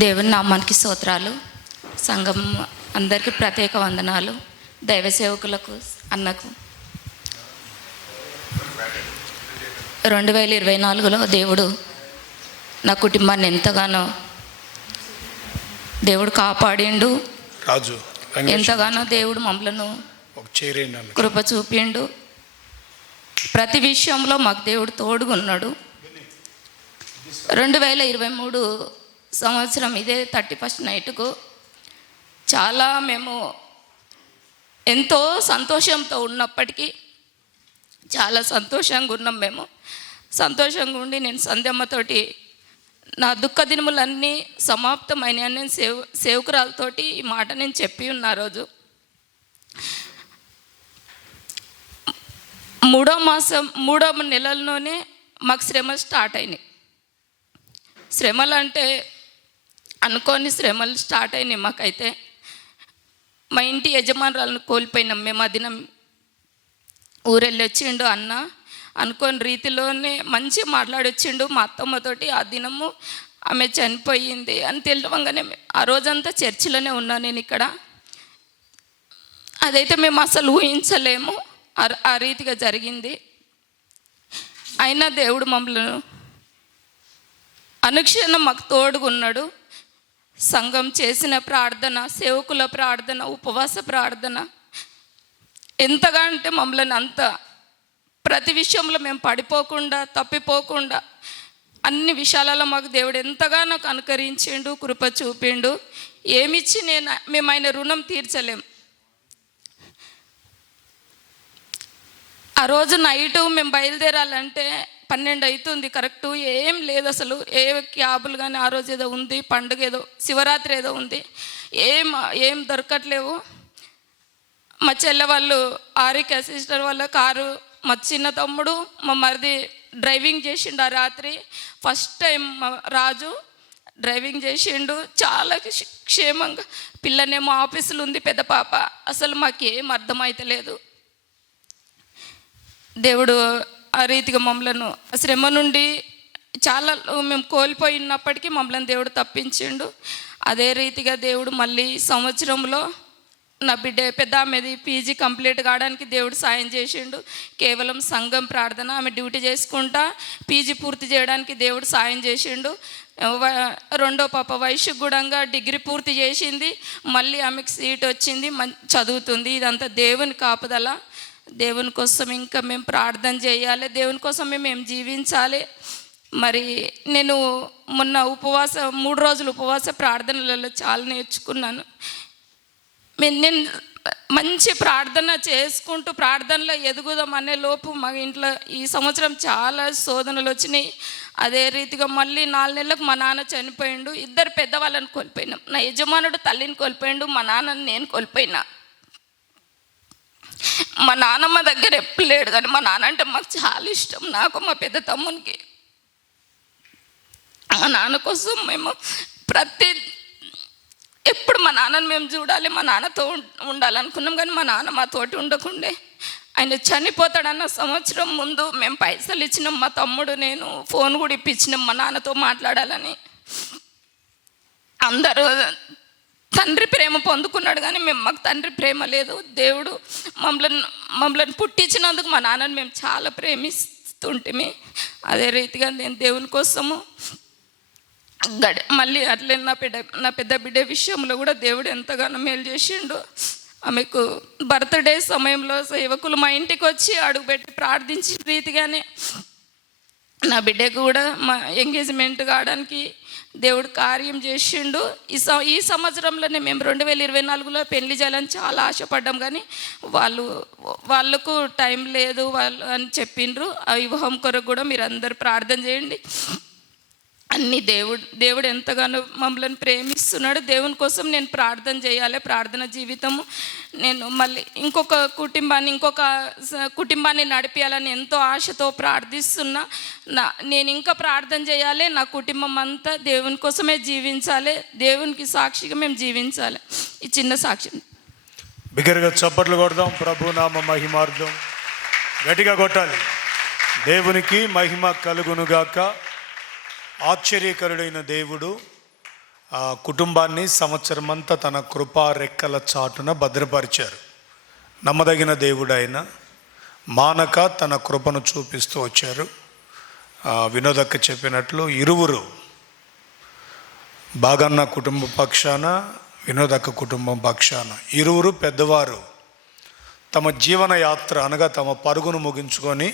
దేవుని నామానికి స్తోత్రాలు. సంఘం అందరికీ ప్రత్యేక వందనాలు. దైవ సేవకులకు అన్నకు 2024లో దేవుడు నా కుటుంబాన్ని ఎంతగానో దేవుడు కాపాడిండు. రాజు ఎంతగానో దేవుడు మమ్మలను కృప చూపిండు. ప్రతి విషయంలో మాకు దేవుడు తోడుగా ఉన్నాడు. 2023 సంవత్సరం ఇదే 31st నైట్కు చాలా మేము ఎంతో సంతోషంతో ఉన్నప్పటికీ చాలా సంతోషంగా ఉన్నాం. మేము సంతోషంగా ఉండి నేను సంధ్యమ్మతోటి నా దుఃఖ దినములన్నీ సమాప్తమైన నేను సేవకురాలతోటి ఈ మాట నేను చెప్పి ఉన్న రోజు మూడవ నెలల్లోనే మాకు శ్రమలు స్టార్ట్ అయినాయి. శ్రమలు అంటే అనుకోని శ్రమలు స్టార్ట్ అయినాయి. మాకైతే మా ఇంటి యజమానురాలను కోల్పోయినాం. మేము ఆ దినం ఊరెళ్ళి వచ్చిండు అన్న అనుకోని రీతిలోనే మంచి మాట్లాడొచ్చిండు మా అత్తమ్మతోటి. ఆ దినము ఆమె చనిపోయింది అని తెలియగానే ఆ రోజంతా చర్చిలోనే ఉన్నా నేను ఇక్కడ. అదైతే మేము అసలు ఊహించలేము, ఆ రీతిగా జరిగింది. అయినా దేవుడు మమ్మల్ని అనుక్షణం మాకు తోడుగా ఉన్నాడు. సంఘం చేసిన ప్రార్థన, సేవకుల ప్రార్థన, ఉపవాస ప్రార్థన ఎంతగా అంటే మమ్మల్ని అంత ప్రతి విషయంలో మేము పడిపోకుండా తప్పిపోకుండా అన్ని మాకు దేవుడు ఎంతగా నాకు అనుకరించిండు, కృప చూపిండు. ఏమిచ్చి మేము ఆయన రుణం తీర్చలేం. ఆ రోజు నైటు మేము బయలుదేరాలంటే 12 అవుతుంది కరెక్టు. ఏం లేదు అసలు, ఏ క్యాబులు కానీ ఆ రోజు ఏదో ఉంది, పండుగ ఏదో శివరాత్రి ఏదో ఉంది, ఏం దొరకట్లేవు. మా చెల్లె వాళ్ళు ఆరికి సిస్టర్ వాళ్ళ కారు, మా చిన్న తమ్ముడు మా మరిది డ్రైవింగ్ చేసిండు. ఆ రాత్రి ఫస్ట్ టైం మా రాజు డ్రైవింగ్ చేసిండు. చాలా క్షేమంగా. పిల్లనేమో ఆఫీసులు ఉంది పెద్ద పాప. అసలు మాకేం అర్థమైతలేదు. దేవుడు ఆ రీతిగా మమ్మలను శ్రమ నుండి చాలా మేము కోల్పోయినప్పటికీ మమ్మల్ని దేవుడు తప్పించిండు. అదే రీతిగా దేవుడు మళ్ళీ సంవత్సరంలో నా బిడ్డ పెద్ద ఆమెది పీజీ కంప్లీట్ కావడానికి దేవుడు సాయం చేసిండు. కేవలం సంఘం ప్రార్థన, ఆమె డ్యూటీ చేసుకుంటా పీజీ పూర్తి చేయడానికి దేవుడు సాయం చేసిండు. రెండో పాప వయసు గుడంగా డిగ్రీ పూర్తి చేసింది. మళ్ళీ ఆమెకు సీట్ వచ్చింది, చదువుతుంది. ఇదంతా దేవుని కాపుదల. దేవుని కోసం ఇంకా మేము ప్రార్థన చేయాలి, దేవుని కోసం మేము జీవించాలి. మరి నేను మొన్న 3 రోజులు ఉపవాస ప్రార్థనలలో చాలా నేర్చుకున్నాను. నేను మంచి ప్రార్థన చేసుకుంటూ ప్రార్థనలో ఎదుగుదాం అనే లోపు మా ఇంట్లో ఈ సంవత్సరం చాలా శోధనలు వచ్చినాయి. అదే రీతిగా మళ్ళీ 4 నెలలకు మా నాన్న చనిపోయిండు. 2 పెద్దవాళ్ళని కోల్పోయినాం. నా యజమానుడు తల్లిని కోల్పోయిండు, మా నాన్నని నేను కోల్పోయినా. మా నాన్నమ్మ దగ్గర ఎప్పుడు లేడు, కానీ మా నాన్న అంటే మాకు చాలా ఇష్టం, నాకు మా పెద్ద తమ్మునికి. మా నాన్న కోసం మేము ఎప్పుడు మా నాన్నని మేము చూడాలి, మా నాన్నతో ఉండాలనుకున్నాం. కానీ మా నాన్న మాతోటి ఉండకుండే. ఆయన చనిపోతాడన్న సంవత్సరం ముందు మేము పైసలు ఇచ్చినాం. మా తమ్ముడు నేను ఫోన్ కూడా ఇప్పించినాం మా నాన్నతో మాట్లాడాలని. అందరూ తండ్రి ప్రేమ పొందుకున్నాడు, కానీ మాకు తండ్రి ప్రేమ లేదు. దేవుడు మమ్మల్ని పుట్టించినందుకు మా నాన్నని మేము చాలా ప్రేమిస్తుంటిమి. అదే రీతిగా నేను దేవుని కోసము మళ్ళీ అట్లే నా పెద్ద బిడ్డ విషయంలో కూడా దేవుడు ఎంతగానో మేలు చేసిండు. ఆమెకు బర్త్డే సమయంలో సేవకులు మా ఇంటికి వచ్చి అడుగుపెట్టి ప్రార్థించిన రీతిగానే నా బిడ్డకు కూడా మా ఎంగేజ్మెంట్ కావడానికి దేవుడు కార్యం చేసిండు. ఈ సంవత్సరంలోనే మేము 2024లో పెళ్లి చేయాలని చాలా ఆశపడ్డాం, కానీ వాళ్ళకు టైం లేదు వాళ్ళు అని చెప్పిండ్రు. ఆ వివాహం కొరకు కూడా మీరు అందరు ప్రార్థన చేయండి. అన్ని దేవుడు ఎంతగానో మమ్మల్ని ప్రేమిస్తున్నాడు. దేవుని కోసం నేను ప్రార్థన చేయాలి, ప్రార్థన జీవితము. నేను మళ్ళీ ఇంకొక కుటుంబాన్ని నడిపించాలని ఎంతో ఆశతో ప్రార్థిస్తున్నా. నేను ఇంకా ప్రార్థన చేయాలి, నా కుటుంబం అంతా దేవుని కోసమే జీవించాలి, దేవునికి సాక్షిగా మేము జీవించాలి. ఈ చిన్న సాక్ష్యం. బిగ్గరగా చప్పట్లు కొడదాం. ప్రభు నామ మహిమార్థం గట్టిగా కొట్టాలి. దేవునికి మహిమ కలుగునుగాక. ఆశ్చర్యకరుడైన దేవుడు ఆ కుటుంబాన్ని సంవత్సరమంతా తన కృపా రెక్కల చాటున భద్రపరిచారు. నమ్మదగిన దేవుడు ఆయన, మానక తన కృపను చూపిస్తూ వచ్చారు. వినోదక్క చెప్పినట్లు ఇరువురు, బాగన్న కుటుంబ పక్షాన, వినోదక్క కుటుంబం పక్షాన ఇరువురు పెద్దవారు తమ జీవన యాత్ర అనగా తమ పరుగును ముగించుకొని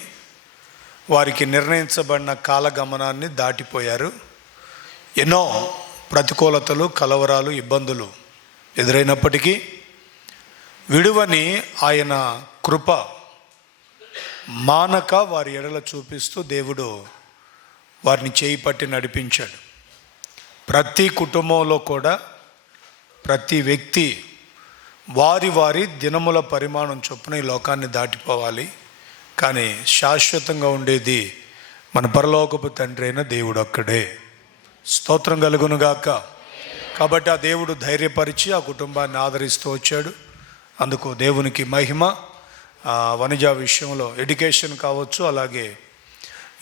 వారికి నిర్ణయించబడిన కాలగమనాన్ని దాటిపోయారు. ఎన్నో ప్రతికూలతలు, కలవరాలు, ఇబ్బందులు ఎదురైనప్పటికీ విడువని ఆయన కృప మానక వారి ఎడల చూపిస్తూ దేవుడు వారిని చేయి పట్టి నడిపించాడు. ప్రతి కుటుంబంలో కూడా ప్రతి వ్యక్తి వారి వారి దినముల పరిమాణం చొప్పున ఈ లోకాన్ని దాటిపోవాలి. కానీ శాశ్వతంగా ఉండేది మన పరలోకపు తండ్రి అయిన దేవుడు ఒక్కడే. స్తోత్రం కలుగునుగాక. కాబట్టి ఆ దేవుడు ధైర్యపరిచి ఆ కుటుంబాన్ని ఆదరిస్తూ వచ్చాడు. అందుకు దేవునికి మహిమ. వనిజ విషయంలో ఎడ్యుకేషన్ కావచ్చు, అలాగే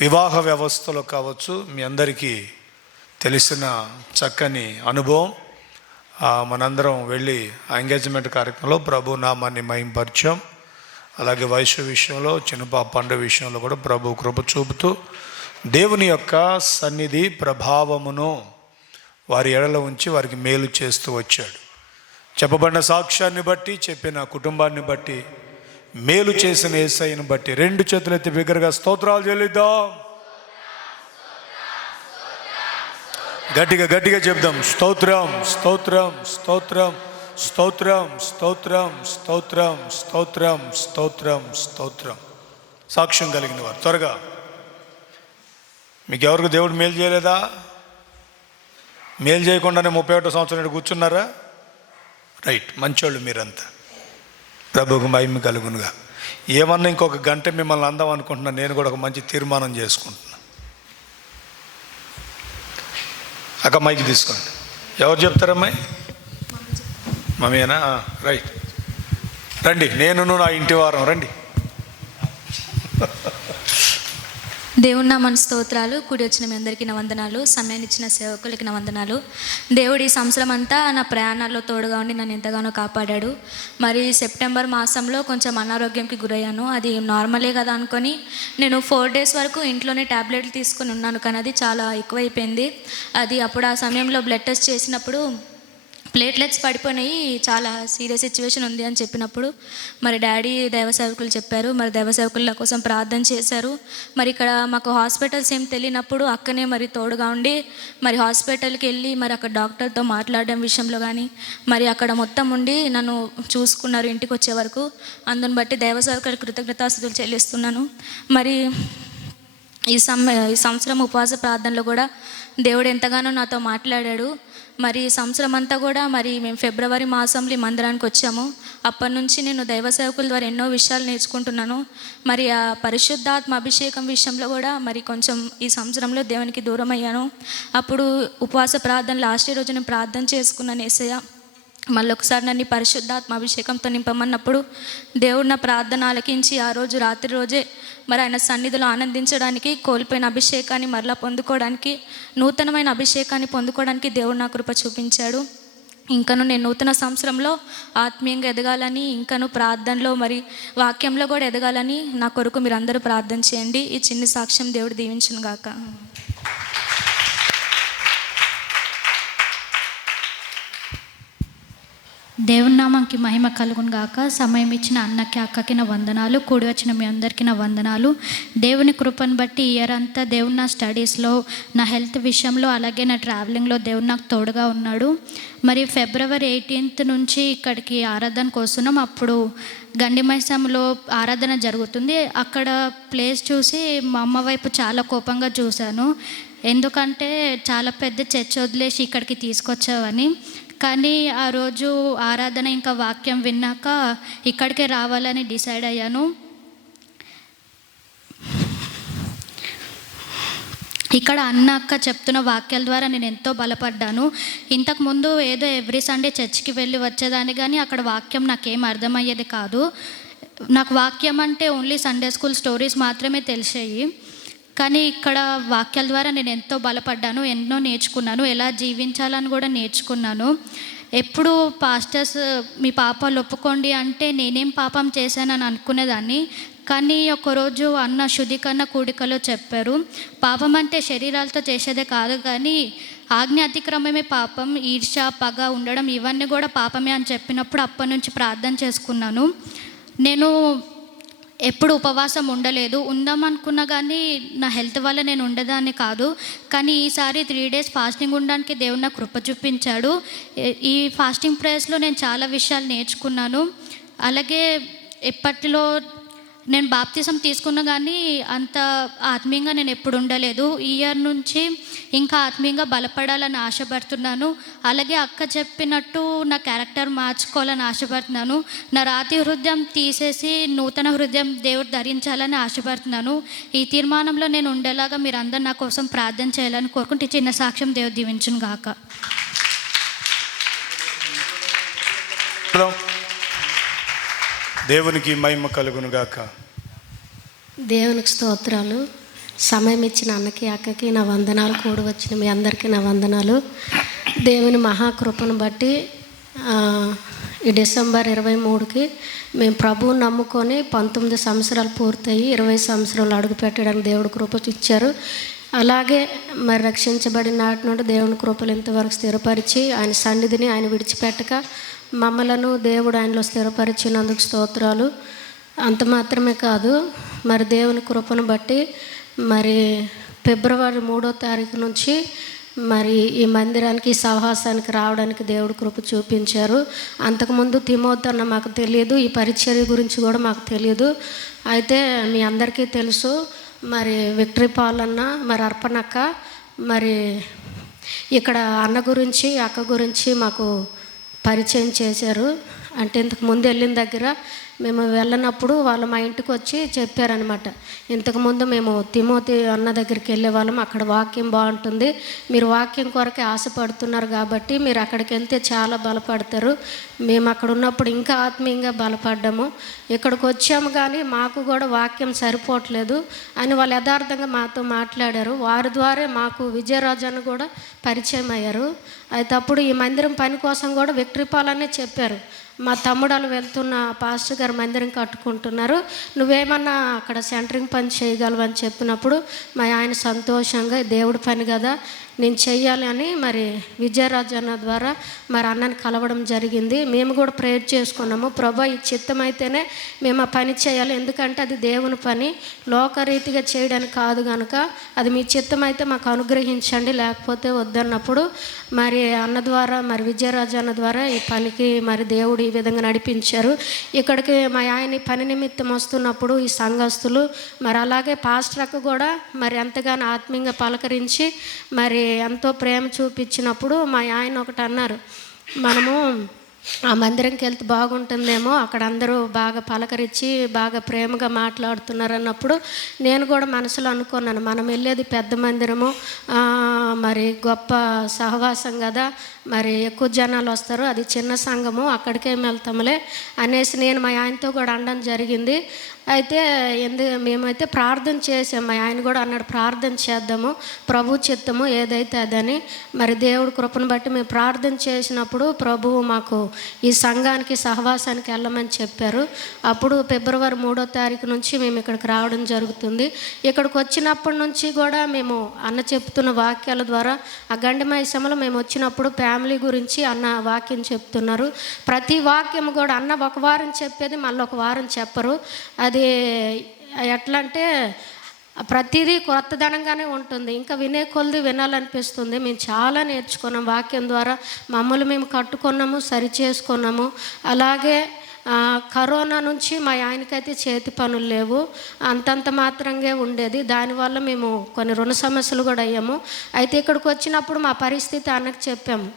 వివాహ వ్యవస్థలో కావచ్చు, మీ అందరికీ తెలిసిన చక్కని అనుభవం. మనందరం వెళ్ళి ఆ ఎంగేజ్మెంట్ కార్యక్రమంలో ప్రభు నామాన్ని మహింపరిచాం. అలాగే వయసు విషయంలో, చిన్నపాప పండుగ విషయంలో కూడా ప్రభు కృప చూపుతూ దేవుని యొక్క సన్నిధి ప్రభావమును వారి ఎడల ఉంచి వారికి మేలు చేస్తూ వచ్చాడు. చెప్పబడిన సాక్ష్యాన్ని బట్టి, చెప్పిన కుటుంబాన్ని బట్టి, మేలు చేసిన యేసయ్యను బట్టి 2 చేతులెత్తి బిగ్గరగా స్తోత్రాలు చెల్లిద్దాం. గట్టిగా చెప్దాం. స్తోత్రం, స్తోత్రం, స్తోత్రం, స్తోత్రం, స్తోత్రం, స్తోత్రం, స్తోత్రం, స్తోత్రం, స్తోత్రం. సాక్ష్యం కలిగిన వారు త్వరగా. మీకు ఎవరికి దేవుడు మేలు చేయలేదా? మేలు చేయకుండానే 31వ సంవత్సరం కూర్చున్నారా? రైట్, మంచోళ్ళు మీరంతా. ప్రభువుకు మహిమ కలుగునుగా. ఏమన్నా ఇంకొక గంట మిమ్మల్ని అందాం అనుకుంటున్నాను. నేను కూడా ఒక మంచి తీర్మానం చేసుకుంటున్నాను. అక్క మైక్ తీసుకోండి. ఎవరు చెప్తారమ్మాయి? మమ్మీనా? రైట్, రండి. నేను నా ఇంటి వారం రండి. దేవుని నామన స్తోత్రాలు. కూడి వచ్చిన మీ అందరికీ నా వందనాలు. సమయాన్ని ఇచ్చిన సేవకులకి నా వందనాలు. దేవుడు ఈ సంవత్సరం అంతా నా ప్రయాణాల్లో తోడుగా ఉండి నన్ను ఎంతగానో కాపాడాడు. మరి సెప్టెంబర్ మాసంలో కొంచెం అనారోగ్యంకి గురయ్యాను. అది నార్మలే కదా అనుకొని నేను 4 days వరకు ఇంట్లోనే ట్యాబ్లెట్లు తీసుకొని ఉన్నాను. కానీ అది చాలా ఎక్కువైపోయింది. అది అప్పుడు ఆ సమయంలో బ్లడ్ టెస్ట్ చేసినప్పుడు ప్లేట్లెట్స్ పడిపోయినాయి, చాలా సీరియస్ సిచ్యువేషన్ ఉంది అని చెప్పినప్పుడు మరి డాడీ దైవ సేవకులు చెప్పారు. మరి దైవ సేవకులు నా కోసం ప్రార్థన చేశారు. మరి ఇక్కడ మాకు హాస్పిటల్స్ ఏం తెలియనప్పుడు అక్కనే మరి తోడుగా ఉండి మరి హాస్పిటల్కి వెళ్ళి మరి అక్కడ డాక్టర్తో మాట్లాడడం విషయంలో కానీ మరి అక్కడ మొత్తం ఉండి నన్ను చూసుకున్నారు ఇంటికి వచ్చే వరకు. అందుని బట్టి దైవ సేవకులకు కృతజ్ఞతాస్తుతులు చెల్లిస్తున్నాను. మరి ఈ సంవత్సరం ఉపవాస ప్రార్థనలో కూడా దేవుడు ఎంతగానో నాతో మాట్లాడాడు. మరి ఈ సంవత్సరం అంతా కూడా మరి మేము ఫిబ్రవరి మాసంలో ఈ మందిరానికి వచ్చాము. అప్పటి నుంచి నేను దైవ సేవకుల ద్వారా ఎన్నో విషయాలు నేర్చుకుంటున్నాను. మరి ఆ పరిశుద్ధాత్మ అభిషేకం విషయంలో కూడా మరి కొంచెం ఈ సంవత్సరంలో దేవునికి దూరం అయ్యాను. అప్పుడు ఉపవాస ప్రార్థన లాస్ట్ రోజు నేను ప్రార్థన చేసుకున్నాను. యేసయ్య మళ్ళీ ఒకసారి నన్ను పరిశుద్ధాత్మ అభిషేకంతో నింపమన్నప్పుడు దేవుడు నా ప్రార్థన ఆలకించి ఆ రోజు రాత్రి రోజే మరి ఆయన సన్నిధిలో ఆనందించడానికి, కోల్పోయిన అభిషేకాన్ని మరలా పొందుకోవడానికి, నూతనమైన అభిషేకాన్ని పొందుకోవడానికి దేవుడు నా కృప చూపించాడు. ఇంకను నేను నూతన సంవత్సరంలో ఆత్మీయంగా ఎదగాలని, ఇంకను ప్రార్థనలో మరి వాక్యంలో కూడా ఎదగాలని నా కొరకు మీరు అందరూ ప్రార్థన చేయండి. ఈ చిన్న సాక్ష్యం దేవుడు దీవించును గాక. దేవుని నామానికి మహిమ కలుగును గాక. సమయం ఇచ్చిన అన్నకి, అక్కకి నా వందనాలు. కూడి వచ్చిన మీ అందరికీ నా వందనాలు. దేవుని కృపను బట్టి ఇయర్ అంతా దేవుడు నా స్టడీస్లో, నా హెల్త్ విషయంలో, అలాగే నా ట్రావెలింగ్లో దేవుడు నాకు తోడుగా ఉన్నాడు. మరి ఫిబ్రవరి 18th నుంచి ఇక్కడికి ఆరాధనకు వస్తున్నాం. అప్పుడు గండిమైసంలో ఆరాధన జరుగుతుంది. అక్కడ ప్లేస్ చూసి మా అమ్మ వైపు చాలా కోపంగా చూశాను. ఎందుకంటే చాలా పెద్ద చర్చ్ వదిలేసి ఇక్కడికి తీసుకొచ్చావని. కానీ ఆ రోజు ఆరాధన ఇంకా వాక్యం విన్నాక ఇక్కడికే రావాలని డిసైడ్ అయ్యాను. ఇక్కడ అన్న అక్క చెప్తున్న వాక్యాల ద్వారా నేను ఎంతో బలపడ్డాను. ఇంతకుముందు ఏదో ఎవ్రీ సండే చర్చ్కి వెళ్ళి వచ్చేదాన్ని, కానీ అక్కడ వాక్యం నాకేం అర్థమయ్యేది కాదు. నాకు వాక్యం అంటే ఓన్లీ సండే స్కూల్ స్టోరీస్ మాత్రమే తెలిసాయి. కానీ ఇక్కడ వాక్యాల ద్వారా నేను ఎంతో బలపడ్డాను, ఎన్నో నేర్చుకున్నాను, ఎలా జీవించాలని కూడా నేర్చుకున్నాను. ఎప్పుడు పాస్టర్స్ మీ పాపాలు ఒప్పుకోండి అంటే నేనేం పాపం చేశానని అనుకునేదాన్ని. కానీ ఒకరోజు అన్న శుద్ధీకరణ కూడికలో చెప్పారు, పాపం అంటే శరీరాలతో చేసేదే కాదు, కానీ ఆజ్ఞ అతిక్రమమే పాపం, ఈర్ష్య, పగ ఉండడం ఇవన్నీ కూడా పాపమే అని చెప్పినప్పుడు అప్పటి నుంచి ప్రార్థన చేసుకున్నాను. నేను ఎప్పుడు ఉపవాసం ఉండలేదు, ఉందామనుకున్నా కానీ నా హెల్త్ వల్ల నేను ఉండేదాన్ని కాదు. కానీ ఈసారి 3 days ఫాస్టింగ్ ఉండడానికి దేవుడు నాకు కృప చూపించాడు. ఈ ఫాస్టింగ్ ప్రేయర్స్లో నేను చాలా విషయాలు నేర్చుకున్నాను. అలాగే ఎప్పటిలో నేను బాప్తిజం తీసుకున్నా కానీ అంత ఆత్మీయంగా నేను ఎప్పుడు ఉండలేదు. ఈ ఇయర్ నుంచి ఇంకా ఆత్మీయంగా బలపడాలని ఆశపడుతున్నాను. అలాగే అక్క చెప్పినట్టు నా క్యారెక్టర్ మార్చుకోవాలని ఆశపడుతున్నాను. నా రాతి హృదయం తీసేసి నూతన హృదయం దేవుడు ధరించాలని ఆశపడుతున్నాను. ఈ తీర్మానంలో నేను ఉండేలాగా మీరు అందరు నా కోసం ప్రార్థన చేయాలని కోరుకుంటే చిన్న సాక్ష్యం దేవుడు దీవించును గాక. దేవునికి మహిమ కలుగును గాక. దేవునికి స్తోత్రాలు. సమయం ఇచ్చిన అన్నకి అక్కకి నా వందనాలు, కూడి వచ్చిన మీ అందరికీ నా వందనాలు. దేవుని మహాకృపను బట్టి ఈ డిసెంబర్ 23కి మేము ప్రభువుని నమ్ముకొని 19 సంవత్సరాలు పూర్తయి 20 సంవత్సరాలు అడుగు పెట్టడానికి దేవుడు కృప ఇచ్చారు. అలాగే మరి రక్షించబడిన నాటి నుండి దేవుని కృపలు ఇంతవరకు స్థిరపరిచి ఆయన సన్నిధిని ఆయన విడిచిపెట్టక మమ్మలను దేవుడు ఆయనలో స్థిరపరిచినందుకు స్తోత్రాలు. అంత మాత్రమే కాదు, మరి దేవుని కృపను బట్టి మరి ఫిబ్రవరి 3వ తారీఖు నుంచి మరి ఈ మందిరానికి, ఈ సహవాసానికి రావడానికి దేవుడు కృప చూపించారు. అంతకుముందు తిమోతి అన్న మాకు తెలియదు, ఈ పరిచర్య గురించి కూడా మాకు తెలియదు. అయితే మీ అందరికీ తెలుసు, మరి విక్టరీ పాల్ అన్న, మరి అర్పణక్క, మరి ఇక్కడ అన్న గురించి అక్క గురించి మాకు పరిచయం చేశారు. అంటే ఇంతకు ముందు వెళ్ళిన దగ్గర మేము వెళ్ళినప్పుడు వాళ్ళు మా ఇంటికి వచ్చి చెప్పారనమాట, ఇంతకుముందు మేము తిమోతి అన్న దగ్గరికి వెళ్ళే వాళ్ళం, అక్కడ వాక్యం బాగుంటుంది, మీరు వాక్యం కొరకే ఆశపడుతున్నారు కాబట్టి మీరు అక్కడికి వెళ్తే చాలా బలపడతారు. మేము అక్కడ ఉన్నప్పుడు ఇంకా ఆత్మీయంగా బలపడ్డాము. ఇక్కడికి వచ్చాము కానీ మాకు కూడా వాక్యం సరిపోవట్లేదు అని వాళ్ళు యథార్థంగా మాతో మాట్లాడారు. వారి ద్వారా మాకు విజయరాజు కూడా పరిచయం అయ్యారు. అయితే అప్పుడు ఈ మందిరం పని కోసం కూడా విక్టరీ పాల్ అనే చెప్పారు, మా తమ్ముడాలు వెళ్తున్న పాస్టర్ గారు మందిరం కట్టుకుంటున్నారు, నువ్వేమన్నా అక్కడ సెంటరింగ్ పని చేయగలవు అని చెప్పినప్పుడు మా ఆయన సంతోషంగా దేవుడి పని కదా నేను చెయ్యాలి అని మరి విజయరాజు అన్న ద్వారా మరి అన్నని కలవడం జరిగింది. మేము కూడా ప్రేయర్ చేసుకున్నాము, ప్రభా ఈ చిత్తం అయితేనే మేము ఆ పని చేయాలి, ఎందుకంటే అది దేవుని పని, లోకరీతిగా చేయడానికి కాదు కనుక అది మీ చిత్తం అయితే మాకు అనుగ్రహించండి, లేకపోతే వద్దన్నప్పుడు మరి అన్న ద్వారా, మరి విజయరాజు అన్న ద్వారా ఈ పనికి మరి దేవుడు ఈ విధంగా నడిపించారు. ఇక్కడికి మా ఆయన పని నిమిత్తం వస్తున్నప్పుడు ఈ సంఘస్థులు మరి అలాగే పాస్టర్కు కూడా మరి ఎంతగానో ఆత్మీయంగా పలకరించి మరి ఎంతో ప్రేమ చూపించినప్పుడు మా ఆయన ఒకటి అన్నారు, మనము ఆ మందిరంకి వెళ్తే బాగుంటుందేమో, అక్కడ అందరూ బాగా పలకరించి బాగా ప్రేమగా మాట్లాడుతున్నారు అన్నప్పుడు నేను కూడా మనసులో అనుకున్నాను, మనం వెళ్ళేది పెద్ద మందిరము, మరి గొప్ప సహవాసం కదా, మరి ఎక్కువ జనాలు వస్తారు, అది చిన్న సంఘము, అక్కడికేం వెళ్తాములే అనేసి నేను మా ఆయనతో కూడా అనడం జరిగింది. అయితే మేమైతే ప్రార్థన చేసాం, మా ఆయన కూడా అన్నాడు ప్రార్థన చేద్దాము, ప్రభు చిత్తము ఏదైతే అదని. మరి దేవుడి కృపను బట్టి మేము ప్రార్థన చేసినప్పుడు ప్రభువు మాకు ఈ సంఘానికి, సహవాసానికి వెళ్ళమని చెప్పారు. అప్పుడు ఫిబ్రవరి 3వ తారీఖు నుంచి మేము ఇక్కడికి రావడం జరుగుతుంది. ఇక్కడికి వచ్చినప్పటి నుంచి కూడా మేము అన్న చెప్తున్న వాక్యాల ద్వారా ఆ గండిమైసంలో మేము వచ్చినప్పుడు ఫ్యామిలీ గురించి అన్న వాక్యం చెప్తున్నారు. ప్రతి వాక్యం కూడా అన్న ఒక వారం చెప్పేది మళ్ళీ ఒక వారం చెప్పరు. అది ఎట్లా అంటే ప్రతిదీ కొత్తదనంగానే ఉంటుంది, ఇంకా వినే కొలది వినాలనిపిస్తుంది. మేము చాలా నేర్చుకున్నాం వాక్యం ద్వారా, మమ్మల్ని మేము కట్టుకున్నాము, సరి చేసుకున్నాము. అలాగే కరోనా నుంచి మా ఆయనకైతే చేతి పనులు లేవు, అంతంత మాత్రంగా ఉండేది, దానివల్ల మేము కొన్ని రుణ సమస్యలు కూడా అయ్యాము. అయితే ఇక్కడికి వచ్చినప్పుడు మా పరిస్థితి అన్నకు చెప్పాము,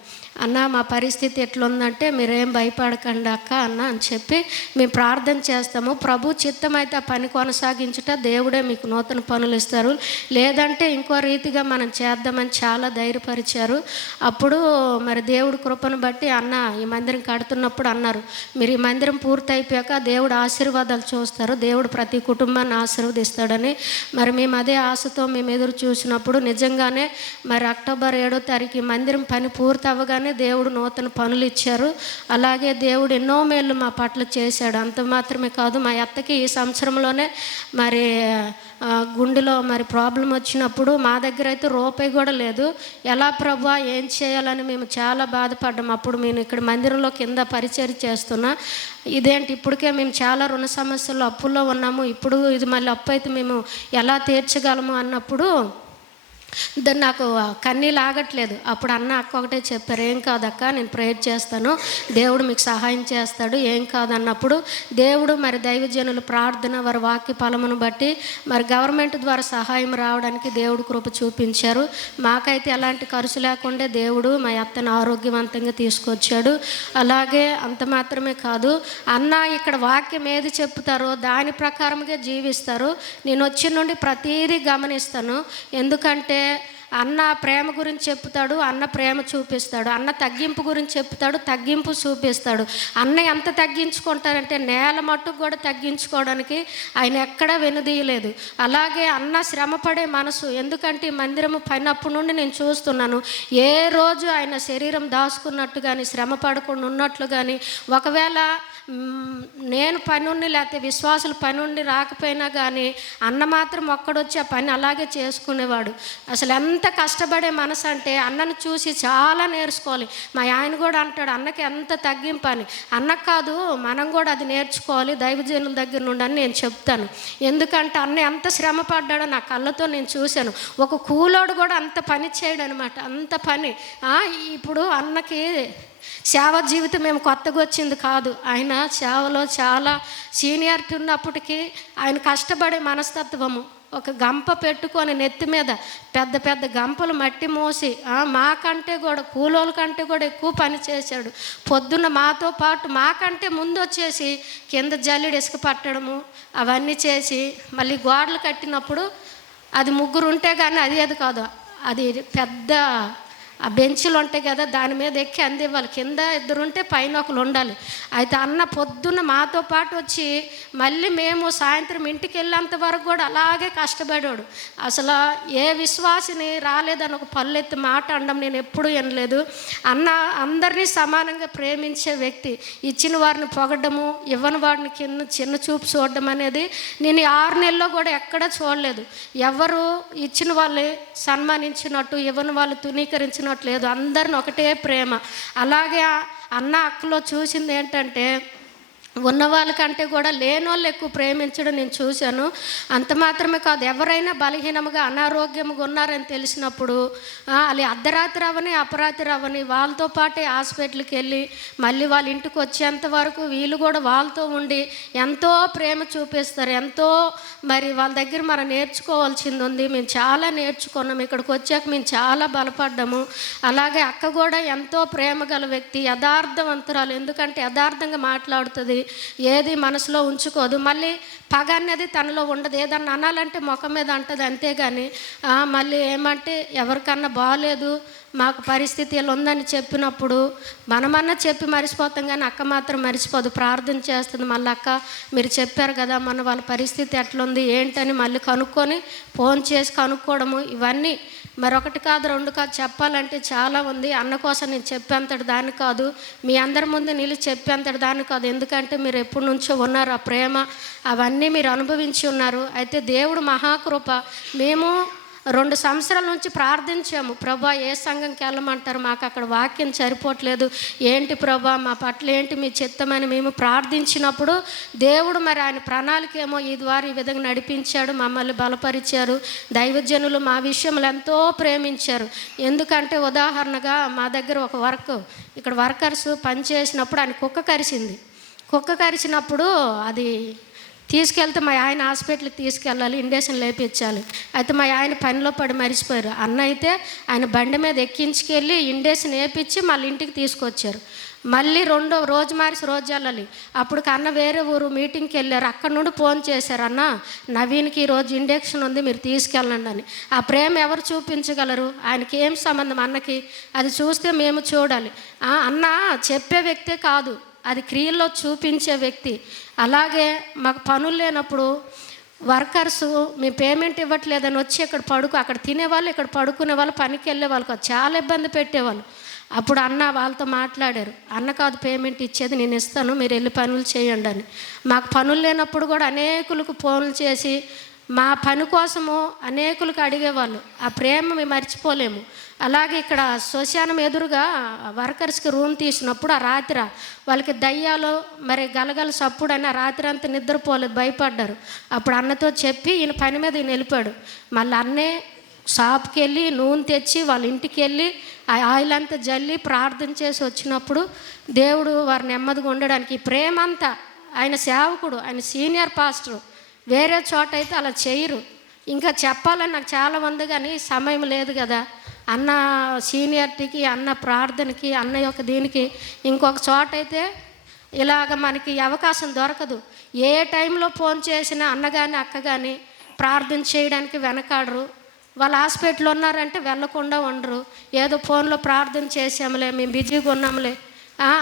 అన్న మా పరిస్థితి ఎట్లుందంటే మీరేం భయపడకండి అక్క అన్న అని చెప్పి మేము ప్రార్థన చేస్తాము, ప్రభు చిత్తం అయితే ఆ పని కొనసాగించుట దేవుడే మీకు నూతన పనులు ఇస్తారు, లేదంటే ఇంకో రీతిగా మనం చేద్దామని చాలా ధైర్యపరిచారు. అప్పుడు మరి దేవుడి కృపను బట్టి అన్న ఈ మందిరం కడుతున్నప్పుడు అన్నారు, మీరు ఈ మందిరం పూర్తి అయిపోయాక దేవుడు ఆశీర్వాదాలు చూస్తారు, దేవుడు ప్రతి కుటుంబాన్ని ఆశీర్వదిస్తాడని మరి మేము అదే ఆశతో మేము ఎదురు చూసినప్పుడు నిజంగానే మరి అక్టోబర్ 7వ తారీఖు మందిరం పని పూర్తి అవ్వగానే దేవుడు నూతన పనులు ఇచ్చారు. అలాగే దేవుడు ఎన్నో మేళ్ళు మా పట్ల చేశాడు. అంత మాత్రమే కాదు, మా అత్తకి ఈ సంవత్సరంలోనే మరి గుండెలో మరి ప్రాబ్లం వచ్చినప్పుడు మా దగ్గర అయితే రూపాయి కూడా లేదు. ఎలా ప్రభువా ఏం చేయాలని మేము చాలా బాధపడ్డాం. అప్పుడు మేము ఇక్కడ మందిరంలో కింద పరిచర్య చేస్తున్నా, ఇదేంటి ఇప్పటికే మేము చాలా రుణ సమస్యలు అప్పుల్లో ఉన్నాము, ఇప్పుడు ఇది మళ్ళీ అప్పు అయితే మేము ఎలా తీర్చగలము అన్నప్పుడు దాన్ని నాకు కన్నీళ్ళు ఆగట్లేదు. అప్పుడు అక్క ఒకటే చెప్పారు, ఏం కాదక్క నేను ప్రేయర్ చేస్తాను, దేవుడు మీకు సహాయం చేస్తాడు, ఏం కాదన్నప్పుడు దేవుడు మరి దైవజనుల ప్రార్థన వారి వాక్య ఫలమును బట్టి మరి గవర్నమెంట్ ద్వారా సహాయం రావడానికి దేవుడు కృప చూపించారు. మాకైతే ఎలాంటి ఖర్చు లేకుండా దేవుడు మా అత్తను ఆరోగ్యవంతంగా తీసుకొచ్చాడు. అలాగే అంత మాత్రమే కాదు, అన్న ఇక్కడ వాక్యం ఏది చెప్తారో దాని ప్రకారంగా జీవిస్తారు. నేను వచ్చి నుండి ప్రతీదీ గమనిస్తాను. ఎందుకంటే అన్న ప్రేమ గురించి చెప్తాడు, అన్న ప్రేమ చూపిస్తాడు. అన్న తగ్గింపు గురించి చెప్తాడు, తగ్గింపు చూపిస్తాడు. అన్న ఎంత తగ్గించుకుంటారంటే నేల మట్టుకు కూడా తగ్గించుకోవడానికి ఆయన ఎక్కడా వెనుదీయలేదు. అలాగే అన్న శ్రమపడే మనసు, ఎందుకంటే ఈ మందిరము పైనప్పటి నుండి నేను చూస్తున్నాను, ఏ రోజు ఆయన శరీరం దాచుకున్నట్టు కానీ శ్రమ పడకుండా ఉన్నట్లు కానీ, ఒకవేళ నేను పనుండి లేకపోతే విశ్వాసులు పనుండి రాకపోయినా కానీ అన్న మాత్రం ఒక్కడొచ్చి ఆ పని అలాగే చేసుకునేవాడు. అసలు ఎంత కష్టపడే మనసు అంటే అన్నను చూసి చాలా నేర్చుకోవాలి. మా ఆయన కూడా అంటాడు, అన్నకి ఎంత తగ్గింపు అని. అన్నకు కాదు, మనం కూడా అది నేర్చుకోవాలి దైవజనుల దగ్గర నుండి అని నేను చెప్తాను. ఎందుకంటే అన్న ఎంత శ్రమ పడ్డాడో నా కళ్ళతో నేను చూశాను. ఒక కూలోడు కూడా అంత పని చేయడు అనమాట, అంత పని. ఇప్పుడు అన్నకి సేవ జీవితం మేము కొత్తగా వచ్చింది కాదు, ఆయన సేవలో చాలా సీనియారిటీ ఉన్నప్పటికీ ఆయన కష్టపడే మనస్తత్వము. ఒక గంప పెట్టుకొని నెత్తి మీద పెద్ద పెద్ద గంపలు మట్టి మోసి మాకంటే కూడా కూలోళ్ళ కంటే కూడా ఎక్కువ పని చేశాడు. పొద్దున్న మాతో పాటు మాకంటే ముందు వచ్చేసి కింద జల్లిడి ఇసుక పట్టడము అవన్నీ చేసి మళ్ళీ గోడలు కట్టినప్పుడు అది ముగ్గురు ఉంటే కానీ అది కాదు, అది పెద్ద ఆ బెంచ్లు ఉంటాయి కదా, దాని మీద ఎక్కి అందివ్వాలి. కింద ఇద్దరుంటే పైన ఒకరు ఉండాలి. అయితే అన్న పొద్దున్న మాతో పాటు వచ్చి మళ్ళీ మేము సాయంత్రం ఇంటికి వెళ్ళేంత వరకు కూడా అలాగే కష్టపడాడు. అసలు ఏ విశ్వాసిని రాలేదని ఒక పల్లెత్తి మాట అనడం నేను ఎప్పుడూ వినలేదు. అన్న అందరినీ సమానంగా ప్రేమించే వ్యక్తి. ఇచ్చిన వారిని పొగడము, ఇవ్వని వాడిని చిన్న చూపు చూడడం అనేది నేను 6 నెలల్లో కూడా ఎక్కడా చూడలేదు. ఎవరు ఇచ్చిన వాళ్ళు సన్మానించినట్టు, ఇవ్వని వాళ్ళు తునీకరించినట్టు లేదు, అందరిని ఒకటే ప్రేమ. అలాగే అన్న అక్కలో చూసింది ఏంటంటే ఉన్న వాళ్ళకంటే కూడా లేనోళ్ళు ఎక్కువ ప్రేమించడం నేను చూశాను. అంత మాత్రమే కాదు, ఎవరైనా బలహీనంగా అనారోగ్యంగా ఉన్నారని తెలిసినప్పుడు అది అర్ధరాత్రి అవని అపరాత్రి అవని వాళ్ళతో పాటే హాస్పిటల్కి వెళ్ళి మళ్ళీ వాళ్ళ ఇంటికి వచ్చేంత వరకు వీళ్ళు కూడా వాళ్ళతో ఉండి ఎంతో ప్రేమ చూపిస్తారు. ఎంతో మరి వాళ్ళ దగ్గర మనం నేర్చుకోవాల్సింది ఉంది. మేము చాలా నేర్చుకున్నాం, ఇక్కడికి వచ్చాక మేము చాలా బలపడ్డాము. అలాగే అక్క కూడా ఎంతో ప్రేమ గల వ్యక్తి, యథార్థవంతురాలు. ఎందుకంటే యథార్థంగా మాట్లాడుతుంది, ఏది మనసులో ఉంచుకోదు. మళ్ళీ పగ అనేది తనలో ఉండదు. ఏదన్నా అనాలంటే ముఖం మీద అంటది, అంతేగాని మళ్ళీ ఏమంటే ఎవరికన్నా బాగాలేదు మాకు పరిస్థితి ఇలా ఉందని చెప్పినప్పుడు మనమన్నా చెప్పి మర్చిపోతాం, కానీ అక్క మాత్రం మర్చిపోదు, ప్రార్థన చేస్తుంది. మళ్ళీ అక్క మీరు చెప్పారు కదా మన వాళ్ళ పరిస్థితి ఎట్లుంది ఏంటని మళ్ళీ కనుక్కొని ఫోన్ చేసి కనుక్కోవడము, ఇవన్నీ మరొకటి కాదు 2 కాదు, చెప్పాలంటే చాలా ఉంది. అన్న కోసం నేను చెప్పేంతటి దాన్ని కాదు, మీ అందరి ముందు నిలిచి చెప్పేంతటి దాన్ని కాదు. ఎందుకంటే మీరు ఎప్పటి నుంచో ఉన్నారు, ఆ ప్రేమ అవన్నీ మీరు అనుభవించి ఉన్నారు. అయితే దేవుడు మహాకృప, మేము 2 సంవత్సరాల నుంచి ప్రార్థించాము, ప్రభా ఏ సంఘంకి వెళ్ళమంటారు, మాకు అక్కడ వాక్యం సరిపోవట్లేదు, ఏంటి ప్రభా మా పట్ల ఏంటి మీ చిత్తమని మేము ప్రార్థించినప్పుడు దేవుడు మరి ఆయన ప్రణాళిక ఏమో ఈ ద్వారా ఈ విధంగా నడిపించాడు, మమ్మల్ని బలపరిచారు. దైవజనులు మా విషయంలో ఎంతో ప్రేమించారు. ఎందుకంటే ఉదాహరణగా మా దగ్గర ఒక ఇక్కడ వర్కర్స్ పనిచేసినప్పుడు ఆయన కుక్క కరిచింది. కుక్క కరిచినప్పుడు అది తీసుకెళ్తే మా ఆయన హాస్పిటల్కి తీసుకెళ్ళాలి, ఇంజెక్షన్ లేపించాలి. అయితే మా ఆయన పనిలో పడి మరిచిపోయారు. అన్న అయితే ఆయన బండి మీద ఎక్కించుకెళ్ళి ఇంజెక్షన్ వేయించి మళ్ళీ ఇంటికి తీసుకొచ్చారు. మళ్ళీ 2వ రోజు మార్చి రోజు వెళ్ళాలి. అప్పుడు అన్న వేరే ఊరు మీటింగ్కి వెళ్ళారు. అక్కడ నుండి ఫోన్ చేశారు, అన్న నవీన్కి ఈరోజు ఇంజెక్షన్ ఉంది మీరు తీసుకెళ్ళండి అని. ఆ ప్రేమ ఎవరు చూపించగలరు? ఆయనకి ఏం సంబంధం అన్నకి? అది చూస్తే మేము చూడాలి. అన్న చెప్పే వ్యక్తే కాదు, అది క్రియల్లో చూపించే వ్యక్తి. అలాగే మాకు పనులు లేనప్పుడు వర్కర్సు మీ పేమెంట్ ఇవ్వట్లేదని వచ్చి అక్కడ తినేవాళ్ళు, ఇక్కడ పడుకునే వాళ్ళు, పనికి వెళ్ళే వాళ్ళు చాలా ఇబ్బంది పెట్టేవాళ్ళు. అప్పుడు అన్న వాళ్ళతో మాట్లాడారు, అన్న కాదు పేమెంట్ ఇచ్చేది, నేను ఇస్తాను, మీరు వెళ్ళి పనులు చేయండి అని. మాకు పనులు లేనప్పుడు కూడా అనేకులకు ఫోన్లు చేసి మా పని కోసము అనేకులకు అడిగేవాళ్ళు. ఆ ప్రేమ మేము మర్చిపోలేము. అలాగే ఇక్కడ శ్మశానం ఎదురుగా వర్కర్స్కి రూమ్ తీసినప్పుడు ఆ రాత్రి వాళ్ళకి దయ్యాలు మరి గలగల సప్పుడు అని ఆ రాత్రి అంతా నిద్రపోలేదు, భయపడ్డారు. అప్పుడు అన్నతో చెప్పి ఈయన పని మీద ఈయన వెళ్ళిపోయాడు. మళ్ళీ అన్నే షాప్కి వెళ్ళి నూనె తెచ్చి వాళ్ళ ఇంటికి వెళ్ళి ఆ ఆయిల్ అంతా జల్లి ప్రార్థన చేసి వచ్చినప్పుడు దేవుడు వారు నెమ్మదిగా ఉండడానికి ఈ ప్రేమ అంతా. ఆయన సేవకుడు, ఆయన సీనియర్ పాస్టర్, వేరే చోట అయితే అలా చేయరు. ఇంకా చెప్పాలని నాకు చాలా ఉంది కానీ సమయం లేదు కదా. అన్న సీనియారిటీకి, అన్న ప్రార్థనకి, అన్న యొక్క దీనికి ఇంకొక చోట అయితే ఇలాగ మనకి అవకాశం దొరకదు. ఏ టైంలో ఫోన్ చేసినా అన్న కానీ అక్క కానీ ప్రార్థన చేయడానికి వెనకాడరు. వాళ్ళు హాస్పిటల్లో ఉన్నారంటే వెళ్ళకుండా ఉండరు. ఏదో ఫోన్లో ప్రార్థన చేసాములే, మేము బిజీగా ఉన్నాములే.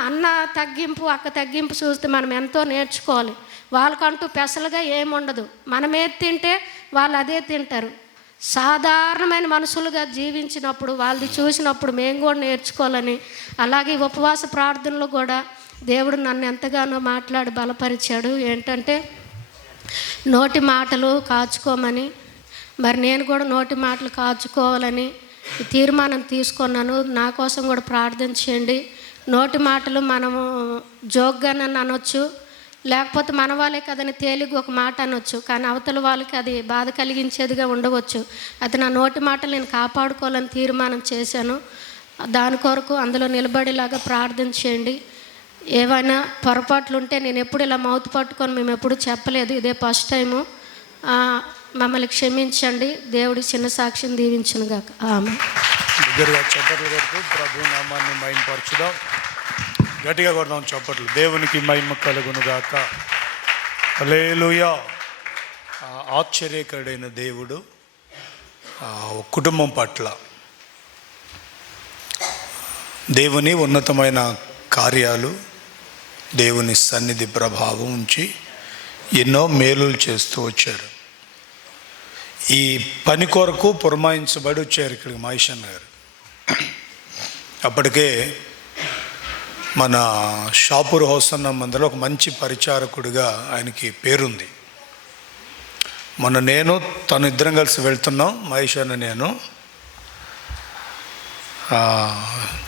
అన్న తగ్గింపు, అక్క తగ్గింపు చూస్తే మనం ఎంతో నేర్చుకోవాలి. వాళ్ళకంటూ పెసలుగా ఏముండదు. మనం ఏది తింటే వాళ్ళు అదే తింటారు. సాధారణమైన మనుషులుగా జీవించినప్పుడు వాళ్ళది చూసినప్పుడు మేము కూడా నేర్చుకోవాలని. అలాగే ఉపవాస ప్రార్థనలు కూడా దేవుడు నన్ను ఎంతగానో మాట్లాడి బలపరిచాడు. ఏంటంటే నోటి మాటలు కాచుకోమని. మరి నేను కూడా నోటి మాటలు కాచుకోవాలని తీర్మానం తీసుకున్నాను. నా కోసం కూడా ప్రార్థన చేయండి. నోటి మాటలు మనము జోక్గానని అనొచ్చు, లేకపోతే మన వాళ్ళే కదని తేలిగా ఒక మాట అనొచ్చు, కానీ అవతల వాళ్ళకి అది బాధ కలిగించేదిగా ఉండవచ్చు. అది నా నోటి మాటలు నేను కాపాడుకోవాలని తీర్మానం చేశాను. దాని కొరకు అందులో నిలబడేలాగా ప్రార్థన చేయండి. ఏవైనా పొరపాట్లు ఉంటే నేను ఎప్పుడు ఇలా మౌత్ పట్టుకొని మేము ఎప్పుడు చెప్పలేదు, ఇదే ఫస్ట్ టైము. మమ్మల్ని క్షమించండి. దేవుడి చిన్న సాక్ష్యం దీవించునుగాక. దగ్గరగా చప్పట్లు కొడుతూ ప్రభు నామాన్ని మహిమపరచుదాం. గట్టిగా కొడదాం చప్పట్లు. దేవునికి మహిమ కలుగునుగాక. హల్లెలూయా. ఆశ్చర్యకరుడైన దేవుడు కుటుంబం పట్ల దేవుని ఉన్నతమైన కార్యాలు, దేవుని సన్నిధి ప్రభావం ఉంచి ఎన్నో మేలులు చేస్తూ వచ్చాడు. ఈ పని కొరకు పురమాయించబడి వచ్చారు ఇక్కడికి మహేషన్ గారు. అప్పటికే మన షాపూర్ హోసన్న మందిలో ఒక మంచి పరిచారకుడిగా ఆయనకి పేరుంది. మొన్న నేను తను ఇద్దరం కలిసి వెళ్తున్నాం, మహేష్ అన్న నేను.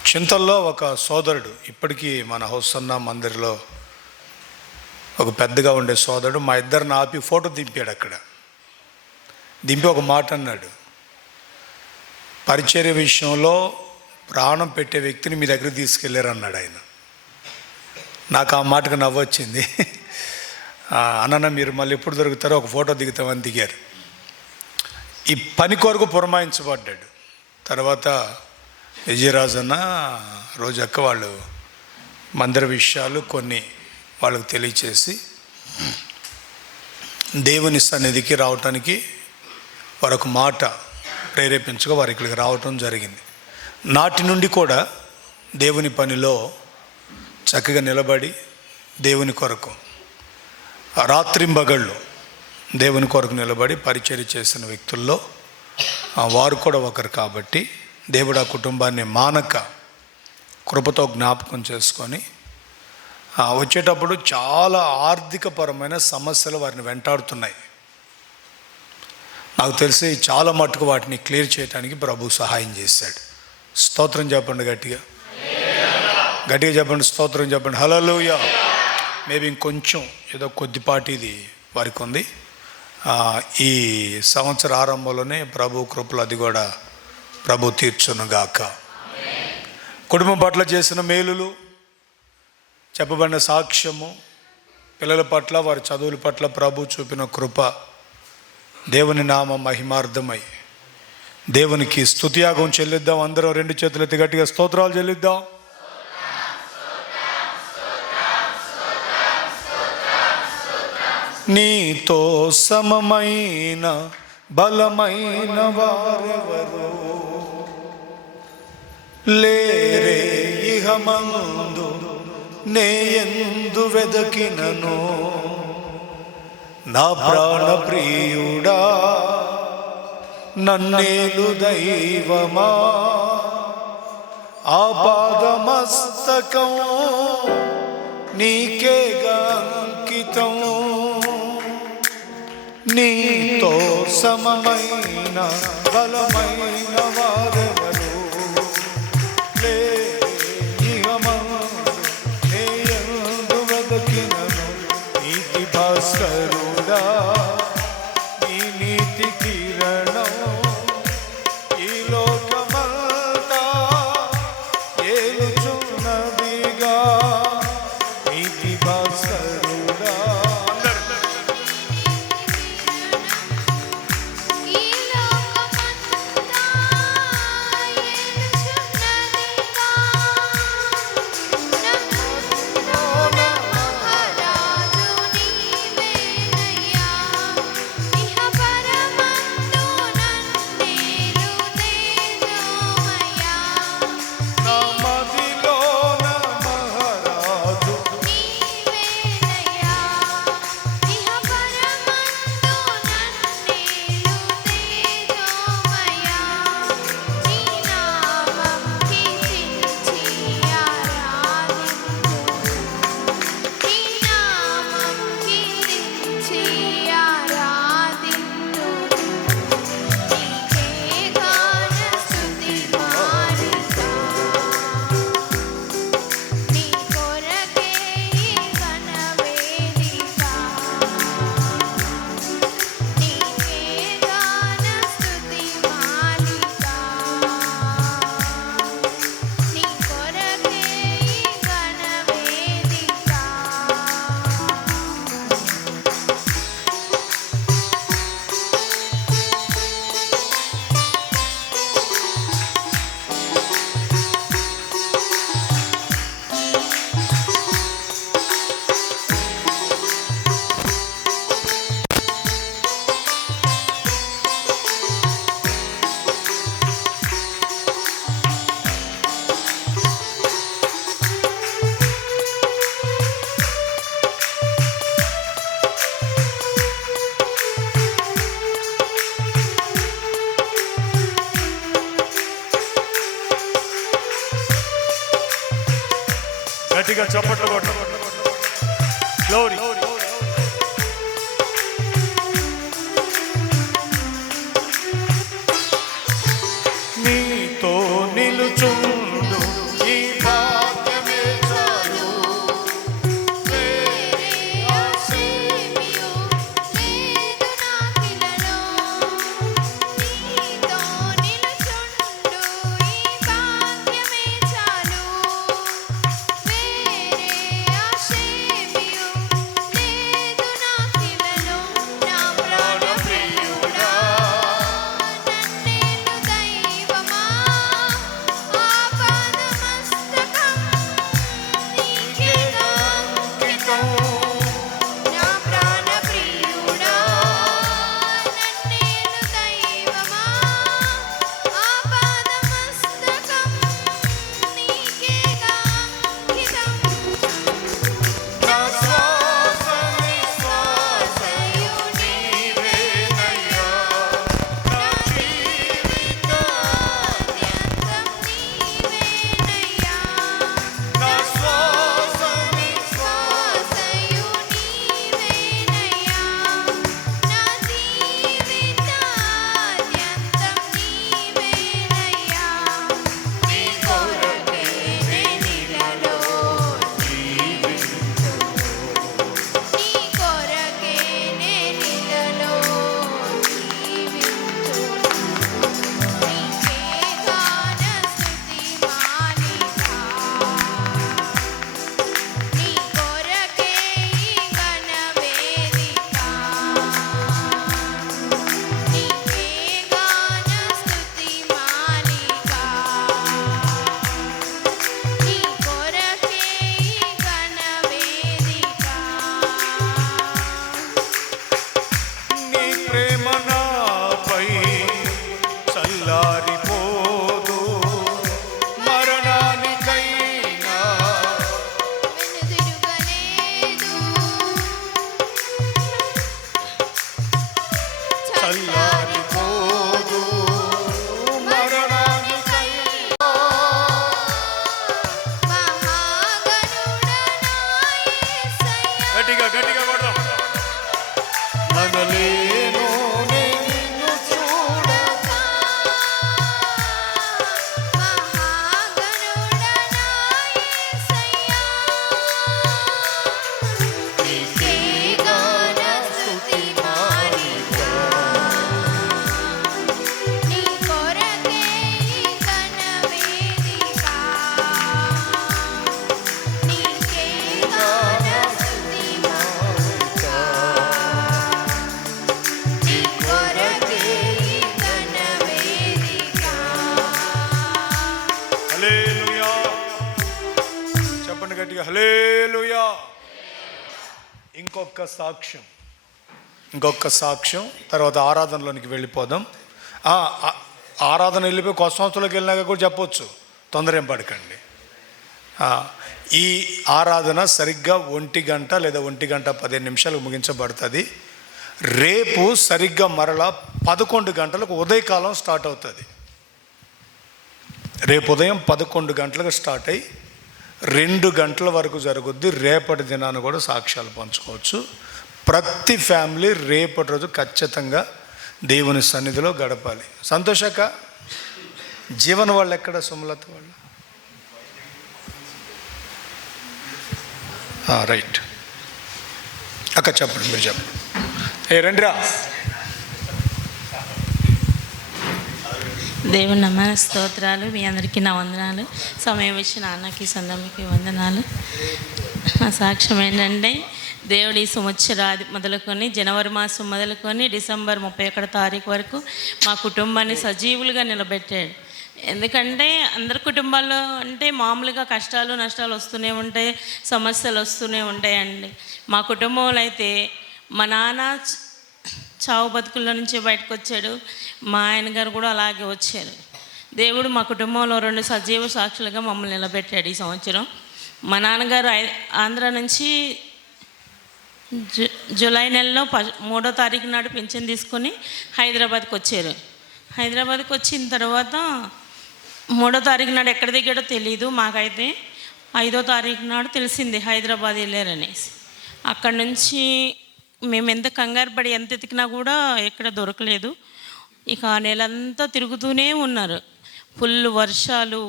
చింతల్లో ఒక సోదరుడు, ఇప్పటికీ మన హోసన్న మందిర్లో ఒక పెద్దగా ఉండే సోదరుడు, మా ఇద్దరిని ఆపి ఫోటో దింపాడు. అక్కడ దింపి ఒక మాట అన్నాడు, పరిచర్య విషయంలో ప్రాణం పెట్టే వ్యక్తిని మీ దగ్గర తీసుకెళ్ళారు అన్నాడు ఆయన. నాకు ఆ మాటకు నవ్వొచ్చింది. అన్న మీరు మళ్ళీ ఎప్పుడు దొరుకుతారో ఒక ఫోటో దిగుతామని దిగారు. ఈ పని కొరకు పురమాయించబడ్డాడు. తర్వాత విజయరాజన్న, రోజక్క వాళ్ళు మందిర విషయాలు కొన్ని వాళ్ళకు తెలియచేసి దేవుని సన్నిధికి రావటానికి వారొక మాట ప్రేరేపించగా వారు ఇక్కడికి రావటం జరిగింది. నాటి నుండి కూడా దేవుని పనిలో చక్కగా నిలబడి దేవుని కొరకు రాత్రింబగళ్ళు దేవుని కొరకు నిలబడి పరిచర్య చేసిన వ్యక్తుల్లో వారు కూడా ఒకరు. కాబట్టి దేవుడు ఆ కుటుంబాన్ని మానక కృపతో జ్ఞాపకం చేసుకొని వచ్చేటప్పుడు చాలా ఆర్థికపరమైన సమస్యలు వారిని వెంటాడుతున్నాయి. నాకు తెలిసి చాలా మట్టుకు వాటిని క్లియర్ చేయడానికి ప్రభు సహాయం చేశాడు. స్తోత్రం చెప్పండి, గట్టిగా గట్టిగా చెప్పండి, స్తోత్రం చెప్పండి. హల్లెలూయా. మేబీ ఇంకొంచెం ఏదో కొద్దిపాటి ఇది వారికి ఉంది. ఈ సంవత్సర ఆరంభంలోనే ప్రభు కృపలు అది కూడా ప్రభు తీర్చునుగాక. కుటుంబం పట్ల చేసిన మేలులు, చెప్పబడిన సాక్ష్యము, పిల్లల పట్ల వారి చదువుల పట్ల ప్రభు చూపిన కృప, దేవుని నామ మహిమార్థమై దేవునికి స్తుతియాగం చెల్లిద్దాం. అందరం రెండు చేతులు ఎత్తి గట్టిగా స్తోత్రాలు చెల్లిద్దాం. నీతో సమమైన బలమైన వారెవరు లేరే ఇహమందు, నే ఎందు వెదకినను నా ప్రాణ ప్రియుడా నన్నేలు దైవమా ఆపాదమస్తకం నీకేగా అంకితం నీతో సమమైన బలమైన వారెవరు లేయందు వెదకినను నీతి భాస్కరుడా నీ నీతి కిరణం ఈ లోకమంతా ఏలుచున్నదిగా నీతి భాస్కరుడా. గట్టిగా చప్పట్లు కొట్టు. గ్లోరీ. నీతో నిలుచుండు ఈ భాగ్యమే చాలు వేరే ఆశేమియు గట్టిగా హల్లెలూయా. ఇంకొక సాక్ష్యం తర్వాత ఆరాధనలోనికి వెళ్ళిపోదాం. ఆరాధన వెళ్ళిపోయి కొత్త సంవత్సరంలోకి వెళ్ళినాక కూడా చెప్పొచ్చు, తొందర ఏం పడకండి. ఈ ఆరాధన సరిగ్గా 1 గంట లేదా 1:15 ముగించబడుతుంది. రేపు సరిగ్గా మరలా 11 గంటలకు ఉదయకాలం స్టార్ట్ అవుతుంది. రేపు ఉదయం 11 గంటలకు స్టార్ట్ అయ్యి 2 గంటల వరకు జరుగుద్ది. రేపటి దినాన్ని కూడా సాక్ష్యాలు పంచుకోవచ్చు. ప్రతి ఫ్యామిలీ రేపటి రోజు ఖచ్చితంగా దేవుని సన్నిధిలో గడపాలి. సంతోషక జీవన వాళ్ళు ఎక్కడ? సుమలత వాళ్ళు రైట్ అక్క చెప్పండి, మీరు చెప్పండి. రండిరా. దేవుని నమన స్తోత్రాలు. మీ అందరికీ నా వందనాలు. సమయం ఇచ్చిన అన్నకి సందమ్మకి వందనాలు. నా సాక్ష్యం ఏంటంటే, దేవుడు ఈ సంవత్సరాది మొదలుకొని జనవరి మాసం మొదలుకొని డిసెంబర్ 31 తారీఖు వరకు మా కుటుంబాన్ని సజీవులుగా నిలబెట్టాడు. ఎందుకంటే అందరి కుటుంబాల్లో అంటే మామూలుగా కష్టాలు నష్టాలు వస్తూనే ఉంటాయి, సమస్యలు వస్తూనే ఉంటాయండి. మా కుటుంబంలో అయితే మా నాన్న చావు బతుకుల్లో నుంచి బయటకు వచ్చాడు. మా ఆయన గారు కూడా అలాగే వచ్చారు. దేవుడు మా కుటుంబంలో 2 సజీవ సాక్షులుగా మమ్మల్ని నిలబెట్టాడు ఈ సంవత్సరం. మా నాన్నగారు ఆంధ్ర నుంచి జూలై నెలలో 3వ తారీఖు నాడు పింఛన్ తీసుకొని హైదరాబాద్కి వచ్చారు. హైదరాబాద్కి వచ్చిన తర్వాత 3వ తారీఖు నాడు ఎక్కడ దిగాడో తెలియదు మాకైతే. 5వ తారీఖు నాడు తెలిసింది హైదరాబాద్ వెళ్ళారనేసి. అక్కడి నుంచి మేము ఎంత కంగారు పడి ఎంత ఎతికినా కూడా ఎక్కడ దొరకలేదు. ఇక ఆ నెలంతా తిరుగుతూనే ఉన్నారు. ఫుల్ వర్షాలు,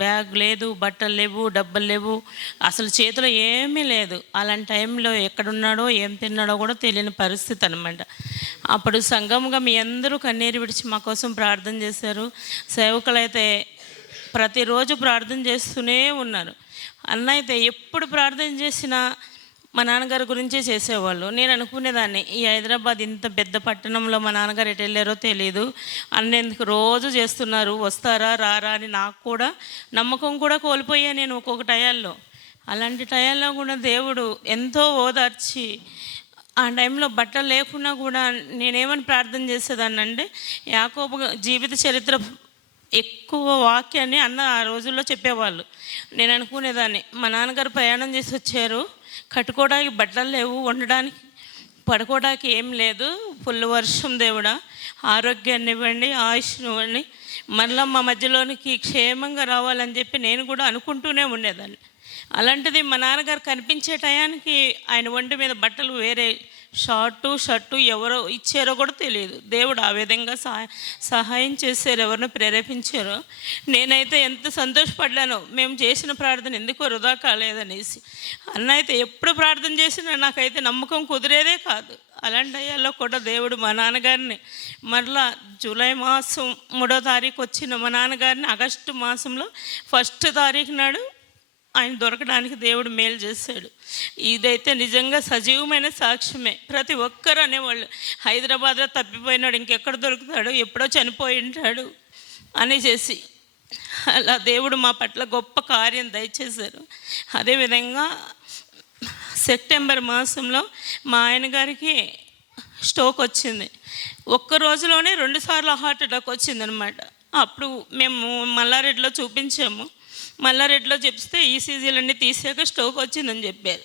బ్యాగ్ లేదు, బట్టలు లేవు, డబ్బులు లేవు, అసలు చేతిలో ఏమీ లేదు. అలాంటి టైంలో ఎక్కడున్నాడో ఏం తిన్నాడో కూడా తెలియని పరిస్థితి అనమాట. అప్పుడు సంఘంగా మీ అందరూ కన్నీరు విడిచి మా కోసం ప్రార్థన చేశారు. సేవకులైతే ప్రతిరోజు ప్రార్థన చేస్తూనే ఉన్నారు. అన్న అయితే ఎప్పుడు ప్రార్థన చేసినా మా నాన్నగారి గురించే చేసేవాళ్ళు. నేను అనుకునేదాన్ని, ఈ హైదరాబాద్ ఇంత పెద్ద పట్టణంలో మా నాన్నగారు ఎటు వెళ్ళారో తెలియదు, అన్నేందుకు రోజు చేస్తున్నారు, వస్తారా రారా అని నాకు కూడా నమ్మకం కూడా కోల్పోయా నేను ఒక్కొక్క టయాల్లో. అలాంటి టయాల్లో కూడా దేవుడు ఎంతో ఓదార్చి, ఆ టైంలో బట్టలు లేకున్నా కూడా నేనేమని ప్రార్థన చేసేదాన్ని అంటే, యాకోబు జీవిత చరిత్ర ఎక్కువ వాక్యాన్ని అన్న ఆ రోజుల్లో చెప్పేవాళ్ళు. నేను అనుకునేదాన్ని, మా నాన్నగారు ప్రయాణం చేసి వచ్చారు, కట్టుకోవడానికి బట్టలు లేవు, వండడానికి పడుకోవడానికి ఏం లేదు, ఫుల్ వర్షం, దేవుడా ఆరోగ్యాన్ని ఇవ్వండి, ఆయుష్ని ఇవ్వండి, మళ్ళీ మా మధ్యలోనికి క్షేమంగా రావాలని చెప్పి నేను కూడా అనుకుంటూనే ఉండేదాన్ని. అలాంటిది మా నాన్నగారు కనిపించే టయానికి ఆయన ఒంటి మీద బట్టలు వేరే షర్టు ఎవరో ఇచ్చారో కూడా తెలియదు. దేవుడు ఆ విధంగా సహాయం చేశారు, ఎవరిని ప్రేరేపించారో. నేనైతే ఎంత సంతోషపడ్డానో, మేము చేసిన ప్రార్థన ఎందుకో వృధా కాలేదనేసి. అన్న అయితే ఎప్పుడు ప్రార్థన చేసినా నాకైతే నమ్మకం కుదిరేదే కాదు. అలాంటి అయ్యాల్లో కూడా దేవుడు మా నాన్నగారిని మరలా జూలై మాసం 3వ తారీఖు వచ్చిన మా నాన్నగారిని ఆగస్టు మాసంలో 1వ తారీఖు నాడు ఆయన దొరకడానికి దేవుడు మేలు చేశాడు. ఇదైతే నిజంగా సజీవమైన సాక్ష్యమే. ప్రతి ఒక్కరు అనేవాళ్ళు, హైదరాబాద్లో తప్పిపోయినాడు, ఇంకెక్కడ దొరుకుతాడు, ఎప్పుడో చనిపోయి ఉంటాడు అనేసి. అలా దేవుడు మా పట్ల గొప్ప కార్యం దయచేశారు. అదేవిధంగా సెప్టెంబర్ మాసంలో మా ఆయన గారికి స్ట్రోక్ వచ్చింది. ఒక్క రోజులోనే 2 సార్లు హార్ట్ అటాక్ వచ్చిందనమాట. అప్పుడు మేము మల్లారెడ్డిలో చూపించాము. మల్లారెడ్డిలో చెప్తే ఈసీజీలన్నీ తీసాక స్ట్రోక్ వచ్చిందని చెప్పారు.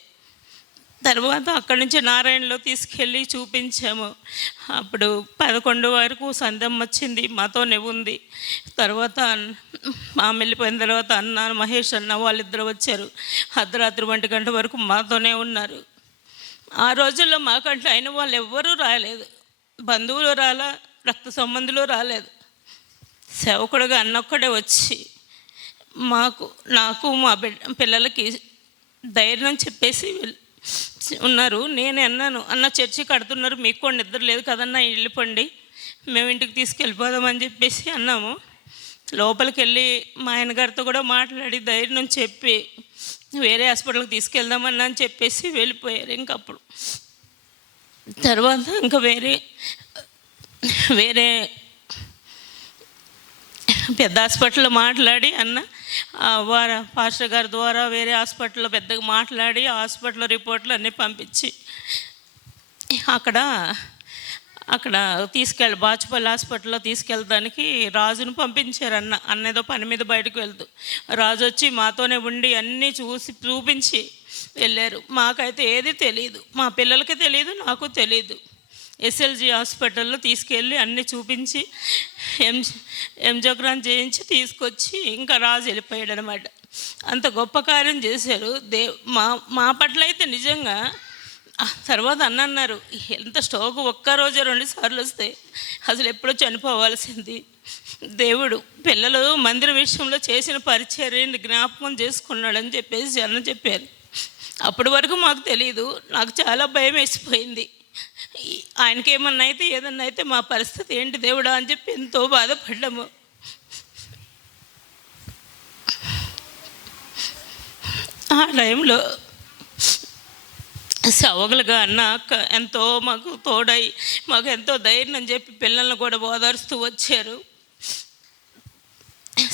తర్వాత అక్కడి నుంచి నారాయణలో తీసుకెళ్ళి చూపించాము. అప్పుడు 11 వరకు సందం వచ్చింది, మాతోనే ఉంది. తర్వాత మా వెళ్ళిపోయిన తర్వాత అన్న మహేష్ అన్న వాళ్ళిద్దరు వచ్చారు. అర్ధరాత్రి 1 గంట వరకు మాతోనే ఉన్నారు. ఆ రోజుల్లో మాకంటే అయిన వాళ్ళు ఎవ్వరూ రాలేదు, బంధువులు రాలా, రక్త సంబంధులు రాలేదు. సేవకుడుగా అన్నొక్కడే వచ్చి నాకు మా పిల్లలకి ధైర్యం చెప్పేసి ఉన్నారు. నేనే అన్నాను, అన్న చర్చి కడుతున్నారు, మీకు కూడా నిద్ర లేదు కదన్నా, వెళ్ళిపోండి, మేము ఇంటికి తీసుకెళ్ళిపోదామని చెప్పేసి అన్నాము. లోపలికి వెళ్ళి మా ఆయన గారితో కూడా మాట్లాడి ధైర్యం చెప్పి వేరే హాస్పిటల్కి తీసుకెళ్దామన్నా అని చెప్పేసి వెళ్ళిపోయారు. ఇంకప్పుడు తర్వాత ఇంకా వేరే పెద్ద హాస్పిటల్లో మాట్లాడి అన్న పాస్టర్ గారి ద్వారా వేరే హాస్పిటల్లో పెద్దగా మాట్లాడి హాస్పిటల్ రిపోర్ట్లు అన్నీ పంపించి అక్కడ బాచుపల్లి హాస్పిటల్లో తీసుకెళ్ళడానికి రాజును పంపించారు. అన్న ఏదో పని మీద బయటకు వెళ్తూ రాజు వచ్చి మాతోనే ఉండి అన్నీ చూపించి వెళ్ళారు. మాకైతే ఏది తెలియదు, మా పిల్లలకి తెలియదు, నాకు తెలియదు. ఎస్ఎల్జి హాస్పిటల్లో తీసుకెళ్ళి అన్నీ చూపించి ఎంజోగ్రామ్ చేయించి తీసుకొచ్చి ఇంకా రాజు వెళ్ళిపోయాడు అనమాట. అంత గొప్ప కార్యం చేశారు మా పట్ల అయితే నిజంగా. తర్వాత అన్నారు, ఎంత స్ట్రోక్ ఒక్కరోజు 2 సార్లు వస్తే అసలు ఎప్పుడో చనిపోవాల్సింది. దేవుడు పిల్లలు మందిర విషయంలో చేసిన పరిచర్యని జ్ఞాపకం చేసుకున్నాడని చెప్పేసి అన్న చెప్పారు. అప్పటి వరకు మాకు తెలియదు. నాకు చాలా భయం వేసిపోయింది. ఆయనకి ఏమన్నా అయితే ఏదన్నా అయితే మా పరిస్థితి ఏంటి దేవుడా అని చెప్పి ఎంతో బాధపడ్డాము. ఆ టైంలో సవగలుగా అన్న ఎంతో మాకు తోడై మాకు ఎంతో ధైర్యం అని చెప్పి పిల్లల్ని కూడా ఓదారుస్తూ వచ్చారు.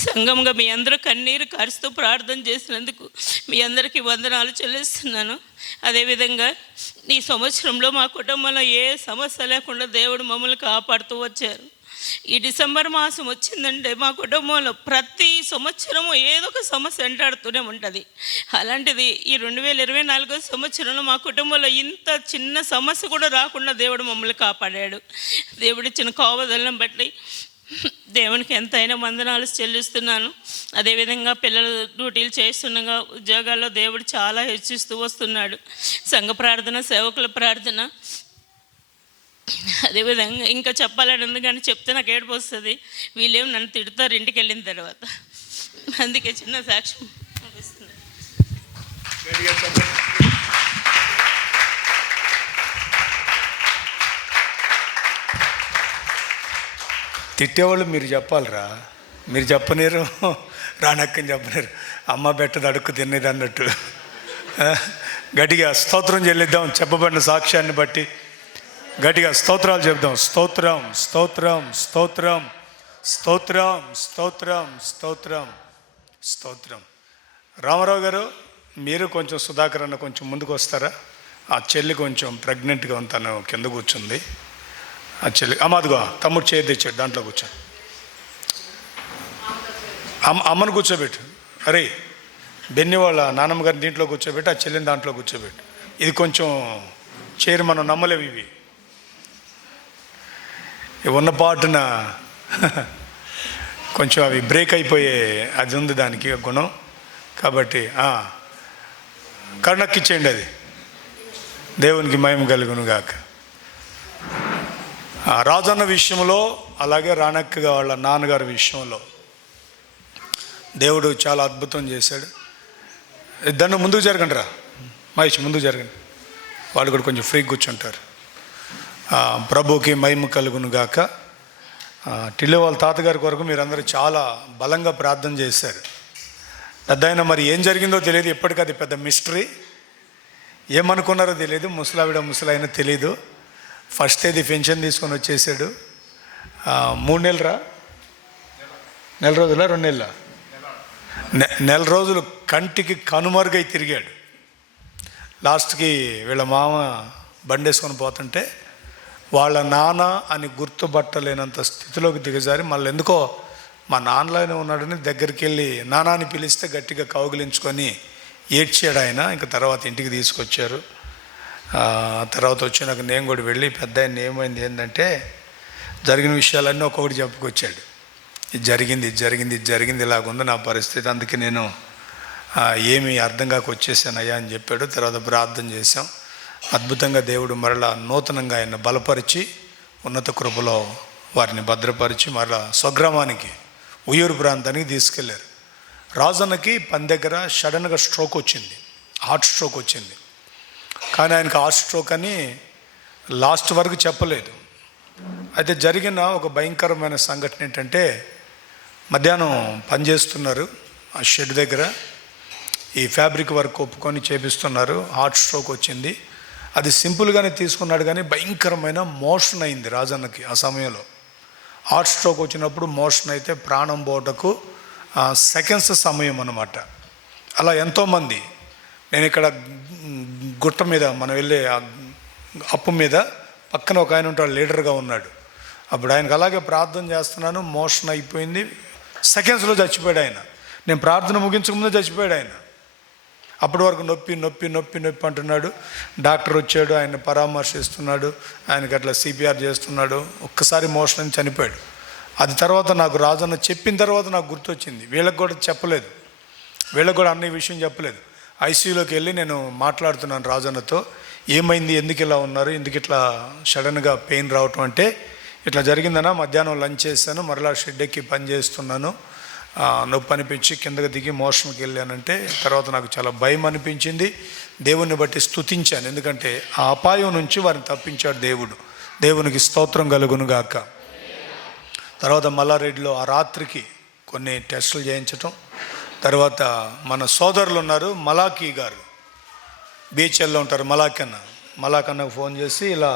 సంఘంగా మీ అందరూ కన్నీరు కారుస్తూ ప్రార్థన చేసినందుకు మీ అందరికీ వందనాలు చెల్లిస్తున్నాను. అదేవిధంగా ఈ సంవత్సరంలో మా కుటుంబంలో ఏ సమస్య లేకుండా దేవుడు మమ్మల్ని కాపాడుతూ వచ్చారు. ఈ డిసెంబర్ మాసం వచ్చిందంటే మా కుటుంబంలో ప్రతి సంవత్సరము ఏదో ఒక సమస్య వెంటాడుతూనే ఉంటుంది. అలాంటిది ఈ 2024 సంవత్సరంలో మా కుటుంబంలో ఇంత చిన్న సమస్య కూడా రాకుండా దేవుడు మమ్మల్ని కాపాడాడు. దేవుడిచ్చిన కావదలను బట్టి దేవునికి ఎంతైనా వందనాలు చెల్లిస్తున్నాను. అదేవిధంగా పిల్లలు డ్యూటీలు చేస్తుండగా ఉద్యోగాల్లో దేవుడు చాలా హెచ్చిస్తూ వస్తున్నాడు. సంఘ ప్రార్థన, సేవకుల ప్రార్థన, అదేవిధంగా ఇంకా చెప్పాలని ఉంది కానీ చెప్తే నాకు ఏడుపు వస్తుంది. వీళ్ళేమో నన్ను తిడతారు ఇంటికి వెళ్ళిన తర్వాత. అందుకే చిన్న సాక్ష్యం ఇస్తున్నాను. తిట్టేవాళ్ళు మీరు చెప్పాలిరా, మీరు చెప్పలేరు, రానక్కని చెప్పలేరు. అమ్మ పెట్టదు అడుక్కు తినేది అన్నట్టు. గట్టిగా స్తోత్రం చెల్లిద్దాం. చెప్పబడిన సాక్ష్యాన్ని బట్టి గట్టిగా స్తోత్రాలు చెప్దాం. స్తోత్రం, స్తోత్రం, స్తోత్రం, స్తోత్రం, స్తోత్రం, స్తోత్రం, స్తోత్రం. రామారావు గారు, మీరు కొంచెం సుధాకర్ అన్న కొంచెం ముందుకు వస్తారా? ఆ చెల్లి కొంచెం ప్రెగ్నెంట్గా తను కింద కూర్చుంది. ఆ చెల్లి అమ్మదిగో తమ్ముడు చేతి తెచ్చాడు, దాంట్లో కూర్చో. అమ్మను కూర్చోబెట్టు. అరే బెన్ని వాళ్ళ నాన్నమ్మ గారిని దీంట్లో కూర్చోబెట్టి ఆ చెల్లిని దాంట్లో కూర్చోబెట్టు. ఇది కొంచెం చైర్ మనం నమ్మలేవు. ఇవి ఉన్న పాటున కొంచెం అవి బ్రేక్ అయిపోయే అది ఉంది దానికి గుణం. కాబట్టి కరుణక్కిచ్చేయండి, అది దేవునికి మహిమ కలుగును గాక. రాజన్న విషయంలో అలాగే రానక్క వాళ్ళ నాన్నగారి విషయంలో దేవుడు చాలా అద్భుతం చేశాడు. దాన్ని ముందుకు జరగండి రా మహేష్, ముందుకు జరగండి. వాళ్ళు కూడా కొంచెం ఫ్రీగా కూర్చుంటారు. ప్రభుకి మహిమ కలుగును గాక. టిల్లు వాళ్ళ తాతగారి కొరకు మీరందరూ చాలా బలంగా ప్రార్థన చేశారు. పెద్ద ఆయన మరి ఏం జరిగిందో తెలియదు, ఇప్పటికీ అది పెద్ద మిస్టరీ. ఏమనుకున్నారో తెలియదు, ముసలావిడ ముసలాయన తెలీదు. ఫస్ట్ ఏది పెన్షన్ తీసుకొని వచ్చేసాడు. 3 నెలలు నెల రోజుల 2 నెలల నెల రోజులు కంటికి కనుమరుగై తిరిగాడు. లాస్ట్కి వీళ్ళ మామ బండేసుకొని పోతుంటే వాళ్ళ నాన్న అని గుర్తుపట్టలేనంత స్థితిలోకి దిగజారి మళ్ళీ ఎందుకో మా నాన్నలోనే ఉన్నాడని దగ్గరికి వెళ్ళి నాన్నని పిలిస్తే గట్టిగా కౌగిలించుకొని ఏడ్చాడు ఆయన. ఇంకా తర్వాత ఇంటికి తీసుకొచ్చారు. తర్వాత వచ్చినాక నేను కూడా వెళ్ళి పెద్ద ఆయన ఏమైంది ఏంటంటే జరిగిన విషయాలన్నీ ఒక్కొక్కటి చెప్పుకొచ్చాడు. ఇది జరిగింది, ఇది జరిగింది, ఇది జరిగింది, ఇలాగుంది నా పరిస్థితి, అందుకే నేను ఏమీ అర్థం కాక వచ్చేసానయ్యా అని చెప్పాడు. తర్వాత ప్రార్థన చేశాం. అద్భుతంగా దేవుడు మరలా నూతనంగా ఆయన బలపరిచి ఉన్నత కృపలో వారిని భద్రపరిచి మరలా స్వగ్రామానికి ఉయ్యూరు ప్రాంతానికి తీసుకెళ్లారు. రాజన్నకి పని దగ్గర సడన్గా స్ట్రోక్ వచ్చింది, హార్ట్ స్ట్రోక్ వచ్చింది. కానీ ఆయనకు హార్ట్ స్ట్రోక్ అని లాస్ట్ వరకు చెప్పలేదు. అయితే జరిగిన ఒక భయంకరమైన సంఘటన ఏంటంటే మధ్యాహ్నం పనిచేస్తున్నారు ఆ షెడ్ దగ్గర, ఈ ఫ్యాబ్రిక్ వర్క్ ఒప్పుకొని చేపిస్తున్నారు. హార్ట్ స్ట్రోక్ వచ్చింది. అది సింపుల్గానే తీసుకున్నాడు కానీ భయంకరమైన మోషన్ అయింది రాజన్నకి. ఆ సమయంలో హార్ట్ స్ట్రోక్ వచ్చినప్పుడు మోషన్ అయితే ప్రాణం పోటకు సెకండ్స్ సమయం అన్నమాట. అలా ఎంతోమంది, నేను ఇక్కడ గుట్ట మీద మనం వెళ్ళే అప్పు మీద పక్కన ఒక ఆయన ఉంటాడు, లీడర్గా ఉన్నాడు. అప్పుడు ఆయనకు అలాగే ప్రార్థన చేస్తున్నాను, మోషన్ అయిపోయింది, సెకండ్స్లో చచ్చిపోయాడు ఆయన. నేను ప్రార్థన ముగించకముందే చచ్చిపోయాడు ఆయన. అప్పటి వరకు నొప్పి నొప్పి నొప్పి నొప్పి అంటున్నాడు. డాక్టర్ వచ్చాడు, ఆయన పరామర్శిస్తున్నాడు, ఆయనకి అట్లా సిపిఆర్ చేస్తున్నాడు. ఒక్కసారి మోషన్ అని చనిపోయాడు. అది తర్వాత నాకు రాజన్న చెప్పిన తర్వాత నాకు గుర్తొచ్చింది. వీళ్ళకి కూడా చెప్పలేదు, వీళ్ళకి కూడా అన్ని విషయం చెప్పలేదు. ఐసీయూలోకి వెళ్ళి నేను మాట్లాడుతున్నాను రాజన్నతో, ఏమైంది, ఎందుకు ఇలా ఉన్నారు, ఎందుకు ఇట్లా సడన్గా పెయిన్ రావటం అంటే, ఇట్లా జరిగిందన్నా, మధ్యాహ్నం లంచ్ చేశాను, మరలా షెడ్ ఎక్కి పని చేస్తున్నాను, నొప్పి అనిపించి కిందకి దిగి మోషన్కి వెళ్ళానంటే, తర్వాత నాకు చాలా భయం అనిపించింది. దేవుణ్ణి బట్టి స్తుతించాను, ఎందుకంటే ఆ అపాయం నుంచి వారిని తప్పించాడు దేవుడు. దేవునికి స్తోత్రం కలుగును గాక. తర్వాత మల్లారెడ్డిలో ఆ రాత్రికి కొన్ని టెస్టులు చేయించటం, తర్వాత మన సోదరులు ఉన్నారు, మలాఖీ గారు బీచ్ఎల్లో ఉంటారు, మలాకన్నకు ఫోన్ చేసి ఇలా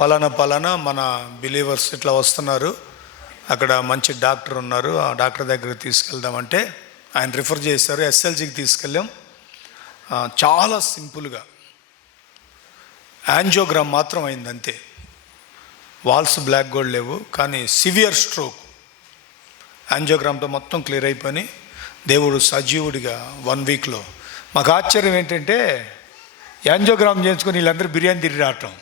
పలానా మన బిలీవర్స్ ఇట్లా వస్తున్నారు, అక్కడ మంచి డాక్టర్ ఉన్నారు, ఆ డాక్టర్ దగ్గరికి తీసుకెళ్దామంటే ఆయన రిఫర్ చేశారు. ఎస్ఎల్జీకి తీసుకెళ్ళాం. చాలా సింపుల్గా యాంజియోగ్రామ్ మాత్రం అయింది అంతే, వాల్స్ బ్లాక్ గోల్డ్ లేవు, కానీ సివియర్ స్ట్రోక్. యాంజియోగ్రామ్తో మొత్తం క్లియర్ అయిపోయి దేవుడు సజీవుడిగా 1 వీక్లో. మాకు ఆశ్చర్యం ఏంటంటే, యాంజియోగ్రామ్ చేయించుకొని వీళ్ళందరూ బిర్యానీ తిరిగి రావటం.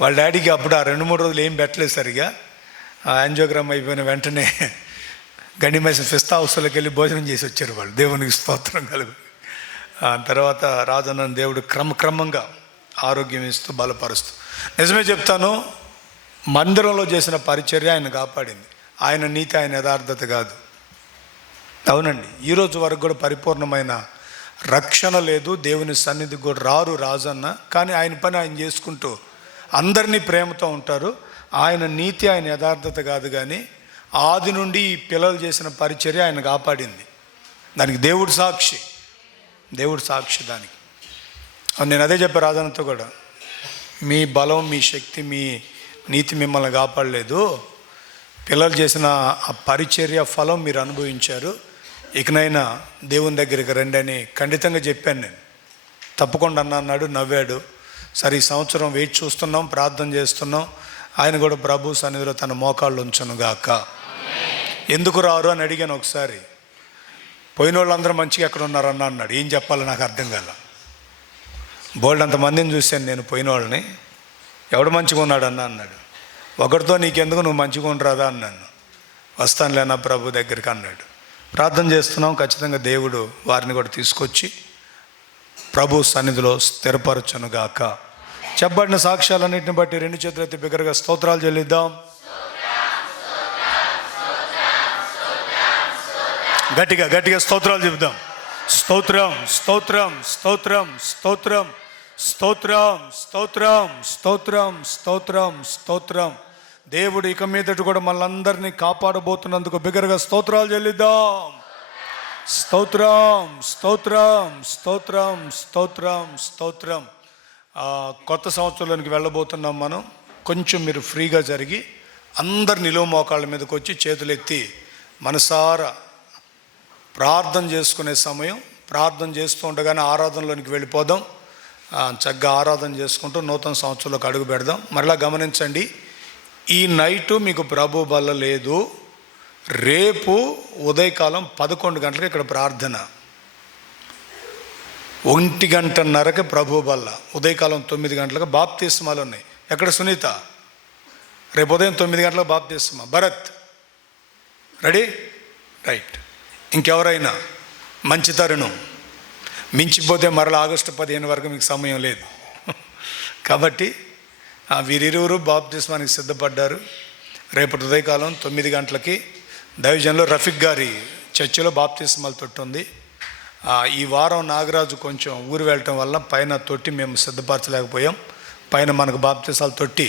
వాళ్ళ డాడీకి అప్పుడు ఆ 2-3 రోజులు ఏం పెట్టలేదు సరిగా. యాంజియోగ్రామ్ అయిపోయిన వెంటనే గండిమైసన్ ఫిస్తా హౌస్లోకి వెళ్ళి భోజనం చేసి వచ్చారు వాళ్ళు. దేవునికి స్తోత్రం కలుగు. తర్వాత రాజన్న దేవుడు క్రమక్రమంగా ఆరోగ్యం ఇస్తూ బలపరుస్తూ. నిజమే చెప్తాను, మందిరంలో చేసిన పరిచర్య ఆయన కాపాడింది. ఆయన నీతి, ఆయన యథార్థత కాదు. అవునండి, ఈరోజు వరకు కూడా పరిపూర్ణమైన రక్షణ లేదు, దేవుని సన్నిధికి కూడా రారు రాజన్న. కానీ ఆయన పని ఆయన చేసుకుంటూ అందరినీ ప్రేమతో ఉంటారు. ఆయన నీతి, ఆయన యథార్థత కాదు, కానీ ఆది నుండి ఈ పిల్లలు చేసిన పరిచర్య ఆయన కాపాడింది. దానికి దేవుడు సాక్షి, దేవుడు సాక్షి దానికి. నేను అదే చెప్పాను రాజన్నతో కూడా, మీ బలం, మీ శక్తి, మీ నీతి మిమ్మల్ని కాపాడలేదు, పిల్లలు చేసిన ఆ పరిచర్య ఫలం మీరు అనుభవించారు. ఇకనైనా దేవుని దగ్గరికి రండి అని ఖండితంగా చెప్పాను నేను. తప్పకుండా అన్నాడు, నవ్వాడు. సరే, ఈ సంవత్సరం వెయిట్ చూస్తున్నాం, ప్రార్థన చేస్తున్నాం. ఆయన కూడా ప్రభు సన్నిధిలో తన మోకాళ్ళు ఉంచను గాక. ఎందుకు రారు అని అడిగాను ఒకసారి. పోయిన వాళ్ళందరూ మంచిగా ఎక్కడ ఉన్నారన్న అన్నాడు. ఏం చెప్పాలో నాకు అర్థం కాల. బోల్డ్ అంతమందిని చూశాను నేను పోయిన వాళ్ళని. ఎవడు మంచిగా ఉన్నాడు అన్నాడు. ఒకరితో నీకెందుకు, నువ్వు మంచిగా ఉండరాదా అన్నాను. వస్తానులేనా ప్రభు దగ్గరికి అన్నాడు. ప్రార్థన చేస్తున్నాం, ఖచ్చితంగా దేవుడు వారిని కూడా తీసుకొచ్చి ప్రభు సన్నిధిలో స్థిరపరచునుగాక. చెప్పబడిన సాక్ష్యాలన్నింటిని బట్టి 2 చేతులెత్తి బిగ్గరగా స్తోత్రాలు చెల్లిద్దాం. గట్టిగా గట్టిగా స్తోత్రాలు చెబుదాం. స్తోత్రం స్తోత్రం స్తోత్రం స్తోత్రం స్తోత్రం స్తోత్రం స్తోత్రం స్తోత్రం స్తోత్రం. దేవుడు ఇక మీదట కూడా మనందరినీ కాపాడబోతున్నందుకు బిగ్గరగా స్తోత్రాలు చెల్లిద్దాం. స్తోత్రం స్తోత్రం స్తోత్రం స్తోత్రం స్తోత్రం. కొత్త సంవత్సరంలోనికి వెళ్ళబోతున్నాం మనం. కొంచెం మీరు ఫ్రీగా జరిగి అందరు నిలువ మోకాళ్ళ మీదకి వచ్చి చేతులెత్తి మనసారా ప్రార్థన చేసుకునే సమయం. ప్రార్థన చేస్తూ ఉండగానే ఆరాధనలోనికి వెళ్ళిపోదాం. చక్కగా ఆరాధన చేసుకుంటూ నూతన సంవత్సరంలోకి అడుగు పెడదాం. మరలా గమనించండి, ఈ నైటు మీకు ప్రభు బల్ల లేదు. రేపు ఉదయకాలం 11 గంటలకు ఇక్కడ ప్రార్థన, 1:30కి ప్రభు బల్ల, ఉదయకాలం 9 గంటలకు బాప్తిస్మాలు ఉన్నాయి. ఎక్కడ సునీత? రేపు ఉదయం 9 గంటలకు బాప్తిస్మా. భరత్ రెడీ? రైట్. ఇంకెవరైనా? మంచి తరుణం. మించిపోతే మరలా ఆగస్టు 15 వరకు మీకు సమయం లేదు. కాబట్టి వీరిరువురు బాప్తిస్మానికి సిద్ధపడ్డారు. రేపటి ఉదయకాలం 9 గంటలకి దైవజన్లో రఫీక్ గారి చర్చిలో బాప్తిస్మాల తొట్టి ఉంది. ఈ వారం నాగరాజు కొంచెం ఊరు వెళ్ళటం వల్ల పైన తొట్టి మేము సిద్ధపరచలేకపోయాం. పైన మనకు బాప్తిసాల తొట్టి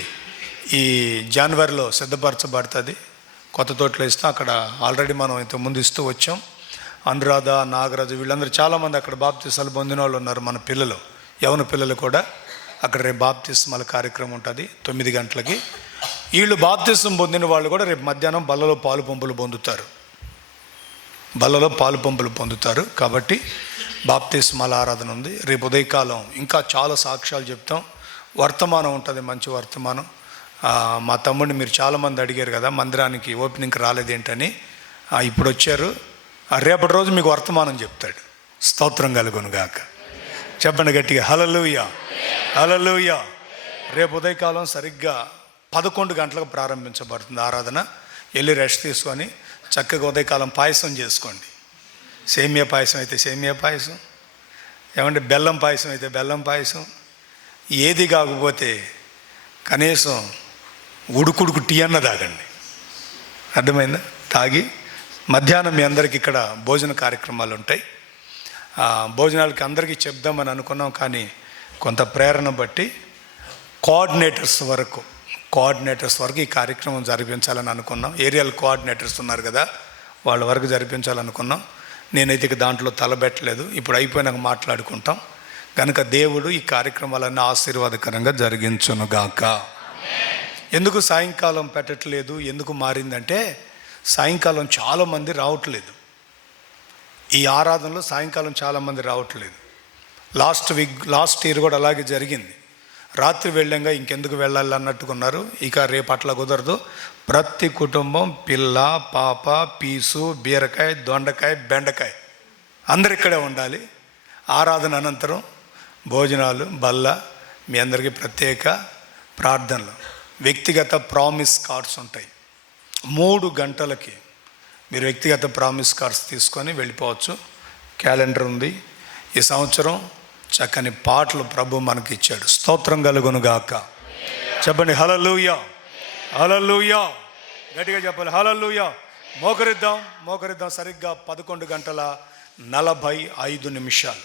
ఈ జనవరిలో సిద్ధపరచబడుతుంది. కొత్త తొట్లో ఇస్తాం. అక్కడ ఆల్రెడీ మనం ఇంతకుముందు ఇస్తూ వచ్చాం. అనురాధ, నాగరాజు వీళ్ళందరూ చాలామంది అక్కడ బాప్తిసాలు పొందిన వాళ్ళు ఉన్నారు. మన పిల్లలు, యవన పిల్లలు కూడా అక్కడ రేపు బాప్తిస్మాల కార్యక్రమం ఉంటుంది 9 గంటలకి. వీళ్ళు బాప్తిసం పొందిన వాళ్ళు కూడా రేపు మధ్యాహ్నం బల్లలో పాలు పంపులు పొందుతారు. బల్లలో పాలు పంపులు పొందుతారు. కాబట్టి బాప్తిస్మాల ఆరాధన ఉంది. రేపు ఉదయకాలం ఇంకా చాలా సాక్ష్యాలు చెప్తాం. వర్తమానం ఉంటుంది, మంచి వర్తమానం. మా తమ్ముడిని మీరు చాలామంది అడిగారు కదా, మందిరానికి ఓపెనింగ్కి రాలేదేంటని. ఇప్పుడు వచ్చారు. రేపటి రోజు మీకు వర్తమానం చెప్తాడు. స్తోత్రం కలుగును గాక. చెప్పండి గట్టిగా, హల్లెలూయా, హల్లెలూయా. రేపు ఉదయకాలం సరిగ్గా 11 గంటలకు ప్రారంభించబడుతుంది ఆరాధన. వెళ్ళి రెస్ట్ తీసుకొని చక్కగా ఉదయకాలం పాయసం చేసుకోండి. సేమియా పాయసం అయితే సేమియా పాయసం, ఏమంటే బెల్లం పాయసం అయితే బెల్లం పాయసం, ఏది కాకపోతే కనీసం ఉడుకుడుకు టీ అన్న తాగండి. అర్థమైందా? తాగి మధ్యాహ్నం మీ అందరికి ఇక్కడ భోజన కార్యక్రమాలు ఉంటాయి. భోజనాలకి అందరికీ చెప్దామని అనుకున్నాం, కానీ కొంత ప్రేరణ బట్టి కోఆర్డినేటర్స్ వరకు ఈ కార్యక్రమం జరిపించాలని అనుకున్నాం. ఏరియల్ కోఆర్డినేటర్స్ ఉన్నారు కదా, వాళ్ళ వరకు జరిపించాలనుకున్నాం. నేనైతే ఇక దాంట్లో తలబెట్టలేదు. ఇప్పుడు అయిపోయినాక మాట్లాడుకుంటాం. కనుక దేవుడు ఈ కార్యక్రమాలన్నీ ఆశీర్వాదకరంగా జరిగించునుగాక. ఎందుకు సాయంకాలం పెట్టట్లేదు, ఎందుకు మారిందంటే సాయంకాలం చాలామంది రావట్లేదు. ఈ ఆరాధనలో సాయంకాలం చాలామంది రావట్లేదు. లాస్ట్ ఇయర్ కూడా అలాగే జరిగింది. రాత్రి వెళ్ళంగా ఇంకెందుకు వెళ్ళాలి అన్నట్టుకున్నారు. ఇక రేపు అట్లా కుదరదు. ప్రతి కుటుంబం పిల్ల పాప పీసు బీరకాయ దొండకాయ బెండకాయ అందరు ఇక్కడే ఉండాలి. ఆరాధన అనంతరం భోజనాలు బల్ల, మీ అందరికీ ప్రత్యేక ప్రార్థనలు, వ్యక్తిగత ప్రామిస్ కార్డ్స్ ఉంటాయి. 3 గంటలకి మీరు వ్యక్తిగత ప్రామిస్ కార్డ్స్ తీసుకొని వెళ్ళిపోవచ్చు. క్యాలెండర్ ఉంది. ఈ సంవత్సరం చక్కని పాటలు ప్రభు మనకి ఇచ్చాడు. స్తోత్రం కలుగునుగాక. చెప్పండి హల్లెలూయా, హల్లెలూయా. గట్టిగా చెప్పాలి హల్లెలూయా. మోకరిద్దాం. సరిగ్గా 11:45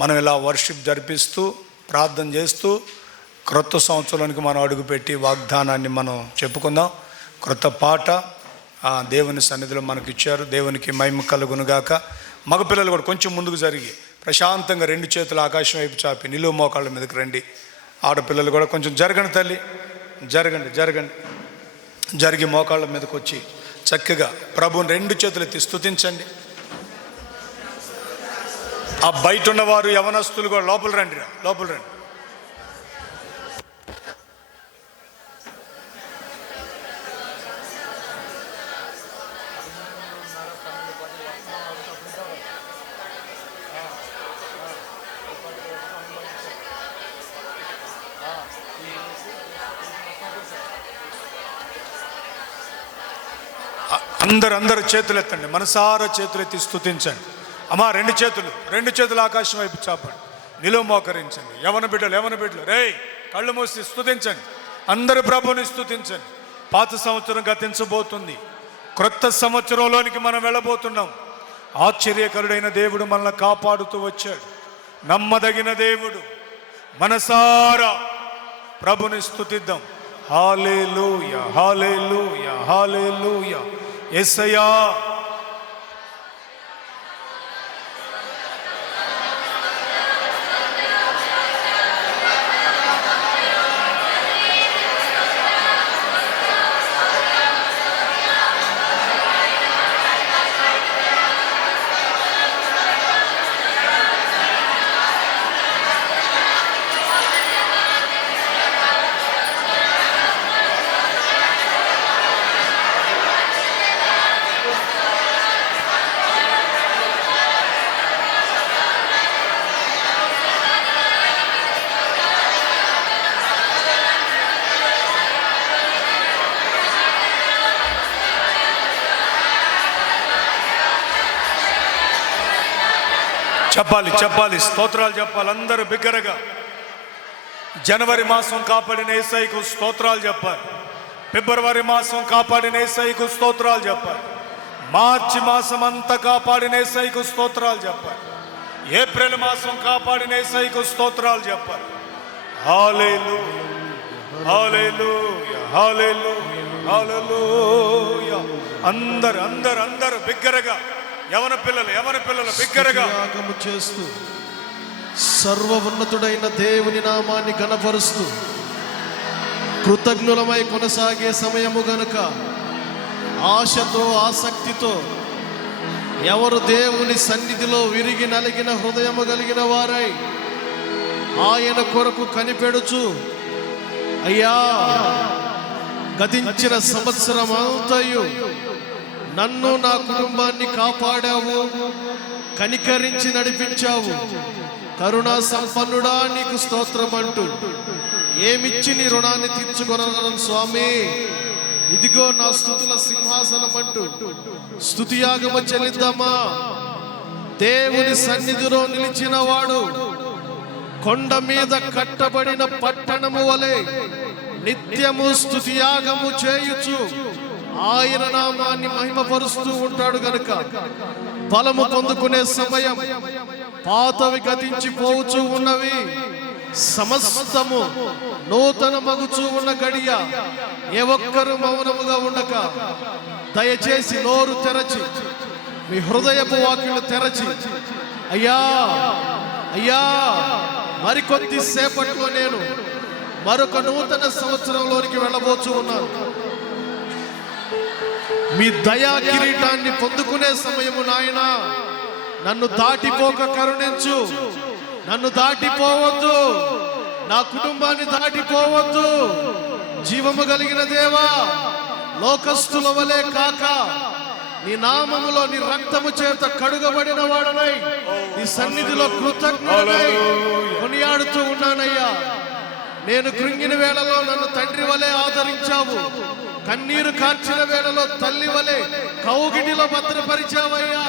మనం ఇలా వర్షిప్ జరిపిస్తూ ప్రార్థన చేస్తూ క్రొత్త సంవత్సరానికి మనం అడుగుపెట్టి వాగ్దానాన్ని మనం చెప్పుకుందాం. క్రొత్త పాట దేవుని సన్నిధిలో మనకి ఇచ్చారు. దేవునికి మహిమ కలుగునుగాక. మగపిల్లలు కూడా కొంచెం ముందుకు జరిగి ప్రశాంతంగా 2 చేతులు ఆకాశం వైపు చాపి నిలువు మోకాళ్ళ మీదకి రండి. ఆడపిల్లలు కూడా కొంచెం జరగండి తల్లి, జరిగి మోకాళ్ళ మీదకి వచ్చి చక్కగా ప్రభువుని 2 చేతులు ఎత్తి స్తుతించండి. ఆ బయట ఉన్నవారు యవనస్తులు కూడా లోపల రండి. అందరు చేతులు ఎత్తండి. మనసారా చేతులు ఎత్తి స్తుతించండి. అమ్మా 2 చేతులు ఆకాశం వైపు చాపండి. నిలువు మోకరించండి. యవన బిడ్డలు రేయ్ కళ్ళు మూసి స్తుతించండి. అందరు ప్రభుని స్తుతించండి. పాత సంవత్సరం గతించబోతుంది. క్రొత్త సంవత్సరంలోనికి మనం వెళ్ళబోతున్నాం. ఆశ్చర్యకరుడైన దేవుడు మనల్ని కాపాడుతూ వచ్చాడు. నమ్మదగిన దేవుడు. మనసారా ప్రభుని స్తుతిద్దాం. హల్లెలూయా, హల్లెలూయా, హల్లెలూయా. యేసయ్యా చెప్పాలి స్తోత్రాలు చెప్పాలి. అందరూ బిగ్గరగా జనవరి మాసం కాపాడిన యేసయ్యకు స్తోత్రాలు చెప్పాలి. ఫిబ్రవరి మాసం కాపాడిన యేసయ్యకు స్తోత్రాలు చెప్పాలి. మార్చి మాసం అంతా కాపాడిన యేసయ్యకు స్తోత్రాలు చెప్పాలి. ఏప్రిల్ మాసం కాపాడిన యేసయ్యకు స్తోత్రాలు చెప్పాలి. హల్లెలూయా, హల్లెలూయా, హల్లెలూయా, హల్లెలూయా. అందరు బిగ్గరగా యవన పిల్లలు బిగ్గరగా యాగము చేస్తూ సర్వ ఉన్నతుడైన దేవుని నామాన్ని ఘనపరుస్తూ కృతజ్ఞులమై కొనసాగే సమయము గనుక ఆశతో ఆసక్తితో ఎవరు దేవుని సన్నిధిలో విరిగి నలిగిన హృదయము కలిగిన వారై ఆయన కొరకు కనిపెడుచు, అయ్యా గతించిన సంవత్సరం అంతయు నన్ను నా కుటుంబాన్ని కాపాడావు, కనికరించి నడిపించావు, కరుణా సంపన్నుడా నీకు స్తోత్రం అంటూ ఏమిచ్చి నీ రుణాన్ని తీర్చుకొనగలను స్వామి, ఇదిగో నా స్తుతుల సింహాసనం అంటూ స్తుతియాగము చెల్లిద్దామా. దేవుని సన్నిధిలో నిలిచిన వాడు కొండ మీద కట్టబడిన పట్టణము వలె నిత్యము స్తుతియాగము చేయుచు ఆయన నామాన్ని మహిమపరుస్తూ ఉంటాడు గనుక బలము పొందుకునే సమయం, పాతవి గతించిపోవచ్చు ఉన్నవి, సమస్తము నూతన మగుచూ ఉన్న గడియ. ఏ ఒక్కరు మౌనముగా ఉండక దయచేసి నోరు తెరచి మీ హృదయపు వాక్యలు తెరచి, అయ్యా అయ్యా మరికొద్ది సేపట్లో నేను మరొక నూతన సంవత్సరంలోనికి వెళ్ళబోచు ఉన్నాను. మీ దయా కిరీటాన్ని పొందుకునే సమయము నాయన, నన్ను దాటిపోక కరుణించు, నన్ను దాటిపోవద్దు, నా కుటుంబాన్ని దాటిపోవద్దు. జీవము కలిగిన దేవా, లోకస్తుల వలె కాక నీ నామములో నీ రక్తము చేత కడుగబడిన వాడనై నీ సన్నిధిలో కృతజ్ఞుడనై కొనియాడుతూ ఉన్నానయ్యా. నేను కృంగిన వేళలో నన్ను తండ్రి వలె ఆదరించావు, కన్నీరు కార్చిన వేళలో తల్లి వలె కౌగిటిలో భద్రపరిచావయ్యా.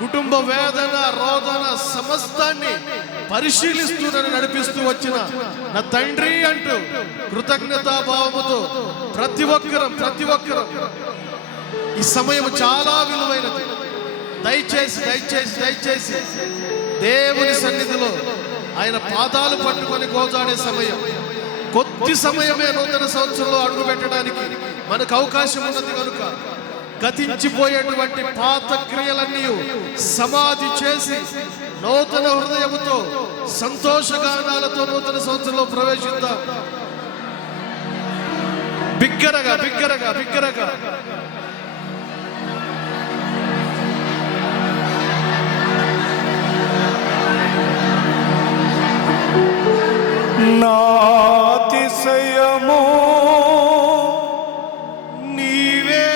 కుటుంబ వేదన రోదన సమస్తాన్ని పరిశీలిస్తూ నన్ను నడిపిస్తూ వచ్చిన నా తండ్రి అంటూ కృతజ్ఞతాభావముతో ప్రతి ఒక్కరం ఈ సమయం చాలా విలువైనది. దయచేసి దయచేసి దయచేసి దేవుని సన్నిధిలో ఆయన పాదాలు పట్టుకొని గోజాడే సమయం, కొద్ది సమయమే నూతన సంవత్సరంలో అడుగు పెట్టడానికి మనకు అవకాశం ఉన్నది కనుక గతించిపోయేటువంటి పాత క్రియలన్నీ సమాధి చేసి నూతన హృదయముతో సంతోషగానాలతో నూతన సంవత్సరంలో ప్రవేశిద్దాం. బిగ్గరగా బిగ్గరగా బిగ్గరగా నాతిశయము నీవే,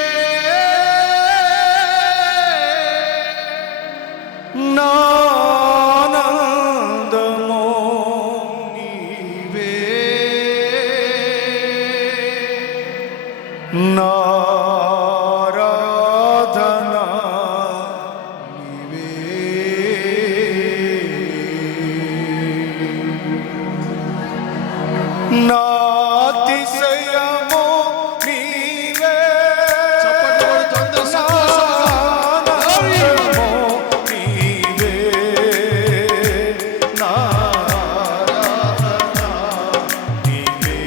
నానందము నీవే, నారాధన నీవే. నాతిశయము నీవే, నానందము నీవే, నారాధన నీవే,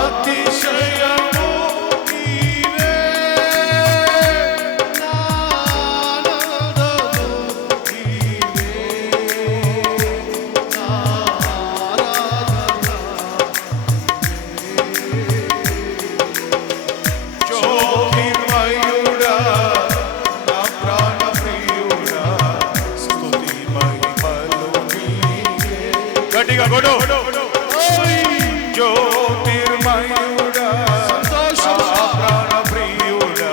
నాతిశయము నీవే, నానందము నీవే, జ్యోతిర్మయుడా, నా ప్రాణప్రియుడా, స్తుతి మహిమలు నీకే. గట్టిగా కొడు. జ్యోతిర్మయుడా, నా ప్రాణప్రియుడా,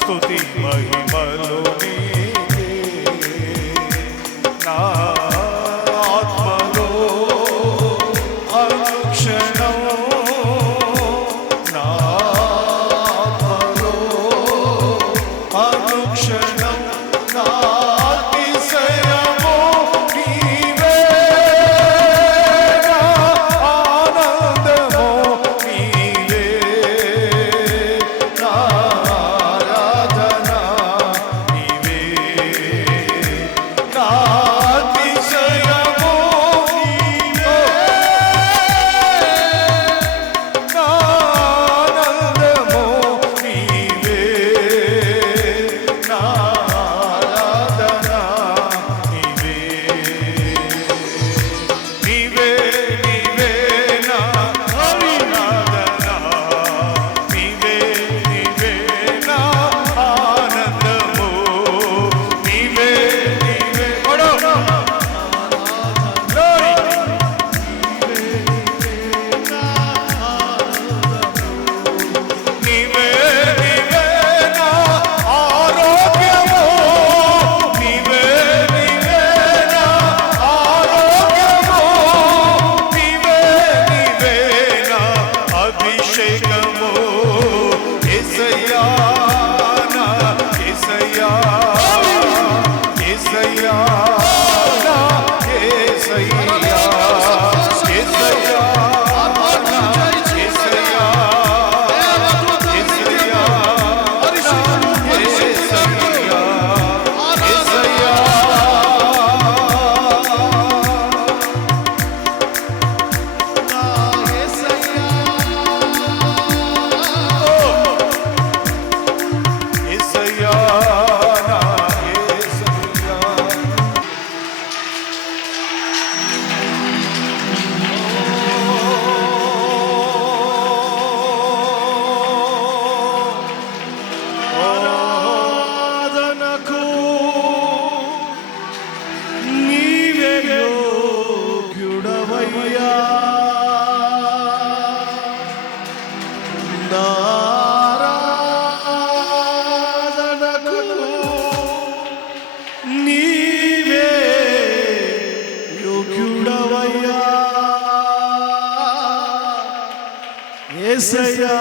స్తుతి మహిమలు నీకే. నా ఆత్మలో అనుక్షణం, నా ఆత్మలో అనుక్షణం, నా అతిశయము నీవే, నా ఆనందము నీవే, నా ఆరాధన నీవే, నా అతిశయము నీవే, నా ఆనందము నీవే, నా యేసయ్యా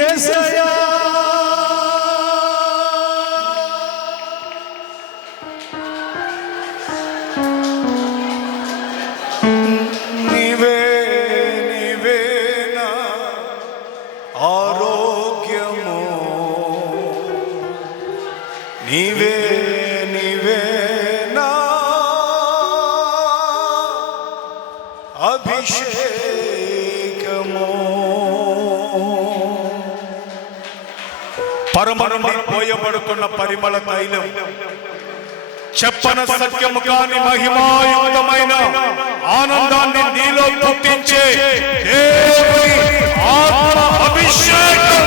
యేసయ్యా నీవే నీవేనా ఆరోగ్యము, నీవే నీవేనా అభిషేకము. పరమ నుండి పోయబడుతున్న పరిమళ తైలం, చెప్పన సత్యము కాని మహిమాయుక్తమైన ఆనందాన్ని నీలో పుట్టించే దేవుని ఆత్మ అభిషేకం,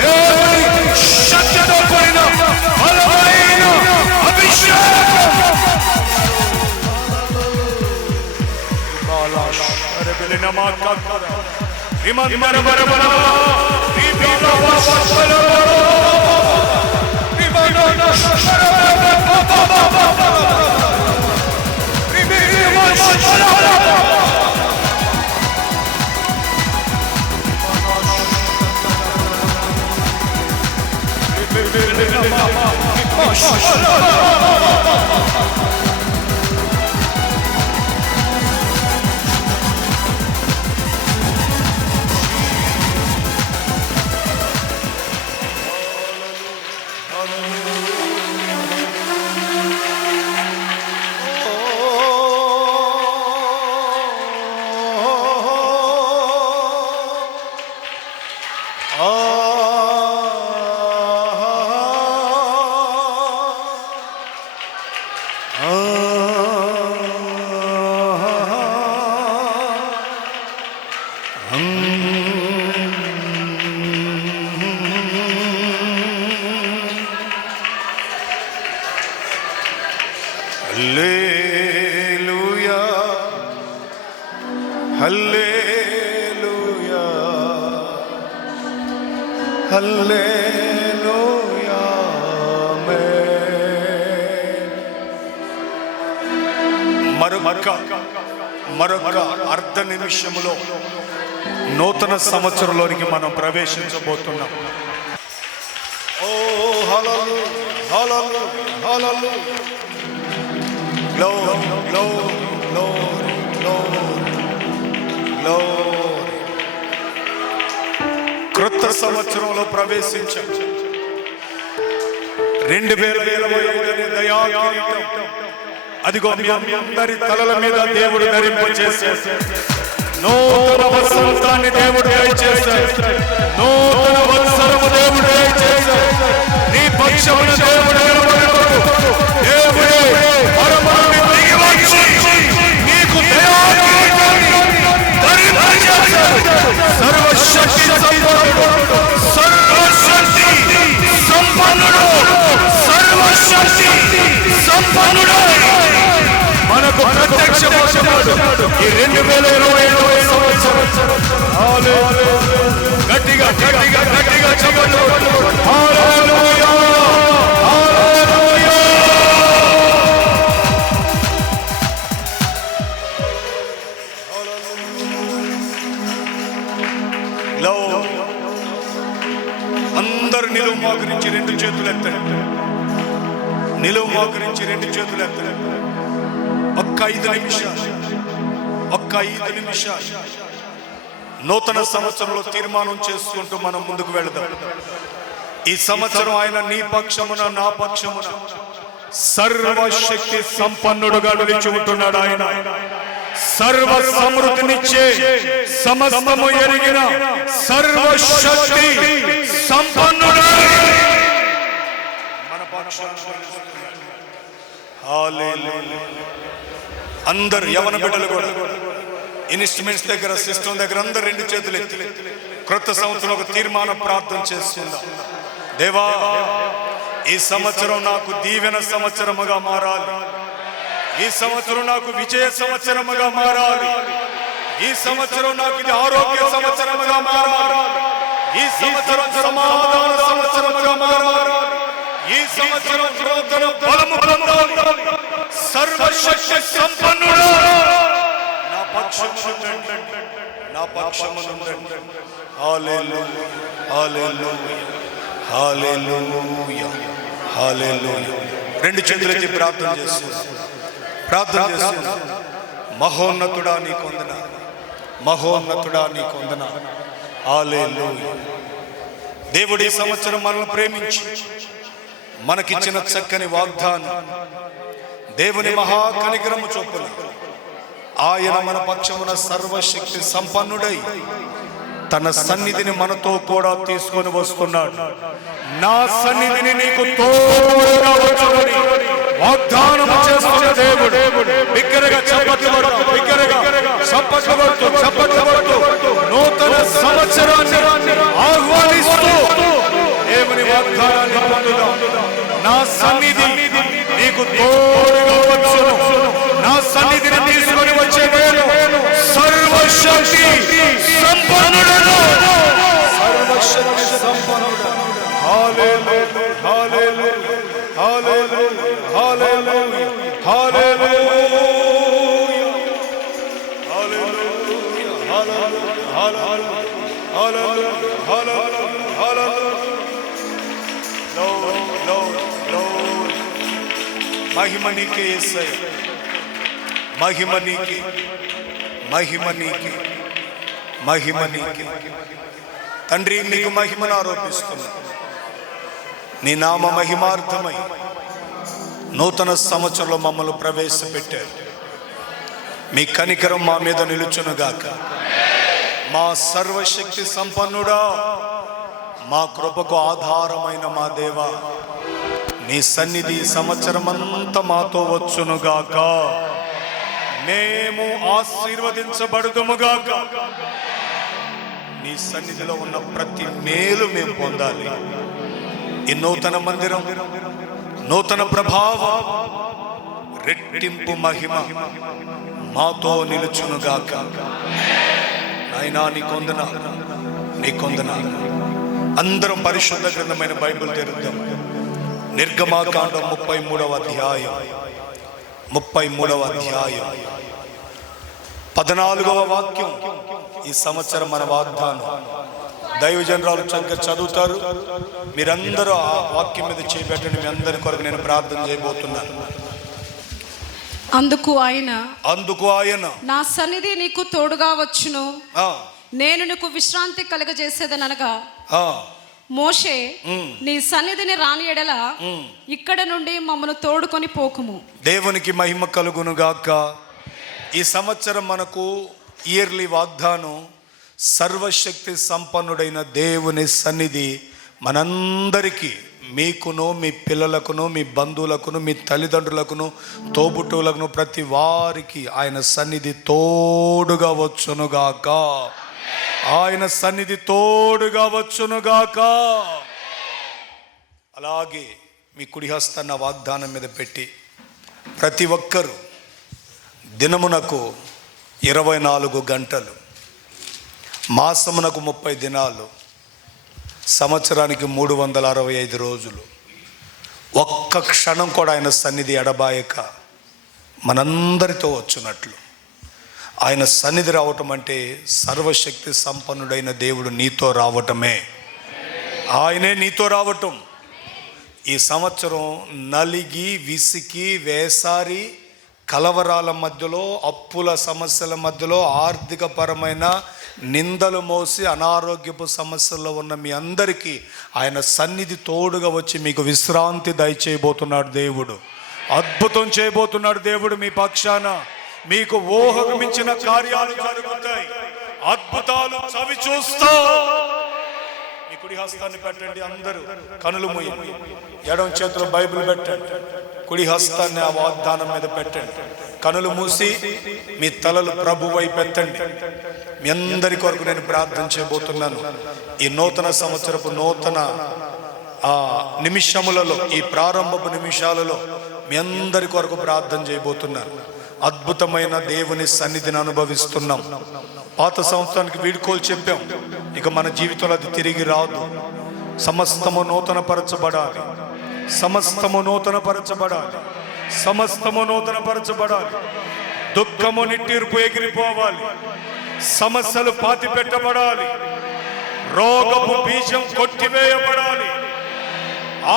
దేవుని శక్తితో కూడిన బలమైన అభిషేకం. హల్లెలూయా హల్లెలూయా హల్లెలూయా మరొక అర్ధ నిమిషములో నూతన సంవత్సరంలోనికి మనం ప్రవేశించబోతున్నాం. ఓ హల్లెలూయా హల్లెలూయా హల్లెలూయా. Glory, glory, glory, glory, glory. క్రొత్త సంవత్సరంలో ప్రవేశించాం. 2025 దయా కిరీటం అదిగో మీ అందరి తలల మీద దేవుడు ధరింపజేశాడు. నూతన వసంతాన్ని దేవుడు దయచేశాడు. నూతన వత్సరము దేవుడు దయచేశాడు. నీ పక్షమున దేవుడు నిలబడతాడు. దేవుడే పరమాత్మ దిగి వచ్చి నీకు దయా కిరీటాన్ని ధరింపజేశాడు. సర్వశక్తి సంపన్నుడు, సర్వశక్తి సంపన్నుడు, సర్వశక్తి సంపన్నుడు మనకు ప్రత్యక్షమవుతున్నాడు. ఈ 2025 సంవత్సరం గట్టిగా గట్టిగా గట్టిగా చెప్పండి. హల్లెలూయా హల్లెలూయా. అందరు నిలువు మోకరించి 2 చేతులు ఎత్తండి. నిలువు మోకరించి 2 చేతులు ఎత్తండి. ఒక్క 5 నిమిషాలు నూతన సంవత్సరంలో తీర్మానం చేసుకుంటూ మనం ముందుకు వెళదాం. ఈ సంవత్సరం ఆయన నీ పక్షమున నా పక్షమున సర్వశక్తి సంపన్నుడుగా నిలిచి ఉంటున్నాడు. ఆయన సర్వ సమృద్ధినిచ్చే సమస్తము ఎరిగిన సర్వశక్తి సంపన్నుడు మన పక్షాన. హల్లెలూయా. అందరు యవన బిడ్డలు కూడా ఇన్స్ట్రుమెంట్స్ దగ్గర, సిస్టమ్ దగ్గర అందరు 2 చేతులు ఎత్తి క్రొత్త సంవత్సరం ఒక తీర్మానం ప్రార్థన చేస్తుందాం. దేవా, ఈ సంవత్సరం నాకు దీవెన సంవత్సరముగా మారాలి. ఈ సంవత్సరం నాకు విజయ సంవత్సరముగా మారాలి. ఈ సంవత్సరం నాకు ఇది ఆరోగ్య సంవత్సరముగా మారాలి. ఈ సంవత్సరం సమాధాన సంవత్సరముగా మారాలి. ఈ సంవత్సరం నూతన బలము పొందాలి. సర్వశక్తి సంపన్నుడు పక్షమునుండండి, నా పక్షమునుండండి. హల్లెలూయా, హల్లెలూయా, హల్లెలూయా, హల్లెలూయా. రెండు చేతులెత్తి ప్రార్థన చేస్తున్నాం, ప్రార్థన చేస్తున్నాం. మహోన్నతుడా నీకు వందనాలు, మహోన్నతుడా నీకు వందనాలు. హల్లెలూయా. దేవుడి ఈ సంవత్సరం మనల్ని ప్రేమించి మనకిచ్చిన చక్కని వాగ్దానం, దేవుని మహాకనికరము చొప్పున ఆయన మన పక్షమున సర్వశక్తి సంపన్నుడై తన సన్నిధిని మనతో కూడా తీసుకొని వస్తున్నాడు. నా సన్నిధిని నీకు తోడుగా వచ్చునని వాగ్దానం చేస్తున్న దేవుడు. బిగ్గరగా చప్పట్లు కొడుతూ, బిగ్గరగా చప్పట్లు కొడుతూ, చప్పట్లు కొడుతూ నూతన సంవత్సరాన్ని ఆహ్వానిస్తూ దేవుని వాగ్దానాన్ని పొందుదాం. నా సన్నిధి నీకు తోడుగా వచ్చును. నా సన్నిధిని తీసుకొని వచ్చే వేళ సర్వశక్తి సంపన్నుడను, సర్వశక్తి సంపన్నుడను. హల్లెలూయా, హల్లెలూయా, హల్లెలూయా, హల్లెలూయా, హల్లెలూయా, హల్లెలూయా, హల్లెలూయా, హల్లెలూయా, హల్లెలూయా. Glory, glory, glory. మహిమ నీకే యేసయ్య, మహిమ నీకే, మహిమ నీకే, మహిమ నీకే. తండ్రి నీకు మహిమను ఆరోపిస్తున్నా. నీ నామ మహిమార్థమై నూతన సంవత్సరంలో మమ్మల్ని ప్రవేశపెట్టారు. మీ కనికరం మా మీద నిలుచునుగాక. మా సర్వశక్తి సంపన్నుడా, మా కృపకు ఆధారమైన మా దేవా, నీ సన్నిధి సంవత్సరం అంతా మాతో వచ్చునుగాక. మేము ఆశీర్వదించబడుదుముగాక. నీ సన్నిధిలో ఉన్న ప్రతి మేలు మేము పొందాలి. ఈ నూతన మందిరం, నూతన ప్రభావం, రెట్టింపు మహిమ మాతో నిలుచునుగాక. నాయనా నీకు వందనాలు, నీకు వందనాలు. అందరం పరిశుద్ధ గ్రంథమైన బైబిల్ తెరుద్దాం. నిర్గమాకాండం 33వ అధ్యాయం, 33వ అధ్యాయం 14వ వాక్యం. ఈ సంవత్సరం మన వాగ్దానం. దైవజనరాలు చక్కగా చదువుతారు. మీరందరూ ఆ వాక్యం మీద చేపెట్టండి. మీ అందరి కొరకు నేను ప్రార్థన చేయబోతున్నాను. అందుకు ఆయన నా సన్నిధి నీకు తోడుగా వచ్చును, నేను నీకు విశ్రాంతి కలుగజేసేదనగా, మోషే నీ సన్నిధిని రాని ఎడల ఇక్కడ నుండి మమ్మను తోడుకొని పోకుము. దేవునికి మహిమ కలుగును గాక. ఈ సంవత్సరం మనకు ఇయర్లీ వాగ్దానం, సర్వశక్తి సంపన్నుడైన దేవుని సన్నిధి మనందరికీ, మీకును, మీ పిల్లలకును, మీ బంధువులకును, మీ తల్లిదండ్రులకును, తోబుట్టువులకును, ప్రతి వారికి ఆయన సన్నిధి తోడుగా వచ్చునుగాక. ఆయన సన్నిధి తోడుగా వచ్చునుగాక. అలాగే మీ కుడి హస్తాన్ని వాగ్దానం మీద పెట్టి ప్రతి ఒక్కరూ దినమునకు 24 గంటలు, మాసమునకు 30 దినాలు, సంవత్సరానికి 365 రోజులు, ఒక్క క్షణం కూడా ఆయన సన్నిధి ఎడబాయక మనందరితో వచ్చున్నట్లు, ఆయన సన్నిధి రావటం అంటే సర్వశక్తి సంపన్నుడైన దేవుడు నీతో రావటమే. ఆయనే నీతో రావటం. ఈ సంవత్సరం నలిగి, విసికి, వేసారి, కలవరాల మధ్యలో, అప్పుల సమస్యల మధ్యలో, ఆర్థిక పరమైన నిందలు మోసి అనారోగ్యపు సమస్యల్లో ఉన్న మీ అందరికీ ఆయన సన్నిధి తోడుగా వచ్చి మీకు విశ్రాంతి దయచేయబోతున్నాడు దేవుడు. అద్భుతం చేయబోతున్నాడు దేవుడు మీ పక్షాన. మీకు ఊహకు మించిన కార్యాలు జరుగుతాయి. అద్భుతాలు చవి చూస్తా. మీ కుడి హస్తాన్ని పెట్టండి. అందరూ కనులు మూయండి. ఎడమ చేతిలో బైబిల్ పెట్టండి. కుడి హస్తాన్ని ఆ వాగ్దానం మీద పెట్టండి. కనులు మూసి మీ తలలు ప్రభు వైపు ఎత్తండి. మీ అందరి కొరకు నేను ప్రార్థన చేయబోతున్నాను. ఈ నూతన సంవత్సరపు నూతన నిమిషములలో, ఈ ప్రారంభపు నిమిషాలలో మీ అందరి కొరకు ప్రార్థన చేయబోతున్నాను. అద్భుతమైన దేవుని సన్నిధిని అనుభవిస్తున్నాం. పాత సంవత్సరానికి వీడ్కోలు చెప్పాం. ఇక మన జీవితంలో అది తిరిగి రాదు. సమస్తము నూతనపరచబడాలి, సమస్తము నూతనపరచబడాలి, సమస్తము నూతనపరచబడాలి. దుఃఖము నిట్టూర్పు ఎగిరిపోవాలి, సమస్యలు పాతి పెట్టబడాలి, రోగపు బీజం కొట్టివేయబడాలి,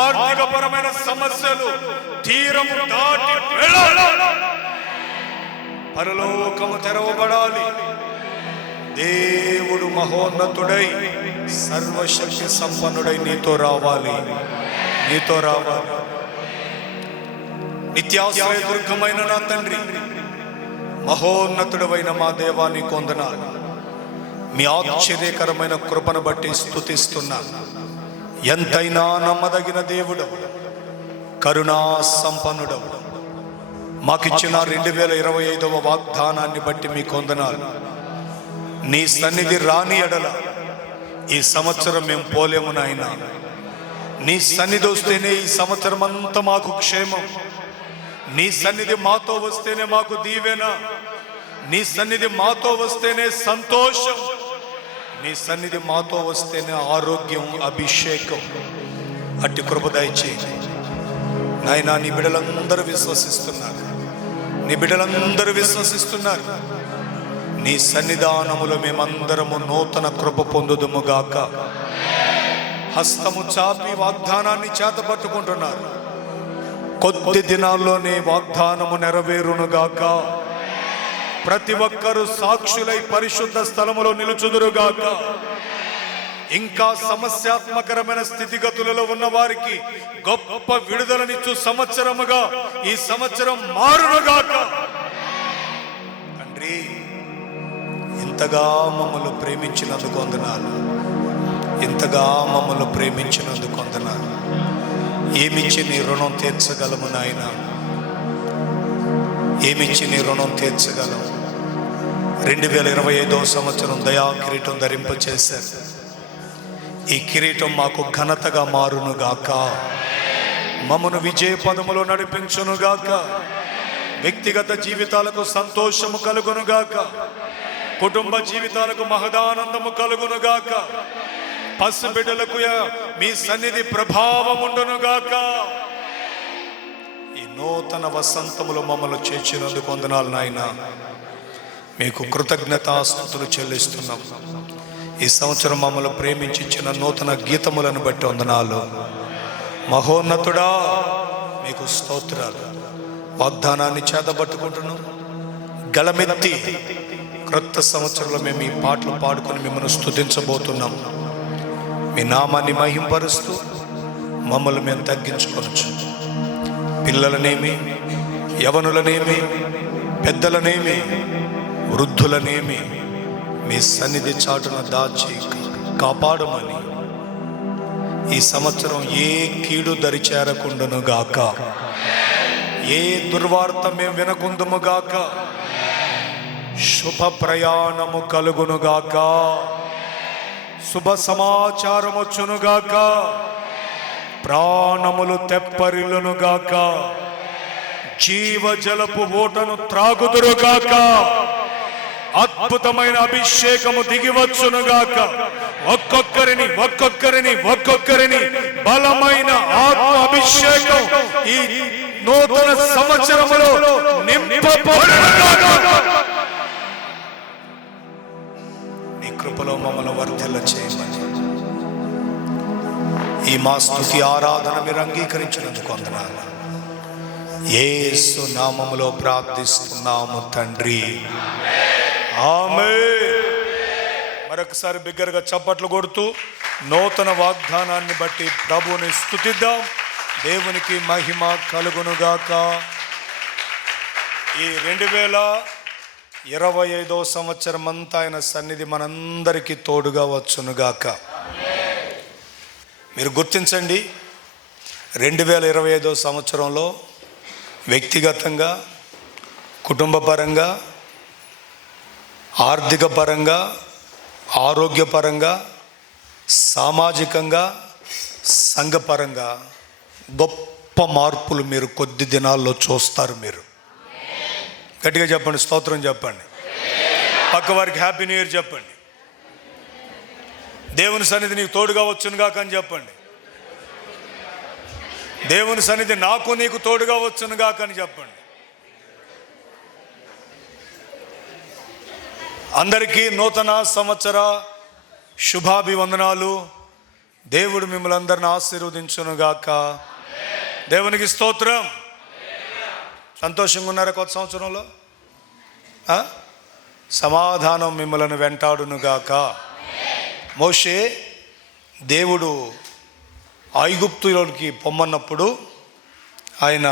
ఆర్థికపరమైన సమస్యలు తీరము దాటి వెళ్ళాలి, పరలోకము తెరవబడాలి. దేవుడు మహోన్నతుడై సర్వశక్తి సంపన్నుడై నీతో రావాలి, నీతో రావాలి. నిత్యాశ్రయ దుర్గమైన నా తండ్రి, మహోన్నతుడవైన మా దేవా, నీ కొందనాలు. మీ ఆశ్చర్యకరమైన కృపను బట్టి స్తుతిస్తున్నా. ఎంతైనా నమ్మదగిన దేవుడవు, కరుణా సంపన్నుడవు. మాకిచ్చిన 2025వ వాగ్దానాన్ని బట్టి మీ కొందనాలు. నీ సన్నిధి రాని ఎడల ఈ సంవత్సరం మేము పోలేము నాయనా. నీ సన్నిధి వస్తేనే ఈ సంవత్సరం అంతా మాకు క్షేమం. నీ సన్నిధి మాతో వస్తేనే మాకు దీవెన. నీ సన్నిధి మాతో వస్తేనే సంతోషం. నీ సన్నిధి మాతో వస్తేనే ఆరోగ్యం, అభిషేకం. అట్టి కృప దయచేయండి నాయనా. నీ బిడ్డలందరూ విశ్వసిస్తున్నారు, నీ బిడ్డలందరూ విశ్వసిస్తున్నారు. నీ సన్నిధానములో మేమందరము నూతన కృప పొందుదుముగాక. హస్తము చాపి వాగ్దానాన్ని చేతపట్టుకుంటున్నారు. కొద్ది దినాల్లోనే వాగ్దానము నెరవేరునుగాక. ప్రతి ఒక్కరూ సాక్షులై పరిశుద్ధ స్థలములో నిలుచుదురుగాక. ఇంకా సమస్యాత్మకరమైన స్థితిగతులలో ఉన్న వారికి గొప్ప విడుదలనిచ్చు సంవత్సరముగా ఈ సంవత్సరం మారునుగాక. తండ్రి, ఇంతగా మమ్మల్ని ప్రేమించినందుకు వందనాలు, ఇంతగా మమ్మల్ని ప్రేమించినందుకు వందనాలు. ఏమిచ్చి నీ రుణం తీర్చగలము నాయన, ఏమిచ్చి నీ రుణం తీర్చగలము. 2025వ సంవత్సరం దయా కిరీటం ధరింపచేశారు. ఈ కిరీటం మాకు ఘనతగా మారునుగాక. మమ్మను విజయ పదములో నడిపించునుగాక. వ్యక్తిగత జీవితాలకు సంతోషము కలుగునుగాక. కుటుంబ జీవితాలకు మహదానందము కలుగునుగాక. పసిబిడ్డలకు మీ సన్నిధి ప్రభావం ఉండునుగాక. ఈ నూతన వసంతములో మమ్మల్ని చేర్చినందుకు వందనాలు నాయన. మీకు కృతజ్ఞతాస్తుతులు చెల్లిస్తున్నాం. ఈ సంవత్సరం మమ్మల్ని ప్రేమించి ఇచ్చిన నూతన గీతములను బట్టి వందనాలు. మహోన్నతుడా, మీకు స్తోత్రాలు. వాగ్దానాన్ని చేతబట్టుకుంటున్నాం. గళమెత్తి క్రొత్త సంవత్సరంలో మేము ఈ పాటలు పాడుకొని మిమ్మల్ని స్తుతించబోతున్నాం. మీ నామాన్ని మహింపరుస్తూ మమ్మల్ని మేము తగ్గించుకోవచ్చు. పిల్లలనేమి, యవనులనేమి, పెద్దలనేమి, వృద్ధులనేమి మీ సన్నిధి చాటున దాచి కాపాడమని, ఈ సంవత్సరం ఏ కీడు దరి చేరకుండును గాక, ఏ దుర్వార్త మేము వినకుందుము గాక, శుభ ప్రయాణము కలుగునుగాక, శుభ సమాచారం వచ్చునుగాక, ప్రాణములు తెప్పరిల్లునుగాక, జీవజలపు ఓటను త్రాగుదురుగాక, అద్భుతమైన అభిషేకము దిగివచ్చునుగాక. ఒక్కొక్కరిని బలమైన ఆత్మ అభిషేకం ఈ నూతన సంవత్సరములో నింపబడునుగాక. నీ కృపలో మమ్మల్ని వర్ధిల్ల చేయమని ఈ మా స్తుతి ఆరాధన మీరు అంగీకరించినందుకు వందనాలు. యేసు నామములో ప్రార్థిస్తున్నాము తండ్రి, ఆమేన్. మరొకసారి బిగ్గరగా చప్పట్లు కొడుతూ నూతన వాగ్దానాన్ని బట్టి ప్రభువుని స్తుతిద్దాం. దేవునికి మహిమ కలుగునుగాక. ఈ 2025వ సంవత్సరం అంతా ఆయన సన్నిధి మనందరికీ తోడుగా వచ్చునుగాక. మీరు గుర్తించండి, 2025వ సంవత్సరంలో వ్యక్తిగతంగా, కుటుంబపరంగా, ఆర్థిక పరంగా, ఆరోగ్యపరంగా, సామాజికంగా, సంఘపరంగా గొప్ప మార్పులు మీరు కొద్ది దినాల్లో చూస్తారు. మీరు గట్టిగా చెప్పండి, స్తోత్రం చెప్పండి. పక్క వారికి హ్యాపీ న్యూ ఇయర్ చెప్పండి. దేవుని సన్నిధి నీకు తోడుగా వచ్చునుగాక అని చెప్పండి. దేవుని సన్నిధి నాకు నీకు తోడుగా వచ్చునుగాక అని చెప్పండి. అందరికీ నూతన సంవత్సర శుభాభివందనాలు. దేవుడు మిమ్మల్ని అందరిని ఆశీర్వదించునుగాక. దేవునికి స్తోత్రం. సంతోషంగా ఉన్నారా కొత్త సంవత్సరంలో? సమాధానం మిమ్మల్ని వెంటాడునుగాక. మోషే దేవుడు ఐగుప్తులోకి పొమ్మన్నప్పుడు ఆయన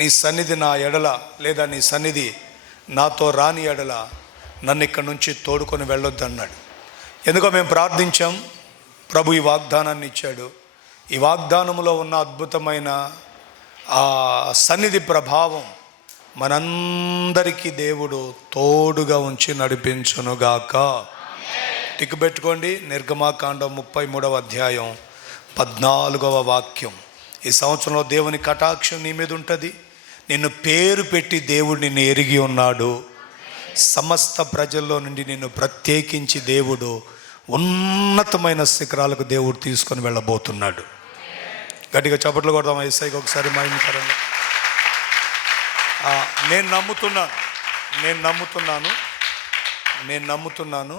నీ సన్నిధి నా ఎడల, లేదా నీ సన్నిధి నాతో రాని ఎడల నన్ను ఇక్కడి నుంచి తోడుకొని వెళ్ళొద్దు అన్నాడు. ఎందుకో మేము ప్రార్థించాం, ప్రభు ఈ వాగ్దానాన్ని ఇచ్చాడు. ఈ వాగ్దానంలో ఉన్న అద్భుతమైన ఆ సన్నిధి ప్రభావం మనందరికీ దేవుడు తోడుగా ఉంచి నడిపించునుగాక. టిక్కు పెట్టుకోండి. నిర్గమాకాండం 33వ అధ్యాయం 14వ వాక్యం. ఈ సంవత్సరంలో దేవుని కటాక్షం నీ మీద ఉంటుంది. నిన్ను పేరు పెట్టి దేవుడు నిన్ను ఎరిగి ఉన్నాడు. సమస్త ప్రజల్లో నుండి నిన్ను ప్రత్యేకించి దేవుడు ఉన్నతమైన శిఖరాలకు దేవుడు తీసుకొని వెళ్ళబోతున్నాడు. గట్టిగా చప్పట్లు కొడదాం యేసయ్యకి ఒకసారి మహిమకరంగా. నేను నమ్ముతున్నాను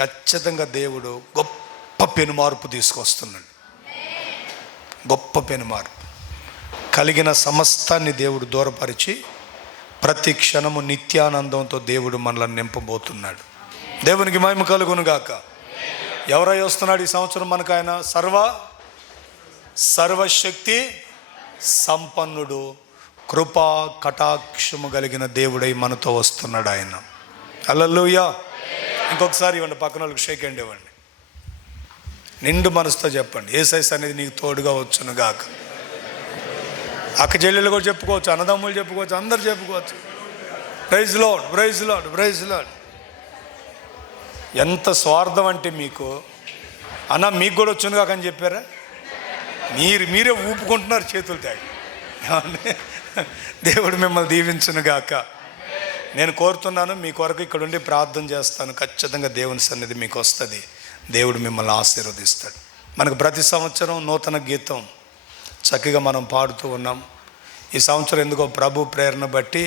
ఖచ్చితంగా దేవుడు గొప్ప పెనుమార్పు తీసుకొస్తున్నాడు. గొప్ప పెనుమార్పు కలిగిన సమస్తాన్ని దేవుడు దూరపరిచి ప్రతి క్షణము నిత్యానందంతో దేవుడు మనల్ని నింపబోతున్నాడు. దేవునికి మహిమ కలుగునుగాక. ఎవరై వస్తున్నాడు ఈ సంవత్సరం మనకు? ఆయన సర్వశక్తి సంపన్నుడు, కృపా కటాక్షము కలిగిన దేవుడై మనతో వస్తున్నాడు ఆయన. హల్లెలూయా. ఇంకొకసారి ఇవ్వండి, పక్కన వాళ్ళకి షేక్ హ్యాండ్ ఇవ్వండి. నిండు మనసుతో చెప్పండి, యేసయ్య అనేది నీకు తోడుగా వచ్చునుగాక. అక్క చెల్లెలు కూడా చెప్పుకోవచ్చు, అన్నదమ్ములు చెప్పుకోవచ్చు, అందరు చెప్పుకోవచ్చు. Praise Lord, praise Lord, praise Lord. ఎంత స్వార్థం అంటే మీకు అన్న మీకు కూడా వచ్చునుగాక అని చెప్పారా? మీరే ఊపుకుంటున్నారు చేతులు తాగి. దేవుడు మిమ్మల్ని దీవించునుగాక. నేను కోరుతున్నాను, మీ కొరకు ఇక్కడ ఉండి ప్రార్థన చేస్తాను. ఖచ్చితంగా దేవుని సన్నిధి మీకు వస్తుంది. దేవుడు మిమ్మల్ని ఆశీర్వదిస్తాడు. మనకు ప్రతి సంవత్సరం నూతన గీతం చక్కగా మనం పాడుతూ ఉన్నాం. ఈ సంవత్సరం ఎందుకో ప్రభు ప్రేరణ బట్టి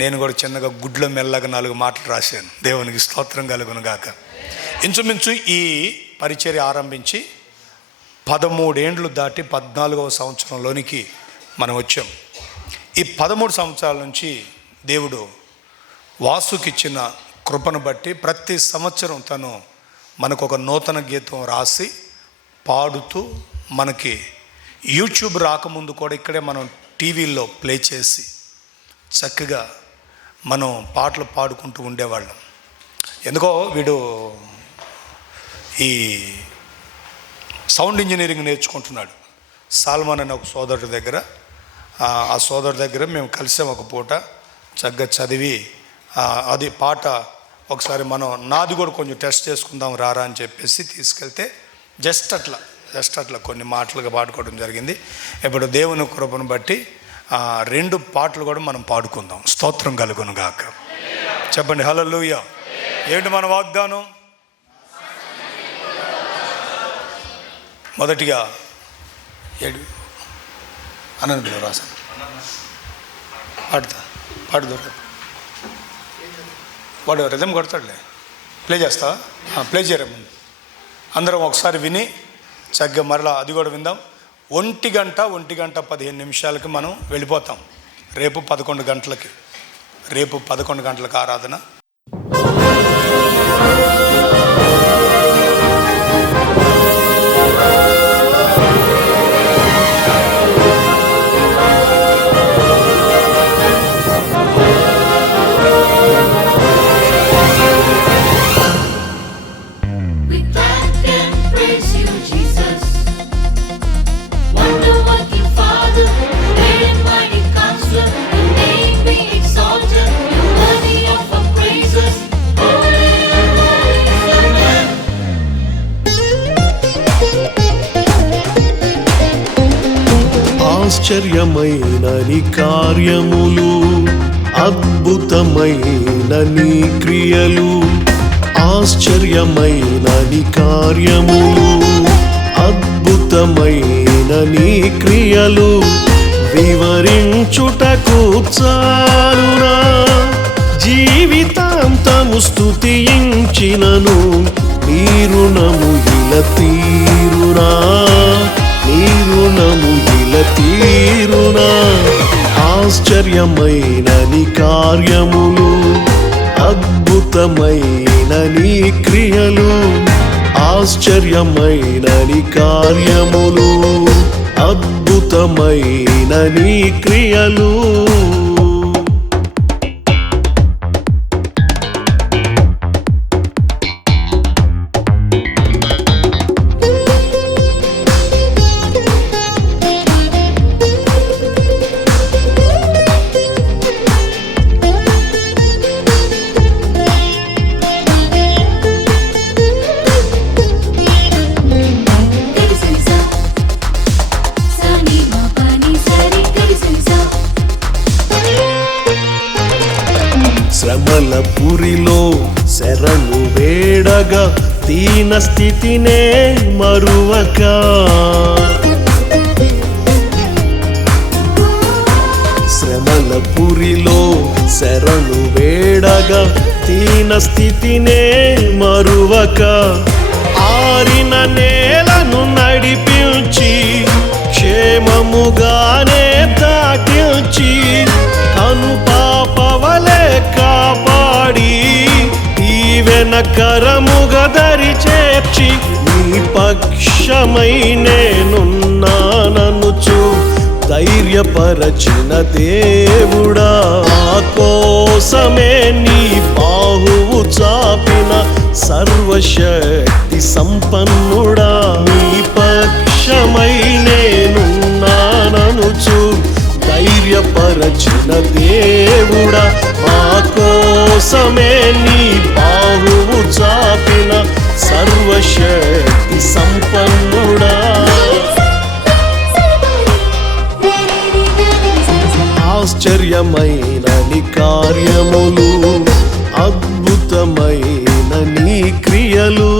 నేను కూడా చిన్నగా గుడ్లో మెల్లగా 4 మాటలు రాశాను. దేవునికి స్తోత్రం కలుగునుగాక. ఇంచుమించు ఈ పరిచర్య ఆరంభించి 13 ఏండ్లు దాటి 14వ సంవత్సరంలోనికి మనం వచ్చాం. ఈ 13 సంవత్సరాల నుంచి దేవుడు వాసుకిచ్చిన కృపను బట్టి ప్రతి సంవత్సరం తను మనకు ఒక నూతన గీతం రాసి పాడుతూ, మనకి యూట్యూబ్ రాకముందు కూడా ఇక్కడే మనం టీవీల్లో ప్లే చేసి చక్కగా మనం పాటలు పాడుకుంటూ ఉండేవాళ్ళం. ఎందుకో వీడు ఈ సౌండ్ ఇంజనీరింగ్ నేర్చుకుంటున్నాడు. సాల్మాన్ అనే ఒక సోదరుడి దగ్గర, ఆ సోదరుడి దగ్గర మేము కలిసాం ఒక పూట. చక్కగా చదివి అది పాట ఒకసారి మనం నాది కూడా కొంచెం టెస్ట్ చేసుకుందాం రారా అని చెప్పేసి తీసుకెళ్తే జస్ట్ అట్లా కొన్ని మాటలుగా పాడుకోవడం జరిగింది. ఇప్పుడు దేవుని కృపను బట్టి 2 పాటలు కూడా మనం పాడుకుందాం. స్తోత్రం కలుగునుగాక. చెప్పండి హల్లెలూయా. ఏంటి మన వాగ్దానం? మొదటిగా అనంత రాసాను పాడుతా వాడు రిథం కొడతాడులే. ప్లే చేస్తా, ప్లే చేయరా ముందు. అందరం ఒకసారి విని చక్కగా మరలా అది కూడా విందాం. 1 గంట 15 నిమిషాలకి మనం వెళ్ళిపోతాం. రేపు 11 గంటలకి ఆరాధన. ఆశ్చర్యమైన నీ కార్యములు, అద్భుతమైన నీ క్రియలు. ఆశ్చర్యమైన నీ కార్యములు, అద్భుతమైన నీ క్రియలు. వివరించుటకు చాలునా జీవితాంతం నిత్యము స్తుతించినను నీ రుణము ఇల తీరునా, నీ రుణము ఇల తీరునా. ఆశ్చర్యమైన నీ కార్యములు, అద్భుతమైన నీ క్రియలు, ఆశ్చర్యమైన నీ కార్యములు, అద్భుతమైన నీ క్రియలు. శ్రమల పురిలో శరణు వేడగా దీన స్థితినే మరువక, శ్రమల పురిలో శరణు వేడగా దీన స్థితినే మరువక, ఆరిన నేలను నడిపించి క్షేమముగానే దాటించి కను పాపవలే కాపాడి ఈవెన కరముగా దరి చేర్చి నీ పక్షమై నేనున్నాననుచు ధైర్యపరచిన దేవుడా, కోసమే నీ బాహువు చాపిన సర్వశక్తి సంపన్నుడా, నీ పక్షమై నేనున్నాననుచు ధైర్యపరచిన దేవుడా, మా కోసమే నీ బాహువు చాపిన సర్వశక్తి సంపన్నుడా. ఆశ్చర్యమైన నీ కార్యములు, అద్భుతమైన నీ క్రియలు.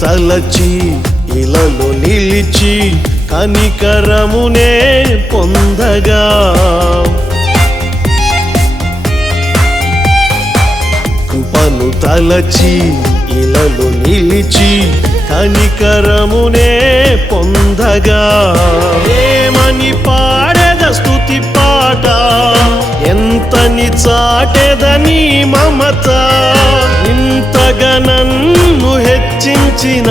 తలచి ఇలలో నిలిచి కనికరమునే పొందగా, కృపను తలచి ఇలలో నిలిచి కనికరమునే పొందగా, ఏమని పాడెద స్తుతి పాట, ఎంతని చాటెదని మమత, ఇంతగా నన్ను హెచ్చించిన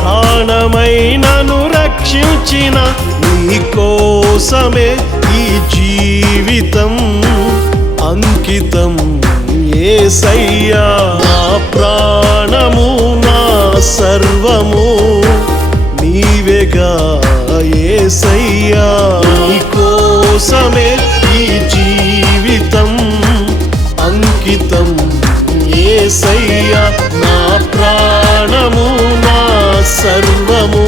ప్రాణమైనను రక్షించిన నీ కోసమే ఈ జీవితం అంకితం యేసయ్యా. నా ప్రాణము నా సర్వము నీవేగా యేసయ్యా, నీ కోసమే ఈ జీవితం అంకితం యేసయ్యా. నా ప్రాణము నా సర్వము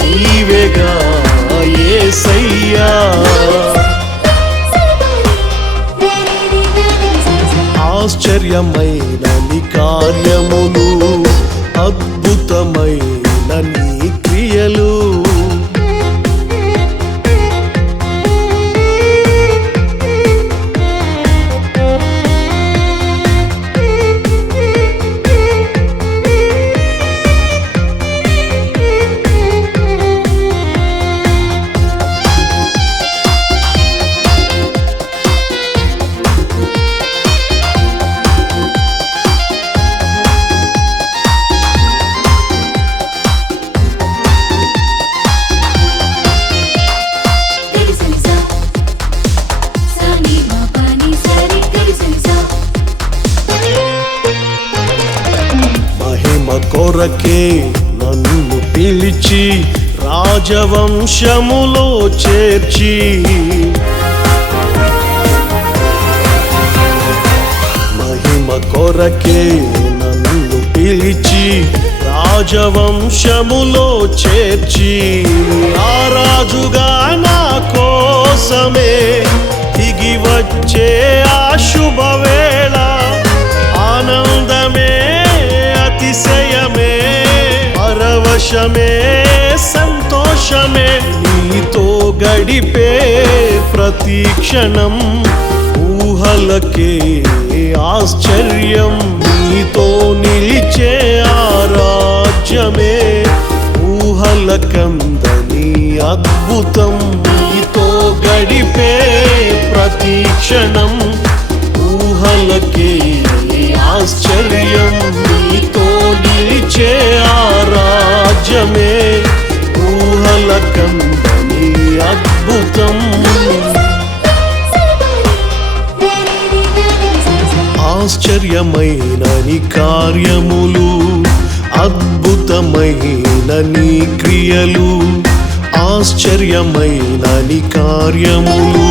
నీవేగా యేసయ్యా. ఆశ్చర్యమైన నీ కార్యములు, అద్భుతమైన నీ క్రియలు. కొరకే నన్ను పిలిచి రాజవంశములో చేర్చి మహిమ కొరకే నన్ను పిలిచి రాజవంశములో చేర్చి ఆ రాజుగా నా కోసమే దిగి వచ్చే ఆ శుభవేళ ఆనందమే అతిశయమే పరవశమే సంతోషమే నీతో గడిపే ప్రతి క్షణం ఊహలకే ఆశ్చర్యం నీతో నిలిచే ఆరాధ్యమే ఊహలకందని అద్భుతం నీతో గడిపే ప్రతి క్షణం ఊహలకే ఆశ్చర్యం నీతో నిలిచే ఆరాధ్యమే ఊహలకందని అద్భుతం ఆశ్చర్యమైన నీ కార్యములు అద్భుతమైన నీ క్రియలు ఆశ్చర్యమైన నీ కార్యములు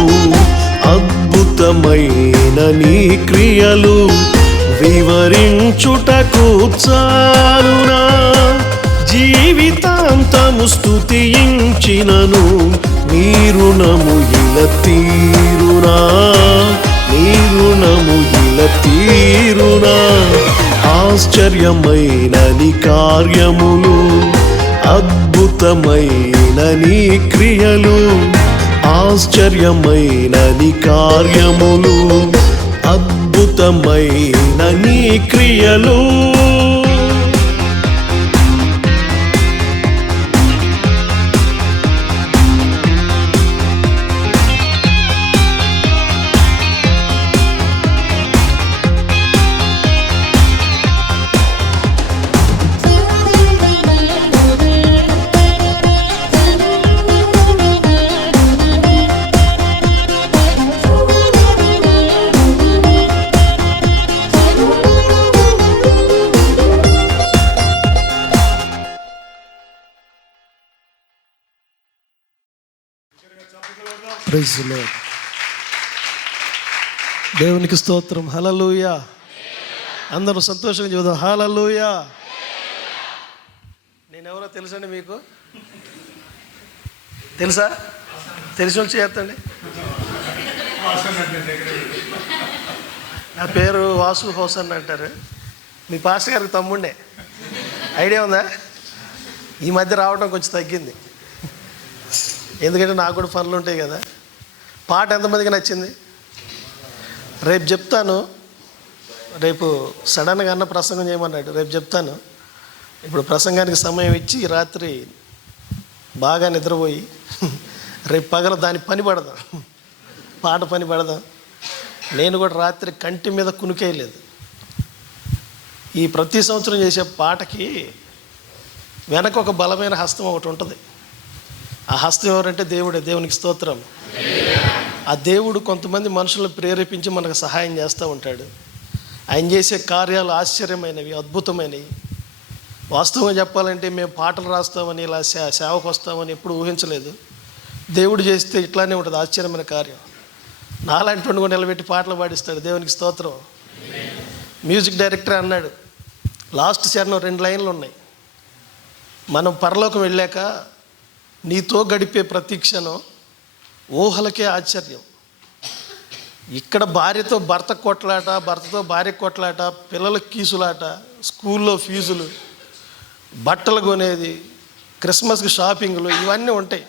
అద్భుతమైన నీ క్రియలు వివరించుటకు చాలునా జీవితాంతము స్తుతించినను నీ రుణము ఇల తీరునా నీ రుణము ఇల తీరునా ఆశ్చర్యమైన నీ కార్యములు అద్భుతమైన నీ క్రియలు ఆశ్చర్యమైన నీ కార్యములు అద్భుతమైన నీ క్రియలు ప్రైజ్ ది లార్డ్. దేవునికి స్తోత్రం. హల్లెలూయా. అందరూ సంతోషంగా చూద్దాం. హల్లెలూయా. నేనెవరో తెలుసండి మీకు? తెలుసా? తెలిసిన వాళ్ళు చేస్తండి. నా పేరు వాసు హోసన్ అంటారు. మీ పాస్టర్ గారికి తమ్ముండే. ఐడియా ఉందా? ఈ మధ్య రావడం కొంచెం తగ్గింది, ఎందుకంటే నాకు కూడా పనులు ఉంటాయి కదా. పాట ఎంతమందికి నచ్చింది? రేపు చెప్తాను. రేపు సడన్గా అన్న ప్రసంగం చేయమన్నాడు, రేపు చెప్తాను. ఇప్పుడు ప్రసంగానికి సమయం ఇచ్చి రాత్రి బాగా నిద్రపోయి రేపు పగల దాని పని పడదాం, పాట పని పడదాం. నేను కూడా రాత్రి కంటి మీద కునుకేయలేదు. ఈ ప్రతి సంవత్సరం చేసే పాటకి వెనక ఒక బలమైన హస్తం ఒకటి ఉంటుంది. ఆ హస్తం ఎవరంటే దేవుడే. దేవునికి స్తోత్రం. ఆ దేవుడు కొంతమంది మనుషులను ప్రేరేపించి మనకు సహాయం చేస్తూ ఉంటాడు. ఆయన చేసే కార్యాలు ఆశ్చర్యమైనవి, అద్భుతమైనవి. వాస్తవంగా చెప్పాలంటే మేము పాటలు రాస్తామని, ఇలా సేవకు వస్తామని ఎప్పుడు ఊహించలేదు. దేవుడు చేస్తే ఇట్లానే ఉంటుంది ఆశ్చర్యమైన కార్యం. నాలాంటి వాడిని కూడా నిలబెట్టి పాటలు పాడిస్తాడు. దేవునికి స్తోత్రం. మ్యూజిక్ డైరెక్టర్ అన్నాడు, లాస్ట్ చరణం 2 లైన్లు ఉన్నాయి. మనం పరలోకం వెళ్ళాక నీతో గడిపే ప్రతి క్షణం ఊహలకే ఆశ్చర్యం. ఇక్కడ భార్యతో భర్త కొట్లాట, భర్తతో భార్య కొట్లాట, పిల్లలకు కీసులాట, స్కూల్లో ఫీజులు, బట్టలు కొనేది, క్రిస్మస్కి షాపింగ్లు, ఇవన్నీ ఉంటాయి.